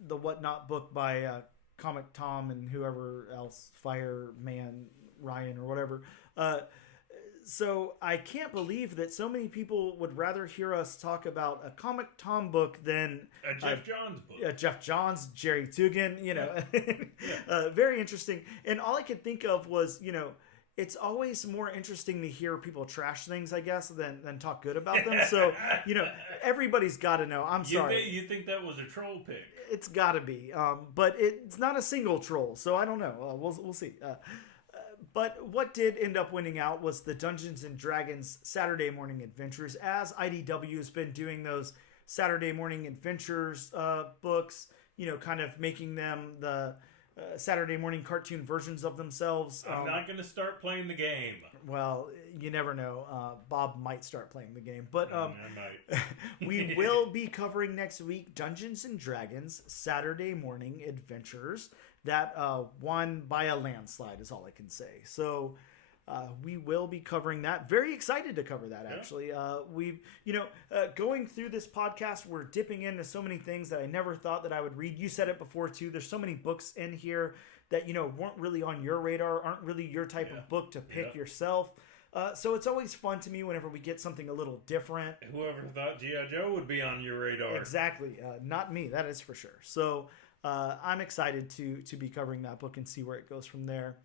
the Whatnot book by Comic Tom and whoever else, Fireman Ryan or whatever. So I can't believe that so many people would rather hear us talk about a Comic Tom book than a Jeff Johns book. Jeff Johns, Jerry Dugan, very interesting. And all I could think of was, it's always more interesting to hear people trash things, I guess, than talk good about them. So, everybody's got to know. I'm sorry. You think that was a troll pick? It's got to be. But it's not a single troll, so I don't know. We'll see. But what did end up winning out was the Dungeons & Dragons Saturday Morning Adventures, as IDW has been doing those Saturday Morning Adventures books, kind of making them the Saturday morning cartoon versions of themselves. I'm not going to start playing the game. Well, you never know. Bob might start playing the game. But I might. We will be covering next week Dungeons & Dragons Saturday Morning Adventures. That won by a landslide is all I can say. So we will be covering that. Very excited to cover that, actually. We've, going through this podcast, we're dipping into so many things that I never thought that I would read. You said it before, too. There's so many books in here that, weren't really on your radar, aren't really your type of book to pick yourself. So it's always fun to me whenever we get something a little different. Whoever thought G.I. Joe would be on your radar. Exactly. Not me, that is for sure. So I'm excited to be covering that book and see where it goes from there.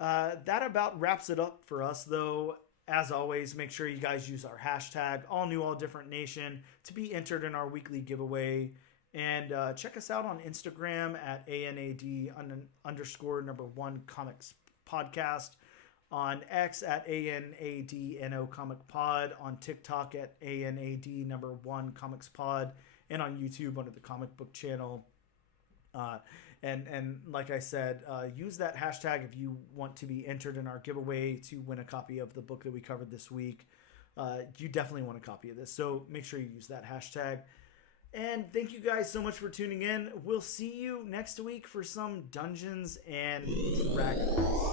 That about wraps it up for us, though. As always, make sure you guys use our hashtag AllNewAllDifferentNation to be entered in our weekly giveaway. And check us out on Instagram at ANAD_1 Comics Podcast, on X at ANADNO Comic Pod, on TikTok at ANAD1 Comics Pod, and on YouTube under the Comic Book Channel. And like I said, use that hashtag if you want to be entered in our giveaway to win a copy of the book that we covered this week. You definitely want a copy of this, so make sure you use that hashtag. And thank you guys so much for tuning in. We'll see you next week for some Dungeons and Dragons.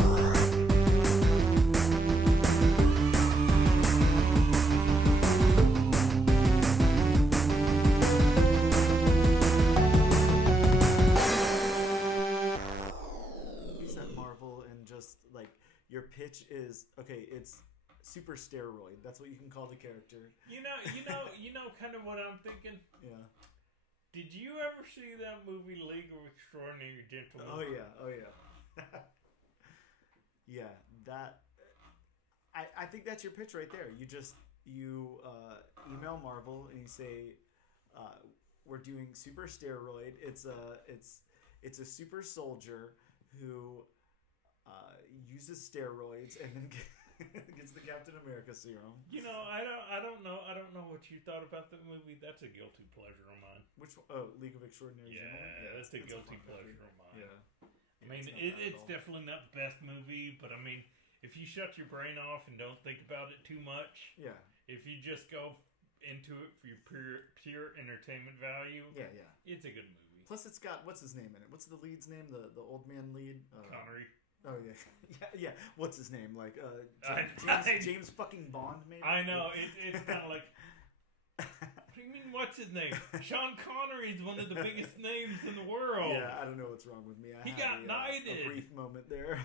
Your pitch is it's super steroid. That's what you can call the character. You know kind of what I'm thinking? Yeah. Did you ever see that movie League of Extraordinary Gentlemen? Oh yeah. Yeah, that I think that's your pitch right there. You email Marvel and you say we're doing super steroid. It's a super soldier who uses steroids and then Gets the Captain America serum. You know, I don't know what you thought about the movie. That's a guilty pleasure of mine. Which one? Oh, League of Extraordinary Gentlemen? Yeah, that's a guilty pleasure of mine. Yeah. I mean, it's definitely not the best movie, but I mean, if you shut your brain off and don't think about it too much, if you just go into it for your pure entertainment value, it's a good movie. Plus, it's got what's his name in it? What's the lead's name? The old man lead? Connery. Oh yeah. What's his name? Like James fucking Bond, maybe. I know it's kind of like. What do you mean? What's his name? Sean Connery's one of the biggest names in the world. Yeah, I don't know what's wrong with me. He got knighted. A brief moment there.